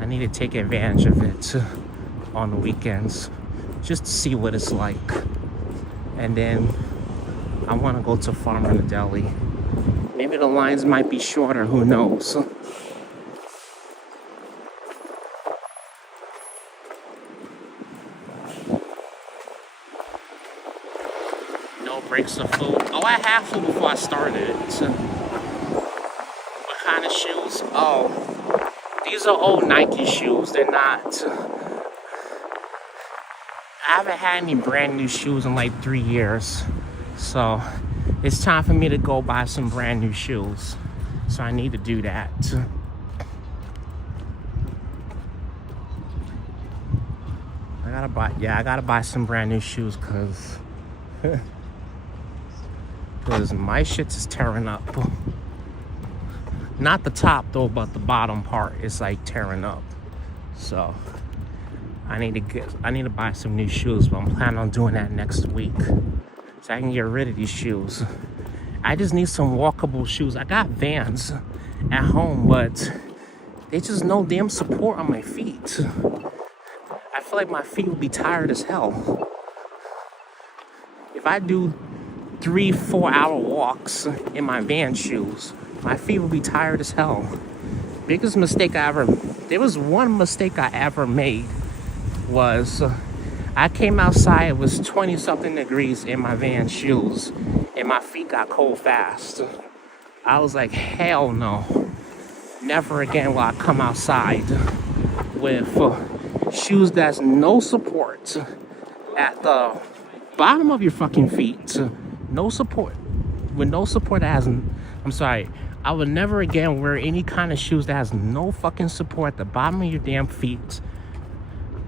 I need to take advantage of it on the weekends, just to see what it's like. And then I want to go to Farmer in the Deli. Maybe the lines might be shorter, who knows? No breaks of food. Oh, I had food before I started. What kind of shoes? Oh, these are old Nike shoes. They're not. I haven't had any brand new shoes in like 3 years. So it's time for me to go buy some brand new shoes. So I need to do that. I gotta buy some brand new shoes because my shit is tearing up. Not the top though, but the bottom part is like tearing up. So I need to buy some new shoes, but I'm planning on doing that next week so I can get rid of these shoes. I just need some walkable shoes. I got Vans at home, but they just no damn support on my feet. I feel like my feet will be tired as hell. If I do 3-4 hour walks in my Vans shoes, my feet will be tired as hell. Biggest mistake there was one mistake I ever made was I came outside, it was 20 something degrees in my Vans shoes and my feet got cold fast. I was like, hell no. Never again will I come outside with shoes that's no support at the bottom of your fucking feet. No support. With no support that has, I'm sorry, I would never again wear any kind of shoes that has no fucking support at the bottom of your damn feet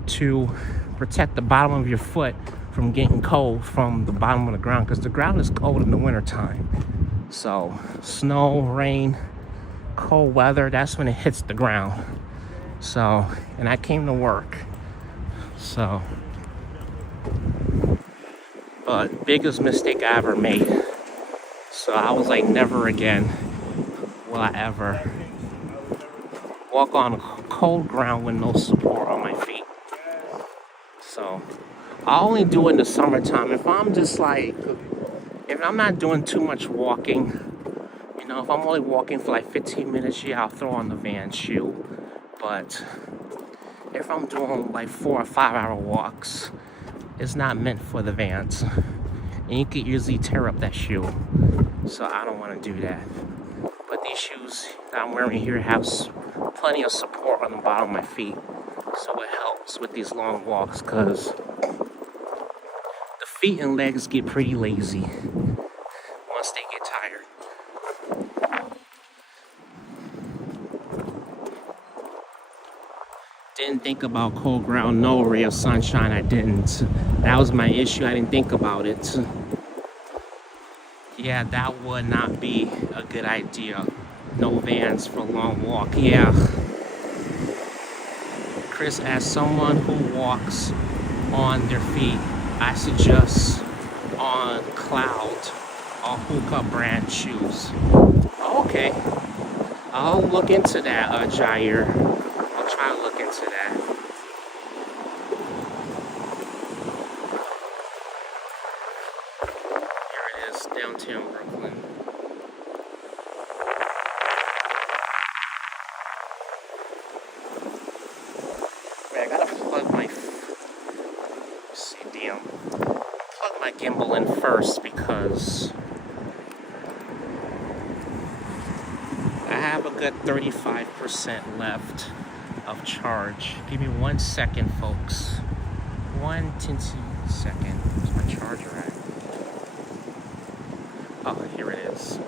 to protect the bottom of your foot from getting cold from the bottom of the ground, because the ground is cold in the wintertime. So snow, rain, cold weather, that's when it hits the ground. So, and I came to work. So, but biggest mistake I ever made. So I was like, never again will I ever walk on cold ground with no support on my feet. So I only do it in the summertime. If I'm just like, if I'm not doing too much walking, you know, if I'm only walking for like 15 minutes, yeah, I'll throw on the Vans shoe. But if I'm doing like 4 or 5 hour walks, it's not meant for the Vans. And you could easily tear up that shoe. So I don't want to do that. But these shoes that I'm wearing here have plenty of support on the bottom of my feet. So it helps with these long walks, because the feet and legs get pretty lazy once they get tired. Didn't think about cold ground, no ray of sunshine. I didn't. That was my issue. I didn't think about it. Yeah, that would not be a good idea. No Vans for a long walk. Yeah. Chris, as someone who walks on their feet, I suggest on Cloud or Hookah brand shoes. Okay. I'll look into that, Jair. I'll try to look into that. Downtown Brooklyn. Wait, I gotta plug my. Let's see, damn. Plug my gimbal in first because I have a good 35% left of charge. Give me 1 second, folks. 1 teensy second. Where's my charger at? Oh, here it is.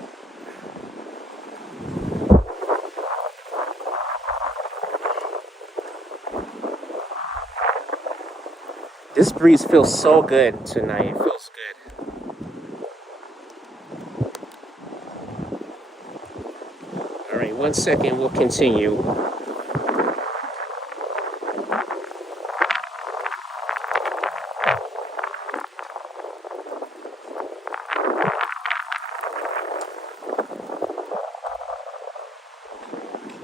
This breeze feels so good tonight. It feels good. All right, 1 second. We'll continue.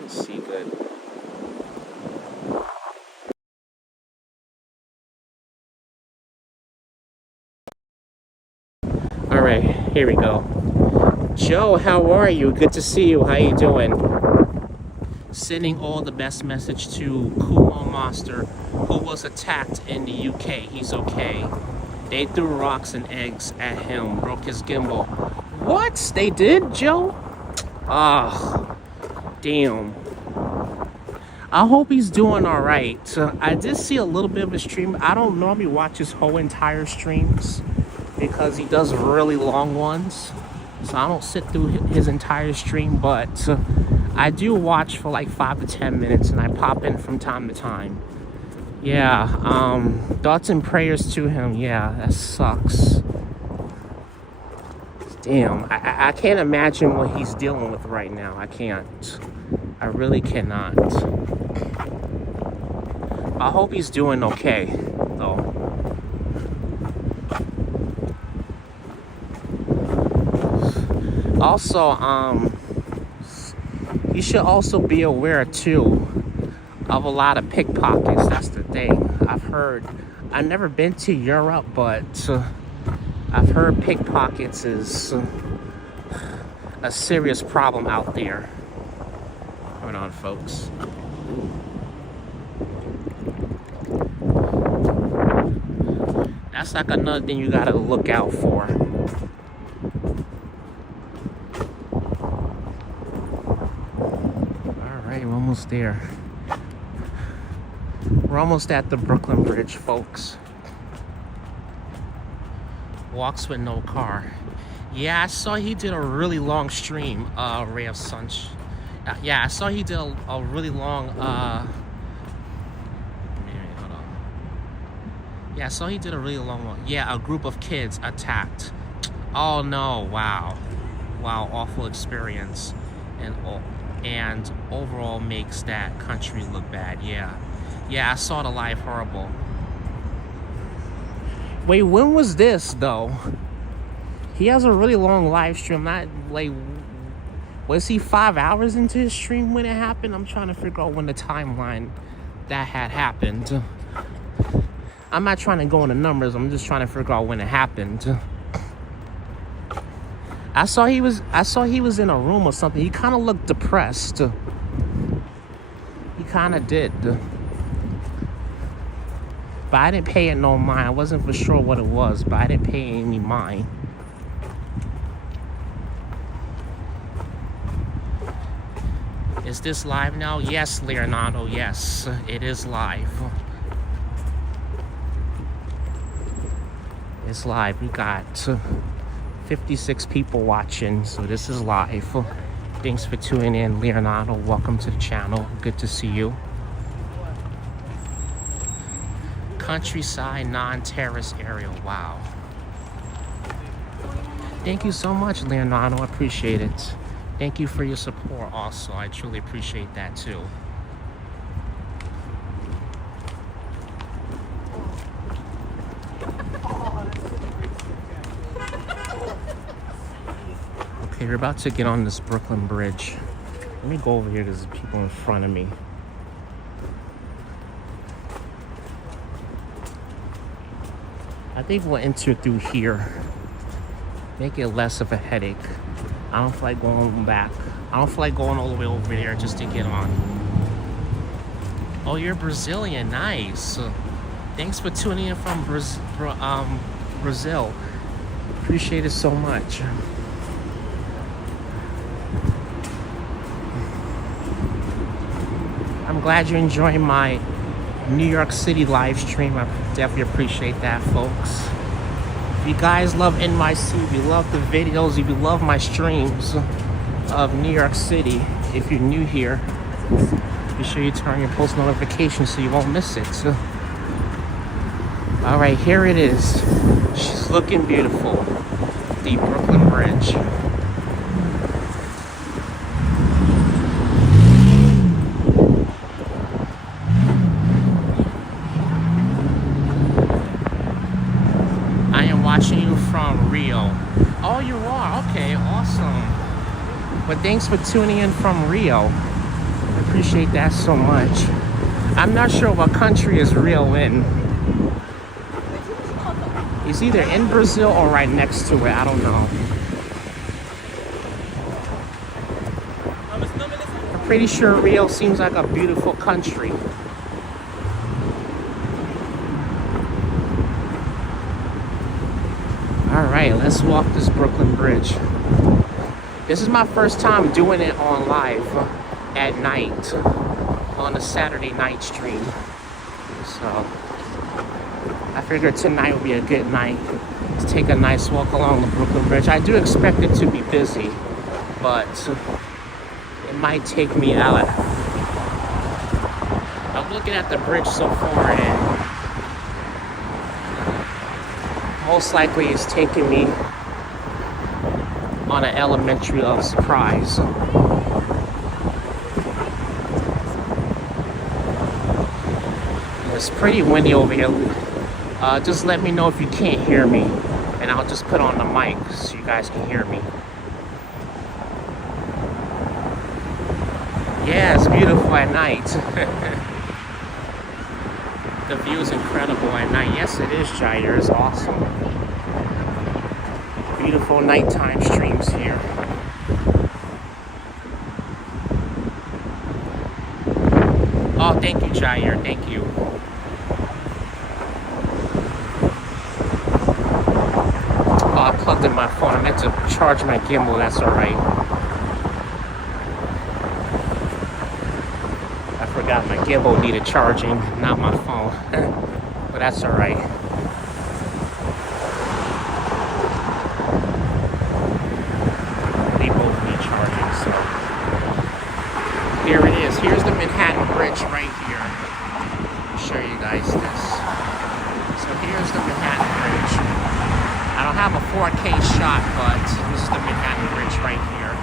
See good. All right, here we go. Joe, how are you? Good to see you. How you doing? Sending all the best message to Kumo Monster, who was attacked in the UK. He's okay. They threw rocks and eggs at him, broke his gimbal. What? They did, Joe? Ah, damn. I hope he's doing all right. I did see a little bit of his stream. I don't normally watch his whole entire streams because he does really long ones. So I don't sit through his entire stream, but I do watch for like 5 to 10 minutes and I pop in from time to time. Yeah, thoughts and prayers to him. Yeah, that sucks. Damn, I can't imagine what he's dealing with right now. I can't. I really cannot. I hope he's doing okay, though. Also, you should also be aware, too, of a lot of pickpockets. That's the thing. I've never been to Europe, but I've heard pickpockets is a serious problem out there. Hold on, folks. That's like another thing you gotta look out for. Alright, we're almost there. We're almost at the Brooklyn Bridge, folks. Walks with no car. Yeah, I saw he did a really long stream, Ray of Sunshine. Yeah, I saw he did a really long, hold on. Yeah, I saw he did a really long one. Yeah, a group of kids attacked. Oh no, wow. Wow, awful experience. And overall makes that country look bad, yeah. Yeah, I saw the live, horrible. Wait, when was this, though? He has a really long live stream. Not like, was he 5 hours into his stream when it happened? I'm trying to figure out when the timeline that had happened. I'm not trying to go into numbers. I'm just trying to figure out when it happened. I saw he was in a room or something. He kind of looked depressed. He kind of did. But I didn't pay it no mind. I wasn't for sure what it was, but I didn't pay any mind. Is this live now? Yes, Leonardo, yes. It is live. It's live. We got 56 people watching, so this is live. Thanks for tuning in, Leonardo. Welcome to the channel. Good to see you. Countryside non-terrorist area. Wow. Thank you so much, Leonardo. I appreciate it. Thank you for your support also. I truly appreciate that too. Okay, we're about to get on this Brooklyn Bridge. Let me go over here because there's people in front of me. I think we'll enter through here. Make it less of a headache. I don't feel like going back. I don't feel like going all the way over there just to get on. Oh, you're Brazilian. Nice. Thanks for tuning in from Brazil. Appreciate it so much. I'm glad you're enjoying my New York City live stream. I definitely appreciate that, folks. If you guys love NYC, if you love the videos, if you love my streams of New York City, if you're new here, be sure you turn on your post notifications so you won't miss it. All right, here it is. She's looking beautiful. The Brooklyn Bridge. Watching you from Rio. Oh, you are? Okay, awesome. But thanks for tuning in from Rio. I appreciate that so much. I'm not sure what country is Rio in. It's either in Brazil or right next to it. I don't know. I'm pretty sure Rio seems like a beautiful country. Alright, let's walk this Brooklyn Bridge. This is my first time doing it on live at night on a Saturday night stream. So I figured tonight would be a good night to take a nice walk along the Brooklyn Bridge. I do expect it to be busy, but it might take me out I'm looking at the bridge so far, and most likely it's taking me on an elementary of surprise. It's pretty windy over here. Just let me know if you can't hear me, and I'll just put on the mic so you guys can hear me. Yeah, it's beautiful at night. The view is incredible at night. Yes, it is, Jair. It's awesome. Beautiful nighttime streams here. Oh, thank you, Jair. Thank you. Oh, I plugged in my phone. I meant to charge my gimbal. That's all right. I forgot my gimbal needed charging, not my phone. But that's all right. They both need charging, so. Here it is. Here's the Manhattan Bridge right here. I'll show you guys this. So here's the Manhattan Bridge. I don't have a 4K shot, but this is the Manhattan Bridge right here.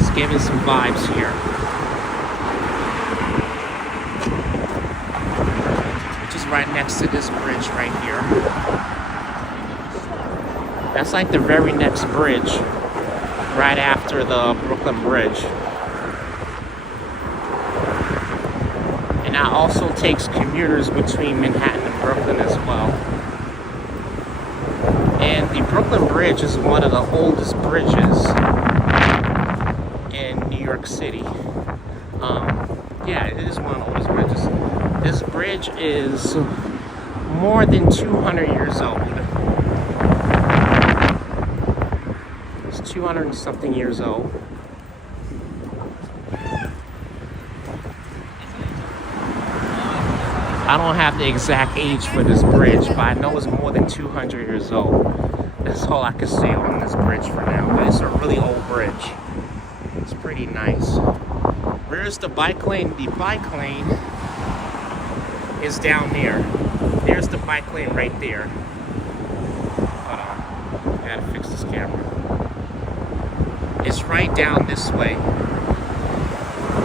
It's giving some vibes here. Which is right next to this bridge right here. That's like the very next bridge, right after the Brooklyn Bridge. And that also takes commuters between Manhattan and Brooklyn as well. And the Brooklyn Bridge is one of the oldest bridges in New York City. Yeah, it is one of the oldest bridges. This bridge is more than 200 years old. It's 200 and something years old. I don't have the exact age for this bridge, but I know it's more than 200 years old. That's all I can say on this bridge for now, but it's a really old bridge. It's pretty nice. Where's the bike lane? The bike lane is down there. There's the bike lane right there. Hold on, I gotta fix this camera. It's right down this way.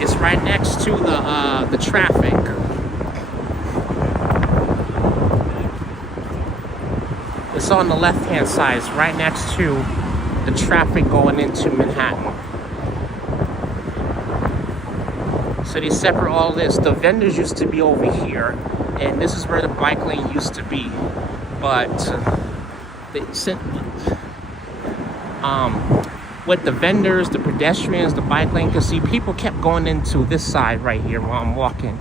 It's right next to the traffic. It's on the left-hand side. It's right next to the traffic going into Manhattan. So they separate all this. The vendors used to be over here, and this is where the bike lane used to be. But with the vendors, the pedestrians, the bike lane, because see, people kept going into this side right here while I'm walking.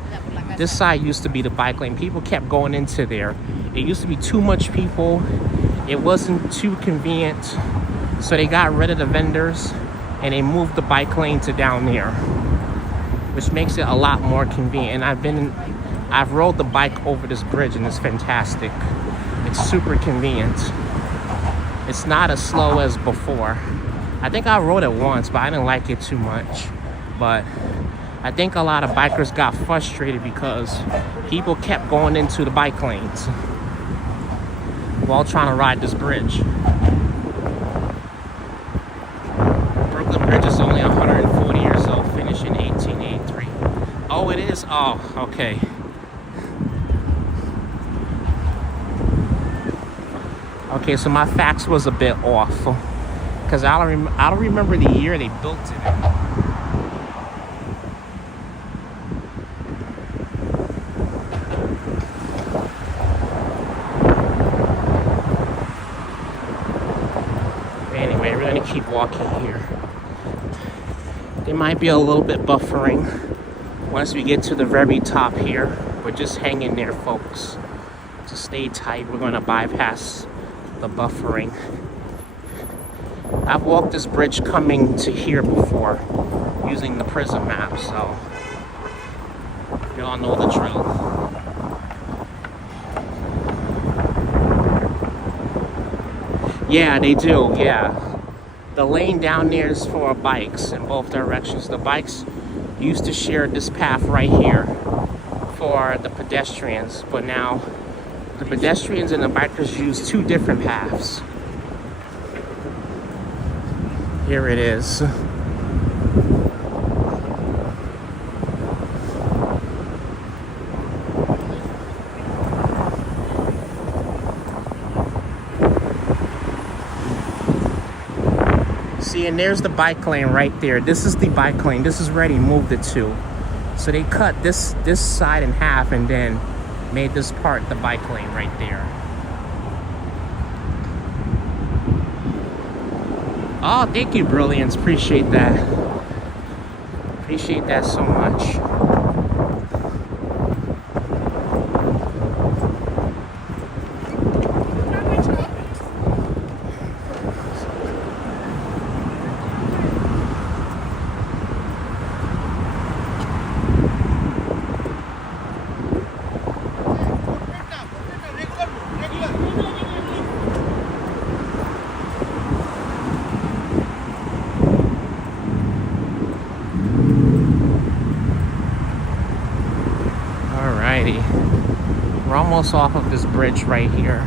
This side used to be the bike lane. People kept going into there. It used to be too much people. It wasn't too convenient. So they got rid of the vendors and they moved the bike lane to down there, which makes it a lot more convenient. And I've rode the bike over this bridge and it's fantastic. It's super convenient. It's not as slow as before. I think I rode it once, but I didn't like it too much. But I think a lot of bikers got frustrated because people kept going into the bike lanes while trying to ride this bridge. Brooklyn Bridge is only 140 years old, finished in 1883. Oh, it is? Oh, okay. Okay, so my facts was a bit off because I don't remember the year they built it. Anyway, we're gonna keep walking here. There might be a little bit buffering once we get to the very top here. We're just hanging there, folks. Just stay tight. We're gonna bypass the buffering. I've walked this bridge coming to here before using the Prism map, so you all know the drill. Yeah, they do, yeah. The lane down there is for bikes in both directions. The bikes used to share this path right here for the pedestrians, but now the pedestrians and the bikers use two different paths. Here it is. See, and there's the bike lane right there. This is the bike lane. This is where they moved it to. So they cut this side in half and then made this part the bike lane right there. Oh, thank you, Brilliance. Appreciate that. Appreciate that so much. We're almost off of this bridge right here.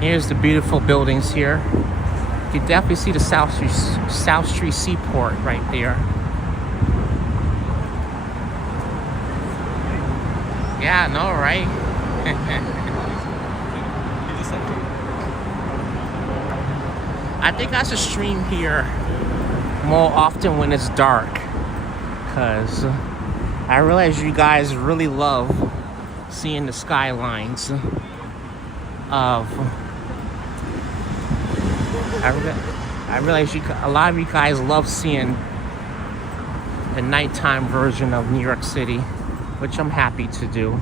Here's the beautiful buildings here. You can definitely see the South Street Seaport right there. Yeah, I know, right? I think I should stream here more often when it's dark, because I realize you guys really love seeing the skylines of... I realize a lot of you guys love seeing the nighttime version of New York City, which I'm happy to do.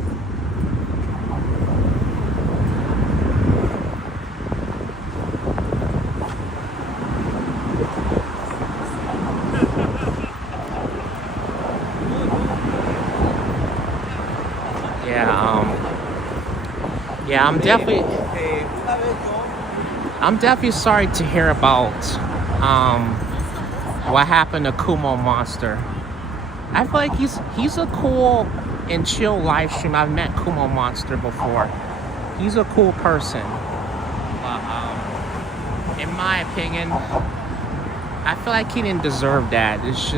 Yeah, I'm definitely sorry to hear about what happened to Kumo Monster. I feel like he's a cool and chill live stream. I've met Kumo Monster before. He's a cool person. In my opinion, I feel like he didn't deserve that. It's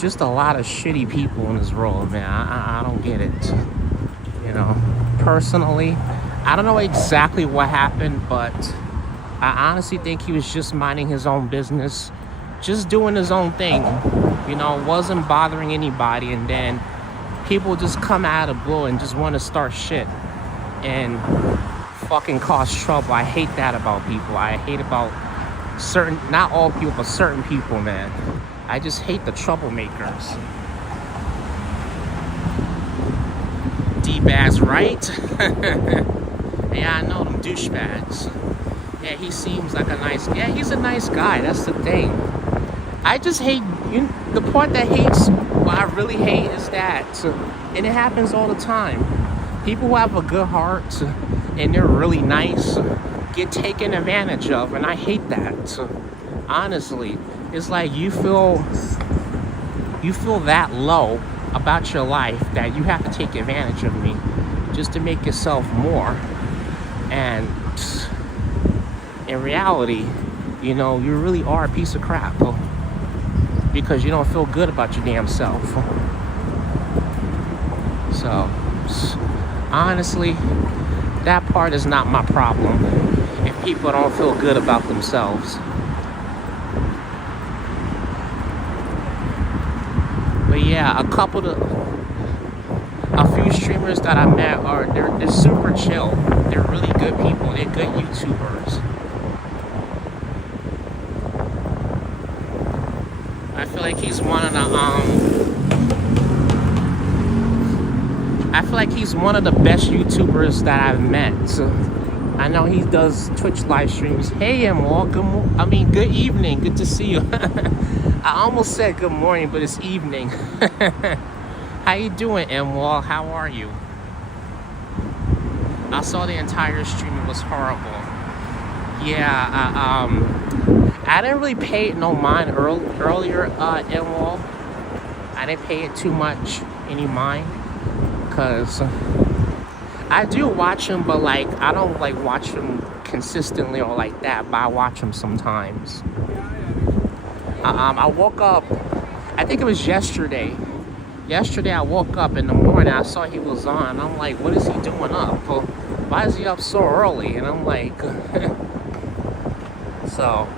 just a lot of shitty people in this world, man. I don't get it. You know, personally, I don't know exactly what happened, but I honestly think he was just minding his own business, just doing his own thing. You know, wasn't bothering anybody, and then people just come out of the blue and just want to start shit and fucking cause trouble. I hate that about people. I hate about certain, not all people, but certain people, man. I just hate the troublemakers. D-bags, right? Yeah, I know them douchebags. Yeah, he seems like a nice... Yeah, he's a nice guy. That's the thing. I just hate... the part that hates... What I really hate is that... And it happens all the time. People who have a good heart and they're really nice get taken advantage of. And I hate that. Honestly. It's like you feel that low about your life that you have to take advantage of me just to make yourself more. And in reality, you know, you really are a piece of crap because you don't feel good about your damn self. So honestly, that part is not my problem if people don't feel good about themselves. But yeah, yeah, a few streamers that I met are they're super chill. They're really good people. They're good YouTubers. I feel like he's one of the I feel like he's one of the best YouTubers that I've met. So I know he does Twitch live streams. Hey, welcome. I mean, good evening. Good to see you. I almost said good morning, but it's evening. How you doing, Wall? How are you? I saw the entire stream. It was horrible. Yeah, I didn't really pay no mind earlier, Wall. I didn't pay it too much any mind, cause I do watch him, but like I don't like watch him consistently or like that. But I watch him sometimes. I woke up. I think it was yesterday. Yesterday I woke up in the morning, I saw he was on. I'm like, what is he doing up? Why is he up so early? And I'm like, so.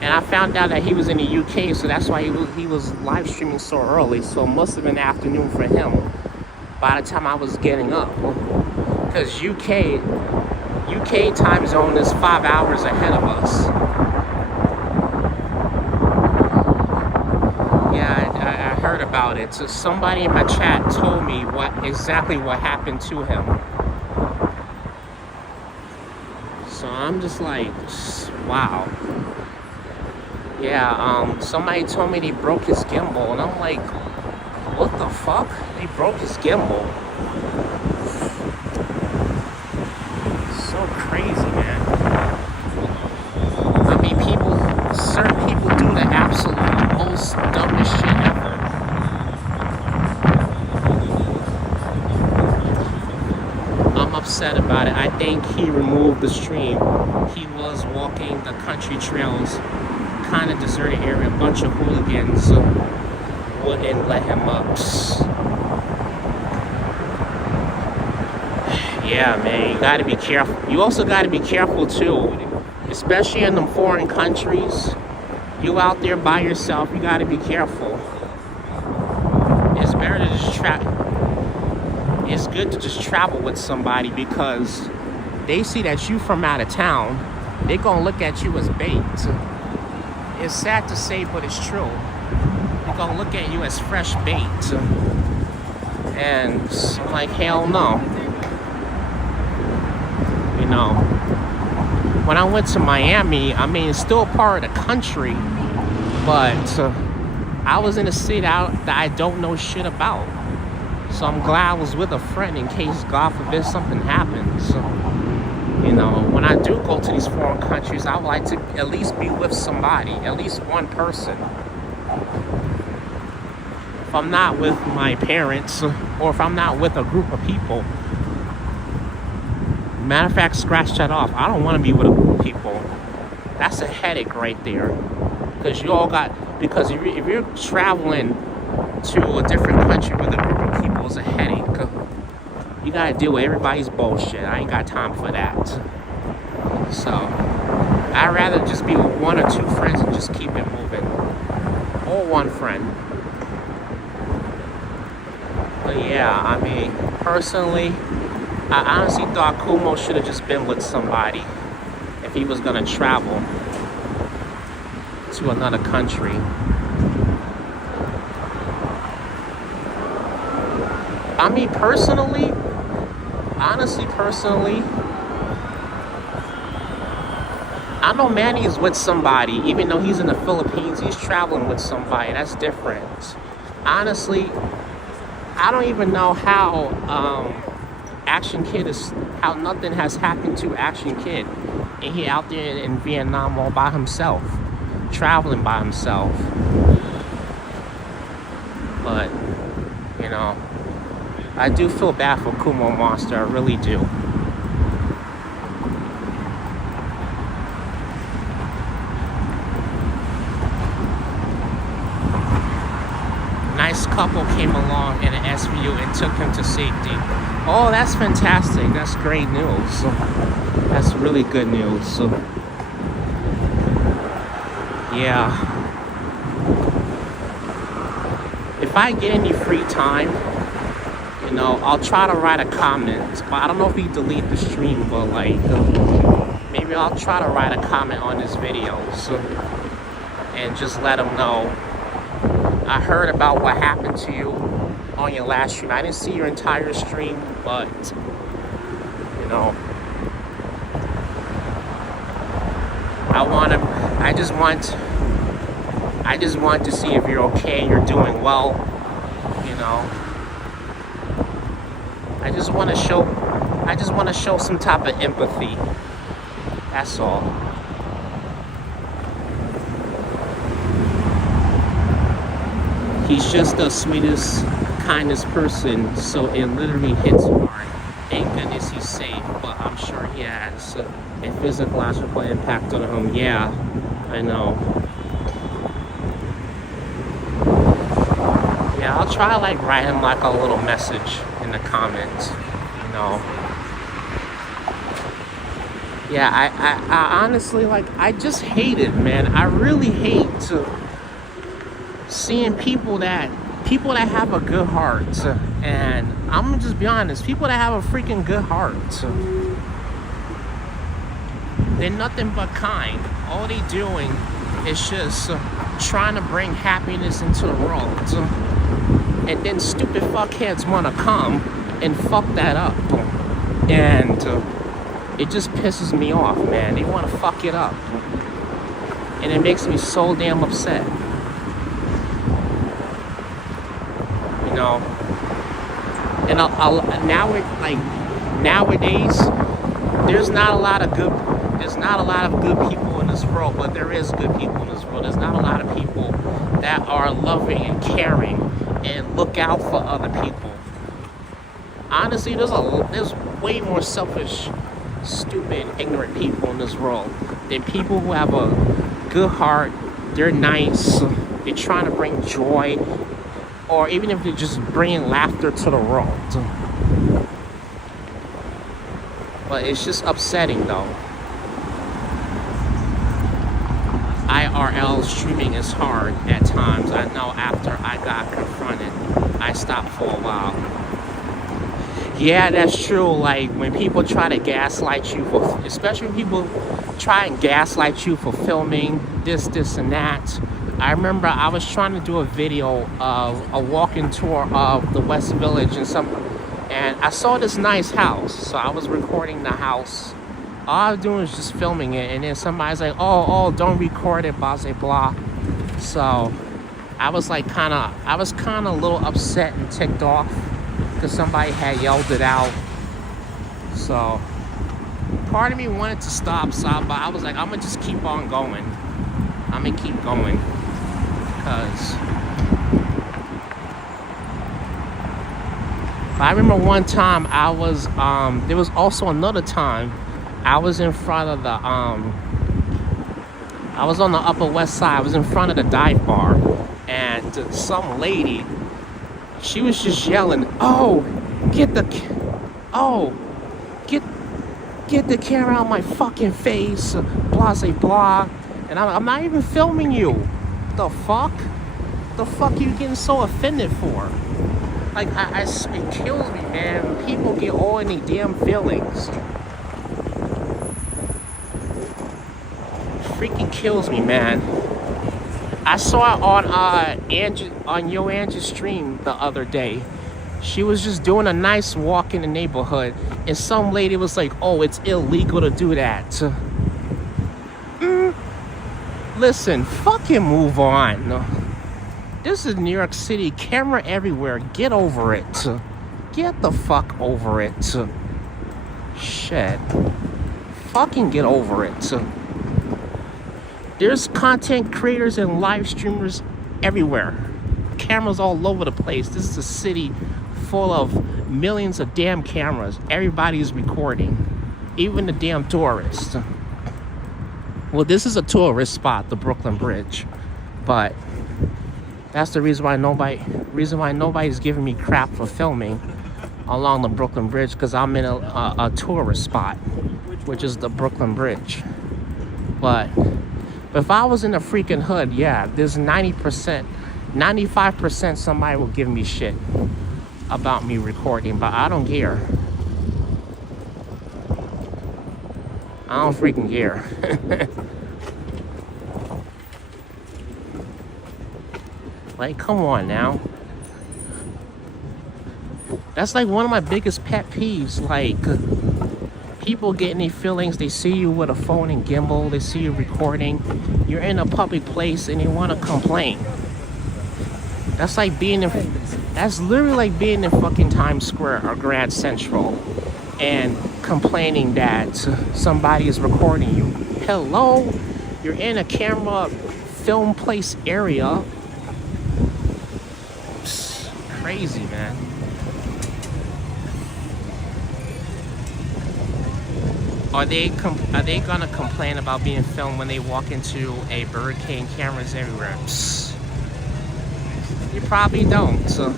And I found out that he was in the UK, so that's why he was live streaming so early. So it must have been afternoon for him by the time I was getting up. Because UK time zone is 5 hours ahead of us. I heard about it. So somebody in my chat told me exactly what happened to him. So I'm just like, wow. Yeah, somebody told me he broke his gimbal, and I'm like, what the fuck? He broke his gimbal. So crazy, man. I mean, certain people do the absolute most dumbest shit ever. I'm upset about it. I think he removed the stream. He was walking the country trails, kind of deserted area. A bunch of hooligans wouldn't let him up. Yeah, man, you gotta be careful. You also gotta be careful too, especially in them foreign countries. You out there by yourself, you gotta be careful. It's better to just it's good to just travel with somebody, because they see that you from out of town, they gonna look at you as bait. It's sad to say, but it's true. They're gonna look at you as fresh bait. And I'm like, hell no. You know, when I went to Miami, I mean, it's still a part of the country, but I was in a city that I don't know shit about. So I'm glad I was with a friend in case, God forbid, something happens. You know, when I do go to these foreign countries, I would like to at least be with somebody, at least one person. If I'm not with my parents, or if I'm not with a group of people, matter of fact, scratch that off. I don't want to be with a group of people. That's a headache right there. Because if you're traveling to a different country with a group of people, it's a headache. You gotta deal with everybody's bullshit. I ain't got time for that. So I'd rather just be with one or two friends and just keep it moving. Or one friend. But yeah, I mean, personally, I honestly thought Kumo should have just been with somebody if he was gonna travel to another country. I mean, personally, I know Manny is with somebody. Even though he's in the Philippines, he's traveling with somebody. That's different. Honestly, I don't even know how how nothing has happened to Action Kid. And he out there in Vietnam all by himself, traveling by himself. But, you know, I do feel bad for Kumo Monster, I really do. Nice couple came along in an SVU and took him to safety. Oh, that's fantastic. That's great news. That's really good news. Yeah. if I get any free time, you know, I'll try to write a comment. But I don't know if he delete the stream, but like, maybe I'll try to write a comment on his videos and just let him know. I heard about what happened to you on your last stream. I didn't see your entire stream, but you know, I just want to see if you're okay, you're doing well, you know. I just want to show some type of empathy. That's all. He's just the sweetest, kindest person, so it literally hits hard. Thank goodness he's safe, but I'm sure he has a physiological impact on him. Yeah, I know. Yeah, I'll try to like write him like a little message in the comments, you know. Yeah, I honestly, like, I just hate it, man. I really hate seeing people that have a good heart. And I'm gonna just be honest, people that have a freaking good heart, they're nothing but kind. All they doing is just trying to bring happiness into the world. And then stupid fuckheads wanna come and fuck that up. And it just pisses me off, man. They wanna fuck it up. And it makes me so damn upset. You know? And nowadays, there's not a lot of good people in this world, but there is good people in this world. There's not a lot of people that are loving and caring and look out for other people. Honestly, there's way more selfish, stupid, ignorant people in this world than people who have a good heart. They're nice. They're trying to bring joy, or even if they're just bringing laughter to the world. But it's just upsetting, though. IRL streaming is hard at times. I know after I got confronted, I stopped for a while. Yeah, that's true. Like, when people try to gaslight you, especially when people try and gaslight you for filming this, and that. I remember I was trying to do a video of a walking tour of the West Village and I saw this nice house. So I was recording the house. All I was doing was just filming it, and then somebody's like, oh, don't record it, blah, blah, blah. So I was kind of a little upset and ticked off because somebody had yelled it out. So part of me wanted to stop, but I was like, I'm gonna just keep on going. I'm gonna keep going because I remember one time I was there was also another time I was in front of the I was on the Upper West Side. I was in front of the dive bar, and some lady, she was just yelling, get the camera out of my fucking face, blah, blah, blah. And I'm not even filming you. The fuck? The fuck are you getting so offended for? Like, it kills me, man. People get all in their damn feelings. Freaking kills me, man. I saw it on Yo Angie's stream the other day. She was just doing a nice walk in the neighborhood, and some lady was like, oh, it's illegal to do that. Listen, fucking move on. This is New York City, camera everywhere. Get over it. Get the fuck over it. Shit. Fucking get over it. There's content creators and live streamers everywhere. Cameras all over the place. This is a city full of millions of damn cameras. Everybody's recording. Even the damn tourists. Well, this is a tourist spot, the Brooklyn Bridge. But that's the reason why nobody's giving me crap for filming along the Brooklyn Bridge, because I'm in a tourist spot, which is the Brooklyn Bridge. But if I was in the freaking hood, yeah, there's 90% 95% somebody will give me shit about me recording, but I don't care. I don't freaking care. Like, come on now. That's like one of my biggest pet peeves. Like, people get in their feelings. They see you with a phone and gimbal. They see you recording. You're in a public place and they want to complain. That's like being in... That's literally like being in fucking Times Square or Grand Central and complaining that somebody is recording you. Hello? You're in a camera film place area. Psst, crazy, man. Are they gonna complain about being filmed when they walk into a Burger King? Cameras everywhere. Psst. You probably don't. So,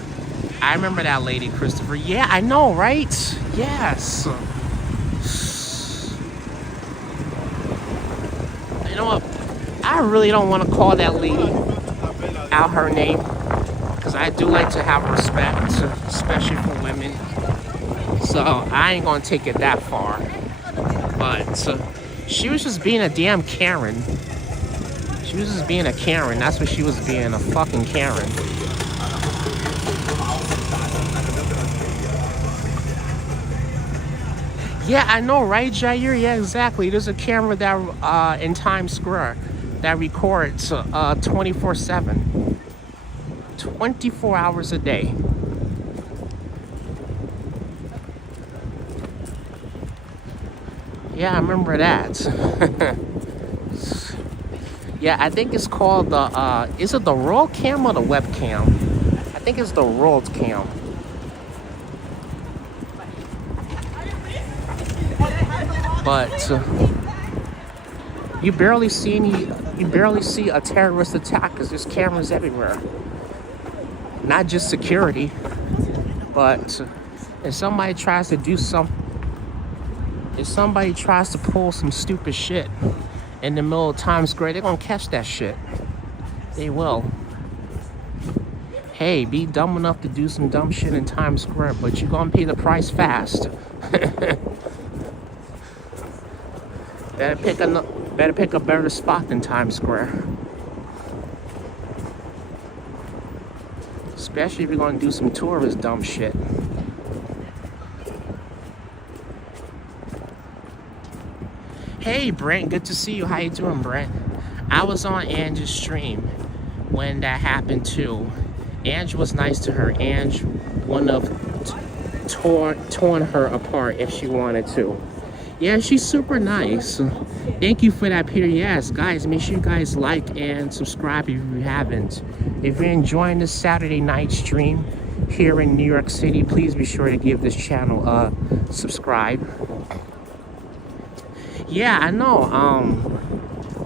I remember that lady, Christopher. Yeah, I know, right? Yes. You know what? I really don't want to call that lady out her name, because I do like to have respect, especially for women. So I ain't gonna take it that far. But she was just being a damn Karen. She was just being a Karen. That's what she was being, a fucking Karen. Yeah, I know, right, Jair? Yeah, exactly. There's a camera that in Times Square that records 24/7, 24 hours a day. Yeah, I remember that. Yeah, I think it's called the, is it the roll cam or the webcam? I think it's the rolled cam. But you barely see a terrorist attack because there's cameras everywhere. Not just security, but if somebody tries to do if somebody tries to pull some stupid shit in the middle of Times Square, they're gonna catch that shit. They will. Hey, be dumb enough to do some dumb shit in Times Square, but you're gonna pay the price fast. Better pick a better spot than Times Square. Especially if you're gonna do some tourist dumb shit. Hey Brent, good to see you. How you doing, Brent? I was on Angie's stream when that happened too. Ange was nice to her. Ange wouldn't have torn her apart if she wanted to. Yeah, she's super nice. Thank you for that, Peter. Yes, guys, make sure you guys like and subscribe if you haven't. If you're enjoying this Saturday night stream here in New York City, please be sure to give this channel a subscribe. Yeah, I know.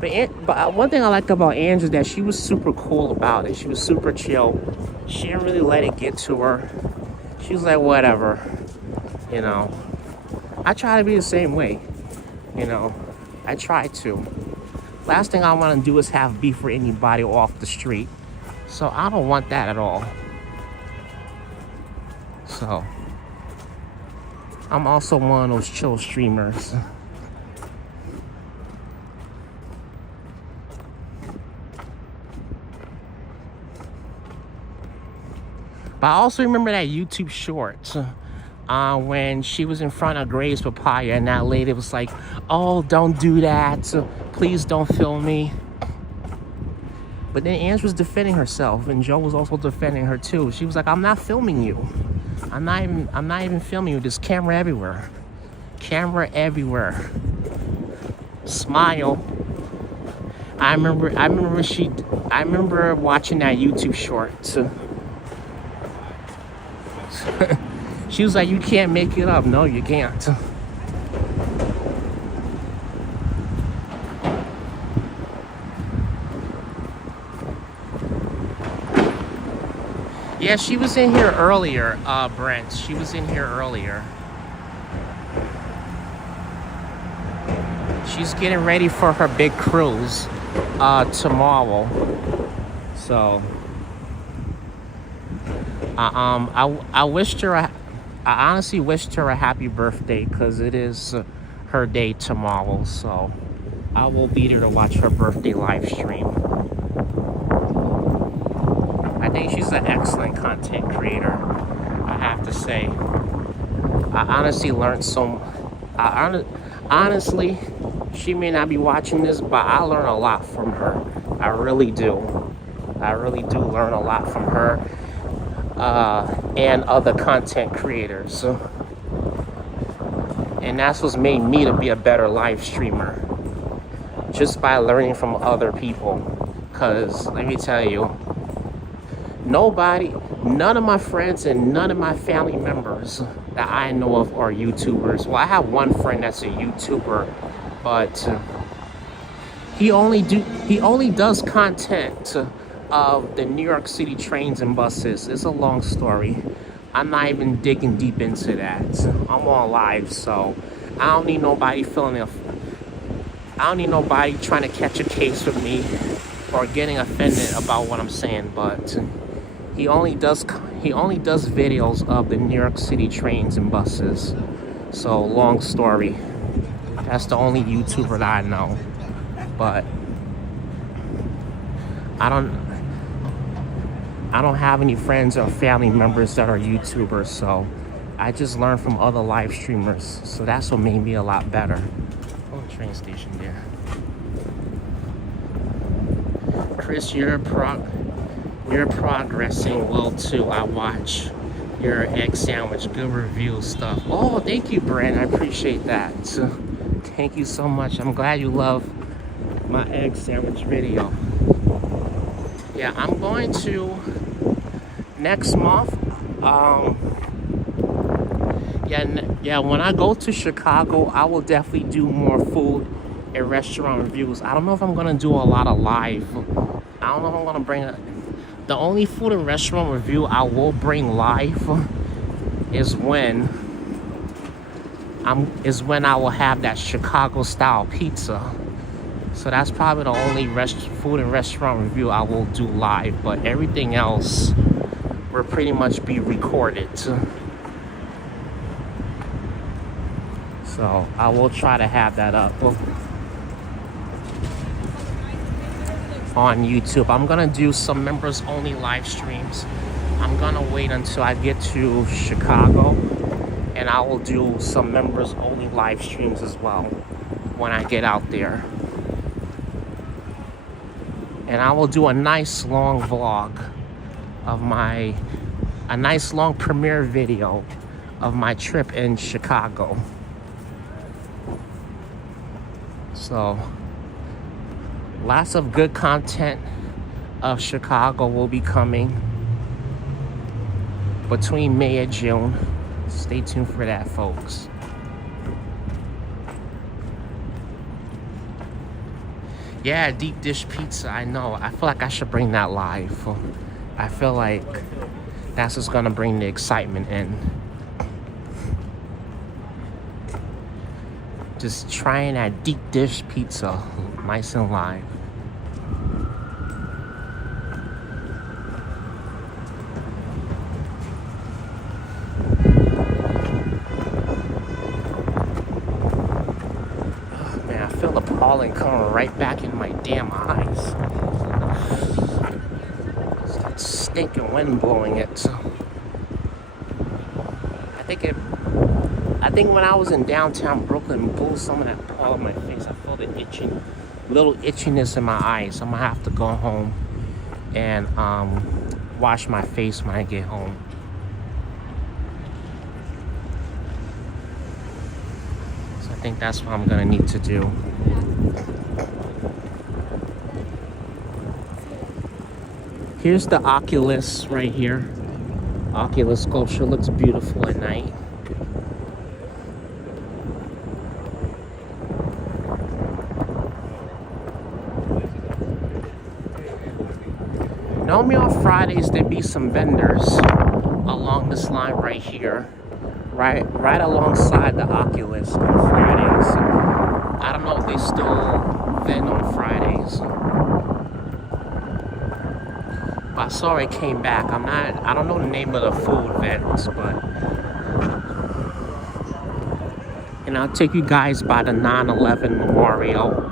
But one thing I like about Ange is that she was super cool about it. She was super chill. She didn't really let it get to her. She was like, whatever, you know. I try to be the same way, you know. I try to. Last thing I want to do is have beef with anybody off the street. So I don't want that at all. So I'm also one of those chill streamers. But I also remember that YouTube short when she was in front of Grace Papaya and that lady was like, oh, don't do that. Please don't film me. But then Ange was defending herself and Joe was also defending her too. She was like, I'm not filming you. I'm not even filming you. There's camera everywhere. Camera everywhere. Smile. I remember watching that YouTube short. She was like, you can't make it up. No, you can't. Yeah, she was in here earlier, Brent. She was in here earlier. She's getting ready for her big cruise tomorrow. So I wished her I honestly wished her a happy birthday because it is her day tomorrow. So I will be there to watch her birthday live stream. I think she's an excellent content creator, I have to say. I honestly learned honestly, she may not be watching this, but I learn a lot from her. I really do. I really do learn a lot from her and other content creators. And that's what's made me to be a better live streamer. Just by learning from other people. Because, let me tell you, none of my friends and none of my family members that I know of are YouTubers. Well, I have one friend that's a YouTuber, but he only does content of the New York City trains and buses. It's a long story. I'm not even digging deep into that. I'm on live, so I don't need nobody I don't need nobody trying to catch a case with me or getting offended about what I'm saying. But he only does videos of the New York City trains and buses. So long story. That's the only YouTuber that I know. But I don't have any friends or family members that are YouTubers, so I just learn from other live streamers. So that's what made me a lot better. Oh, train station there. Chris, you're progressing well too. I watch your egg sandwich, good review stuff. Oh, thank you, Brent. I appreciate that. Thank you so much. I'm glad you love my egg sandwich video. Yeah, I'm going to next month. When I go to Chicago, I will definitely do more food and restaurant reviews. I don't know if I'm gonna do a lot of live. I don't know if I'm gonna bring the only food and restaurant review I will bring live is when I will have that Chicago style pizza. So that's probably the only food and restaurant review I will do live. But everything else will pretty much be recorded. So I will try to have that up on YouTube. I'm gonna do some members only live streams. I'm gonna wait until I get to Chicago and I will do some members only live streams as well when I get out there. And I will do a nice long vlog of a nice long premiere video of my trip in Chicago. So lots of good content of Chicago will be coming between May and June. Stay tuned for that, folks. Yeah, deep dish pizza, I know. I feel like I should bring that live. I feel like that's what's gonna bring the excitement in. Just trying that deep dish pizza, nice and live. Oh, man, I feel the pollen coming right back in my damn eyes. It's that stinking wind blowing it. So I think when I was in downtown Brooklyn, blew some of that pollen on my face. I felt an little itchiness in my eyes. So I'm gonna have to go home and wash my face when I get home. So I think that's what I'm gonna need to do. Here's the Oculus right here. Oculus sculpture looks beautiful at night. Normally on Fridays there be some vendors along this line right here, right alongside the Oculus on Fridays. I don't know if they still vend on Fridays, I saw it came back. I don't know the name of the food events, but and I'll take you guys by the 9/11 memorial.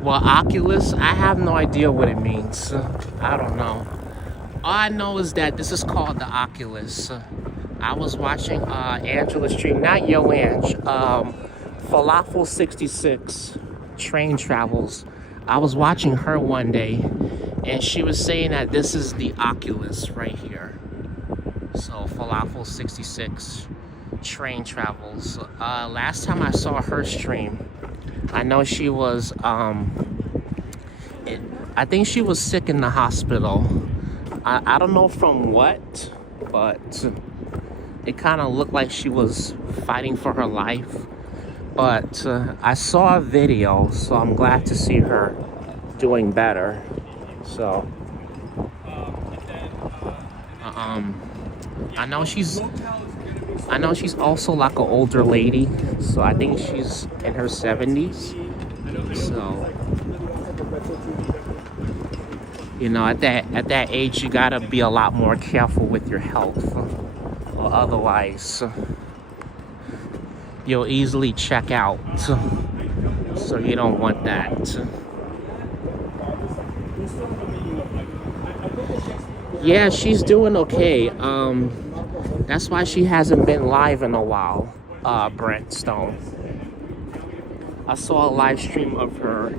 Well, Oculus, I have no idea what it means. I don't know. All I know is that this is called the Oculus. I was watching Angela's stream, not Yo Ange, Falafel 66 Train Travels. I was watching her one day, and she was saying that this is the Oculus right here. So Falafel 66 Train Travels. Last time I saw her stream, I know she was, I think she was sick in the hospital. I don't know from what, but it kind of looked like she was fighting for her life. But I saw a video, so I'm glad to see her doing better. So, I know she's also like an older lady, so I think she's in her 70s. So, you know, at that age, you gotta be a lot more careful with your health, or otherwise you'll easily check out. So you don't want that. Yeah, she's doing okay. That's why she hasn't been live in a while, Brent Stone. I saw a live stream of her.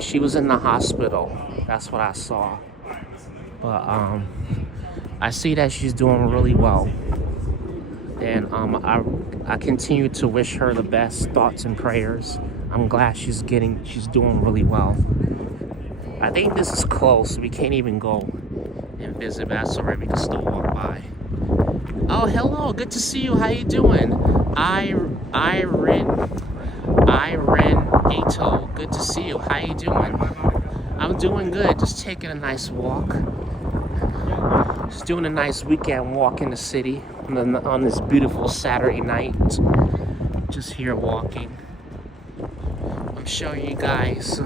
She was in the hospital. That's what I saw. But I see that she's doing really well. And I continue to wish her the best thoughts and prayers. I'm glad she's doing really well. I think this is close. We can't even go and visit, but that's alright. We can still walk by. Oh, hello. Good to see you. How you doing? Irene Ato. Good to see you. How you doing? I'm doing good. Just taking a nice walk. Just doing a nice weekend walk in the city on this beautiful Saturday night. Just here walking. I'm showing you guys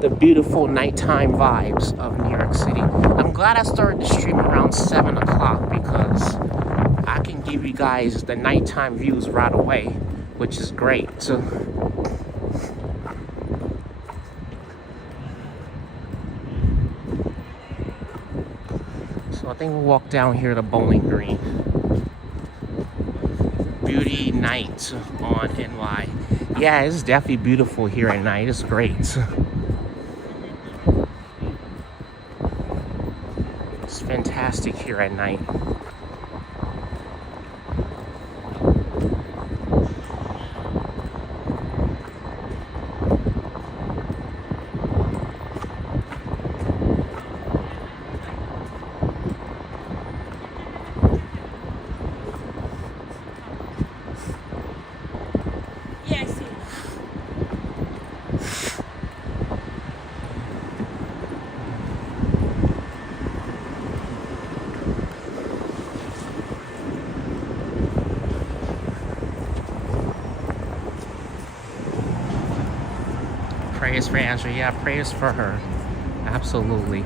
the beautiful nighttime vibes of New York City. I'm glad I started the stream around 7 o'clock because I can give you guys the nighttime views right away, which is great. So I think we'll walk down here to Bowling Green. Beauty night on NY. Yeah, it's definitely beautiful here at night. It's great. It's fantastic here at night. Prayers for Angela. Yeah, prayers for her. Absolutely.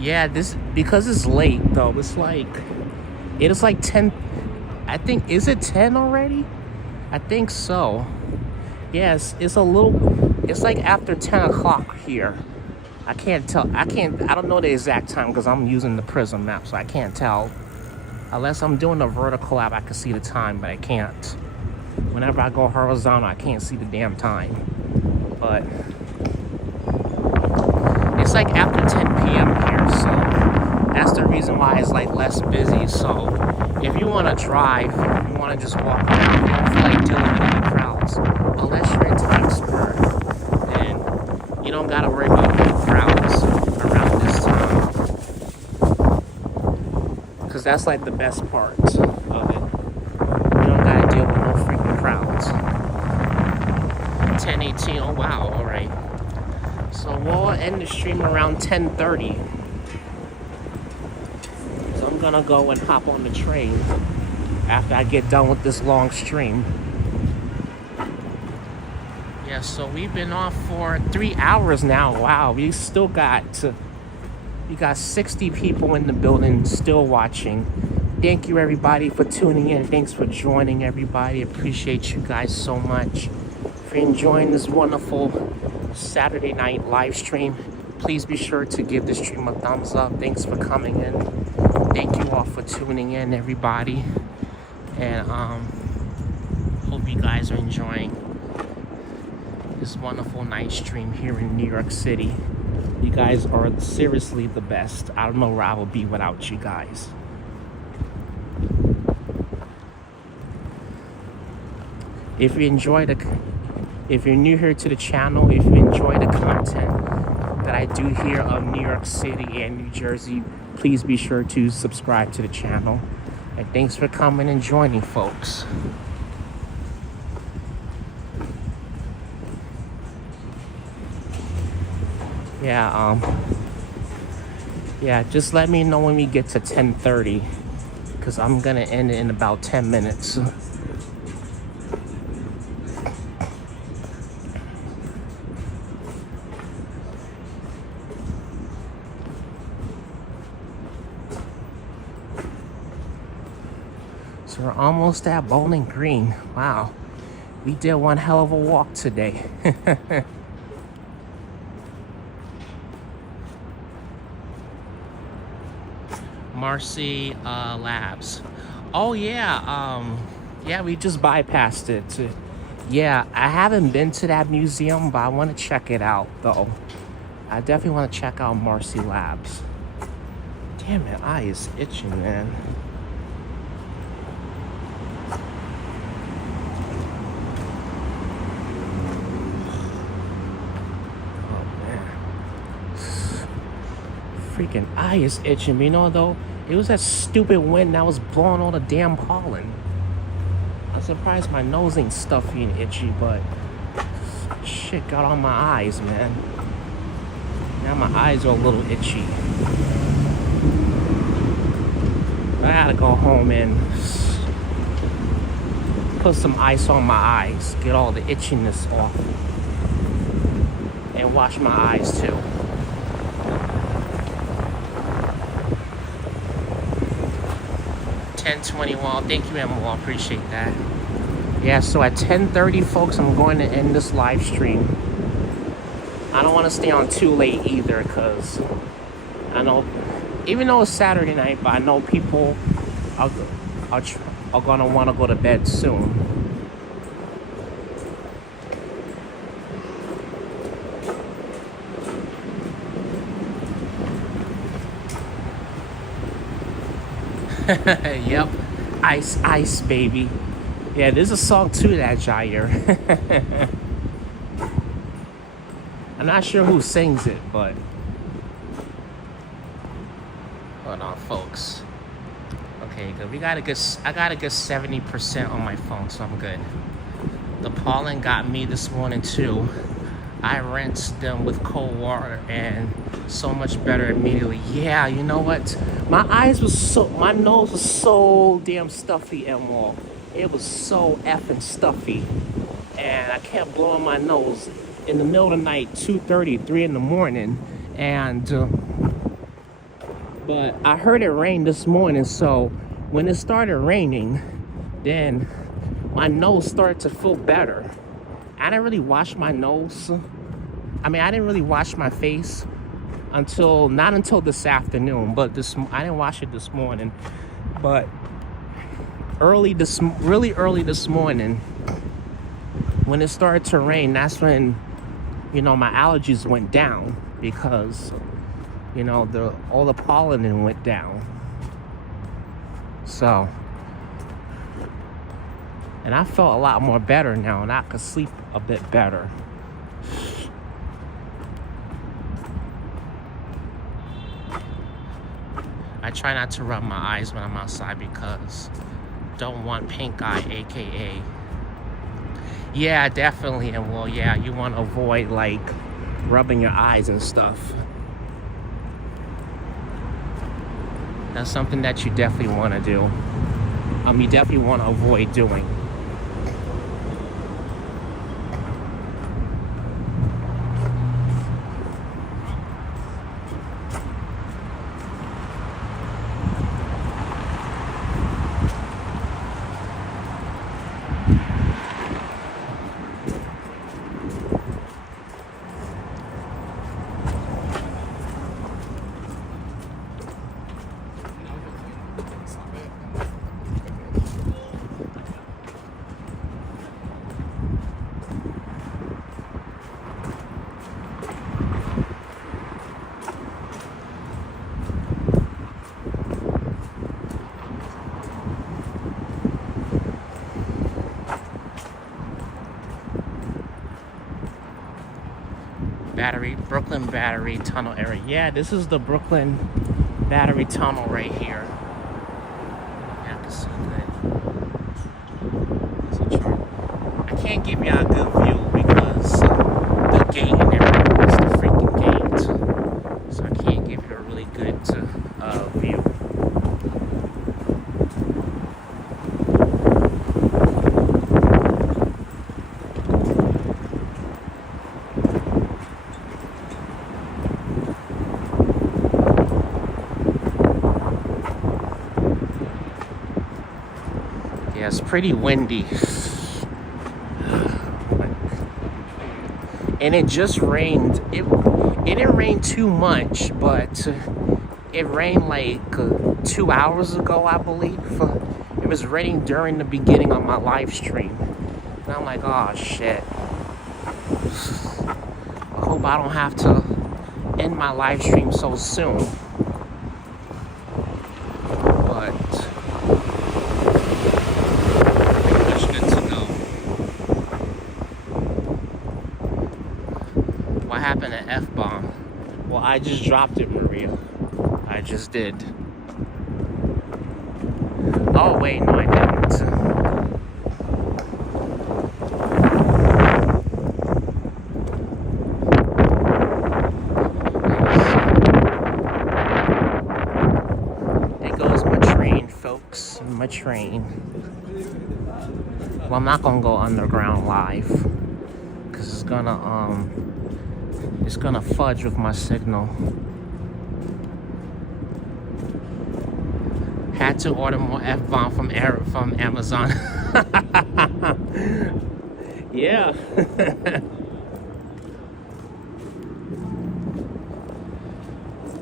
Yeah, this because it's late though. It is like 10. I think, is it 10 already? I think so. Yes, it's a It's like after 10 o'clock here. I can't tell. I don't know the exact time because I'm using the Prism map, so I can't tell. Unless I'm doing a vertical app, I can see the time, but I can't. Whenever I go horizontal, I can't see the damn time. But it's like after 10 p.m. here, so that's the reason why it's like less busy. So if you want to drive, if you want to just walk around, you don't feel like dealing with any crowds. Unless you're in Times Square, then you don't gotta worry about any crowds around this time. Because that's like the best part of it. You don't gotta deal with no freaking crowds. 10:18. Oh wow, alright. So we'll end the stream around 10:30. So I'm gonna go and hop on the train after I get done with this long stream. Yeah, so we've been off for 3 hours now. Wow, we got 60 people in the building still watching. Thank you everybody for tuning in. Thanks for joining everybody. Appreciate you guys so much for enjoying this wonderful Saturday night live stream. Please be sure to give the stream a thumbs up. Thanks for coming in. Thank you all for tuning in, everybody. And hope you guys are enjoying this wonderful night stream here in New York City. You guys are seriously the best. I don't know where I would be without you guys. If you're new here to the channel, if you enjoy the content that I do here of New York City and New Jersey, please be sure to subscribe to the channel. And thanks for coming and joining, folks. Yeah, just let me know when we get to 10:30, because I'm gonna end it in about 10 minutes. So we're almost at Bowling Green. Wow, we did one hell of a walk today. Marcy Labs. Oh yeah, yeah, we just bypassed it. Yeah, I haven't been to that museum, but I want to check it out though. I definitely want to check out Marcy Labs. Damn, my eye is itching, man. Freaking eye is itching. You know though, it was that stupid wind that was blowing all the damn pollen. I'm surprised my nose ain't stuffy and itchy, but shit got on my eyes, man. Now my eyes are a little itchy. I gotta go home and put some ice on my eyes, get all the itchiness off, and wash my eyes too. 10:21. Thank you, Emma. I appreciate that. Yeah, so at 10:30, folks, I'm going to end this live stream. I don't want to stay on too late either, because I know, even though it's Saturday night, but I know people are going to want to go to bed soon. Yep, ice, ice, baby. Yeah, there's a song to that, Jair. I'm not sure who sings it, but hold on, folks. Okay, good. I got a good 70% on my phone, so I'm good. The pollen got me this morning too. I rinsed them with cold water and so much better immediately. Yeah, you know what? My nose was so damn stuffy, Emerald. It was so effing stuffy. And I kept blowing my nose in the middle of the night, 2:30, 3 in the morning. And, but I heard it rain this morning, so when it started raining, then my nose started to feel better. I didn't really wash my nose I mean, I didn't really wash my face not until this afternoon, but I didn't wash it this morning. But really early this morning, when it started to rain, that's when, you know, my allergies went down because, you know, all the pollen went down. So, and I felt a lot more better now, and I could sleep a bit better. I try not to rub my eyes when I'm outside because don't want pink eye, aka. Yeah, definitely. And well, yeah, you want to avoid like rubbing your eyes and stuff. That's something that you definitely want to do. You definitely want to avoid doing. Brooklyn Battery Tunnel area. Yeah, this is the Brooklyn Battery Tunnel right here. Yeah, I can see good. I can't give you a good view because the gate and everything is the freaking gate. So I can't give you a really good view. Yeah, it's pretty windy. And it just rained. It didn't rain too much, but it rained like 2 hours ago, I believe. It was raining during the beginning of my live stream. And I'm like, oh shit. I hope I don't have to end my live stream so soon. Happened to F-bomb? Well, I just dropped it, Maria. I just did. Oh, wait, no, I didn't. There goes my train, folks. My train. Well, I'm not gonna go underground live because it's gonna fudge with my signal. Had to order more F-bomb from Amazon. Yeah.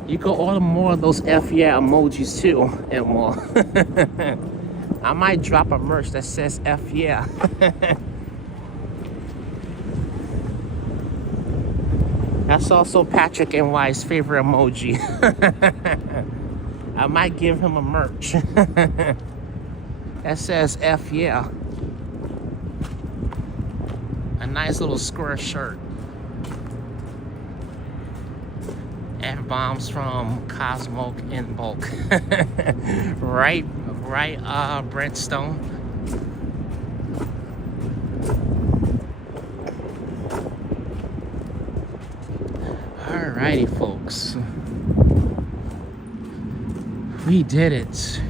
You can order more of those F yeah emojis too, and more. I might drop a merch that says F yeah. That's also Patrick NY's favorite emoji. I might give him a merch that says F yeah. A nice little square shirt. F-bombs from Cosmo in bulk. right, Brent Stone. Alrighty, folks. We did it.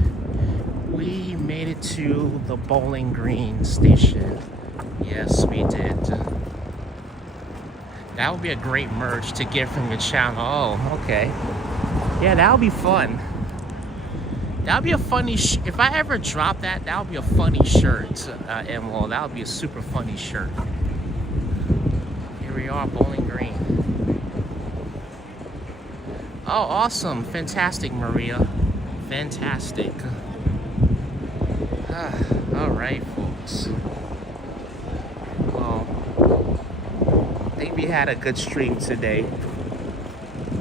We made it to the Bowling Green station. Yes, we did. That would be a great merch to get from your channel. Oh, okay. Yeah, that would be fun. That would be a funny if I ever drop that, that would be a funny shirt. And well, that would be a super funny shirt. Here we are, Bowling Green. Oh, awesome. Fantastic, Maria. Fantastic. Alright, folks. Well, I think we had a good stream today.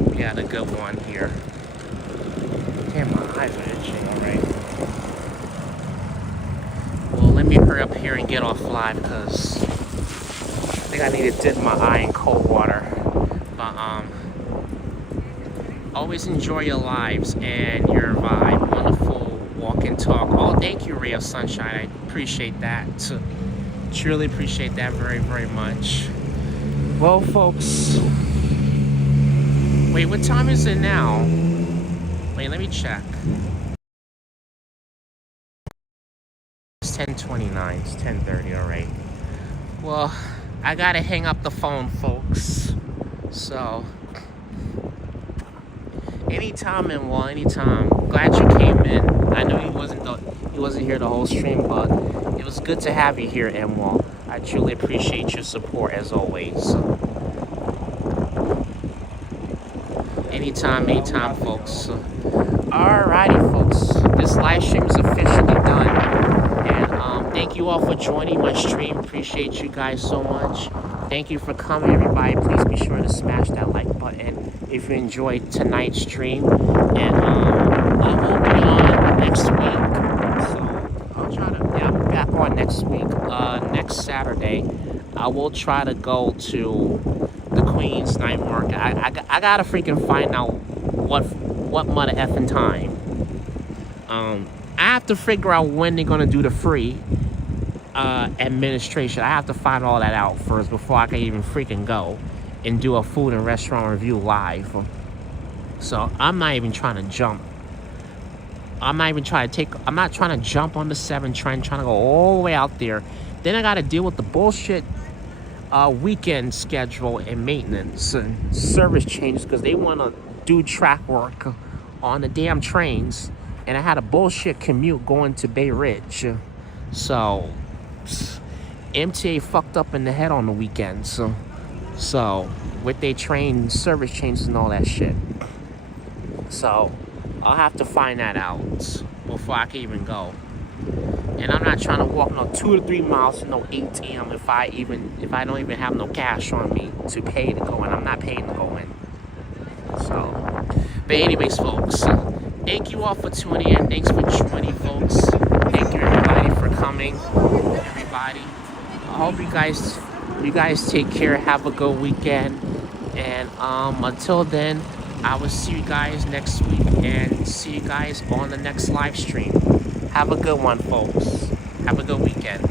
We had a good one here. Damn, my eyes are itching, alright. Well, let me hurry up here and get off live because I think I need to dip my eye in cold water. But, always enjoy your lives and your vibe. Wonderful walk and talk. Oh, thank you, Ray of Sunshine. I appreciate that. Truly appreciate that very, very much. Well, folks. Wait, what time is it now? Wait, let me check. It's 10:29. It's 10:30. All right. Well, I gotta hang up the phone, folks. So, anytime, and well, anytime. Glad you came in. I know he wasn't here the whole stream, but it was good to have you here, Emwal. I truly appreciate your support as always. Anytime, folks. Alrighty, folks. This live stream is officially done. And thank you all for joining my stream. Appreciate you guys so much. Thank you for coming, everybody. Please be sure to smash that like button if you enjoyed tonight's stream. And I will be on next week. So I'll try to, yeah, I'm back on next week. Next Saturday, I will try to go to the Queens night market. I gotta freaking find out what mother effing time. I have to figure out when they're gonna do the free administration. I have to find all that out first before I can even freaking go and do a food and restaurant review live. So I'm not even trying to jump. I'm not trying to jump on the 7 trend, trying to go all the way out there. Then I gotta deal with the bullshit weekend schedule and maintenance and service changes because they want to do track work on the damn trains, and I had a bullshit commute going to Bay Ridge. So MTA fucked up in the head on the weekends. So with their train service changes and all that shit. So I'll have to find that out before I can even go. And I'm not trying to walk no 2 to 3 miles to no ATM if I don't even have no cash on me to pay to go in. I'm not paying to go in. So, but anyways, folks, thank you all for tuning in. Thanks for joining, folks. Thank you everybody for coming. Everybody, I hope you guys take care. Have a good weekend. And until then, I will see you guys next week and see you guys on the next live stream. Have a good one, folks. Have a good weekend.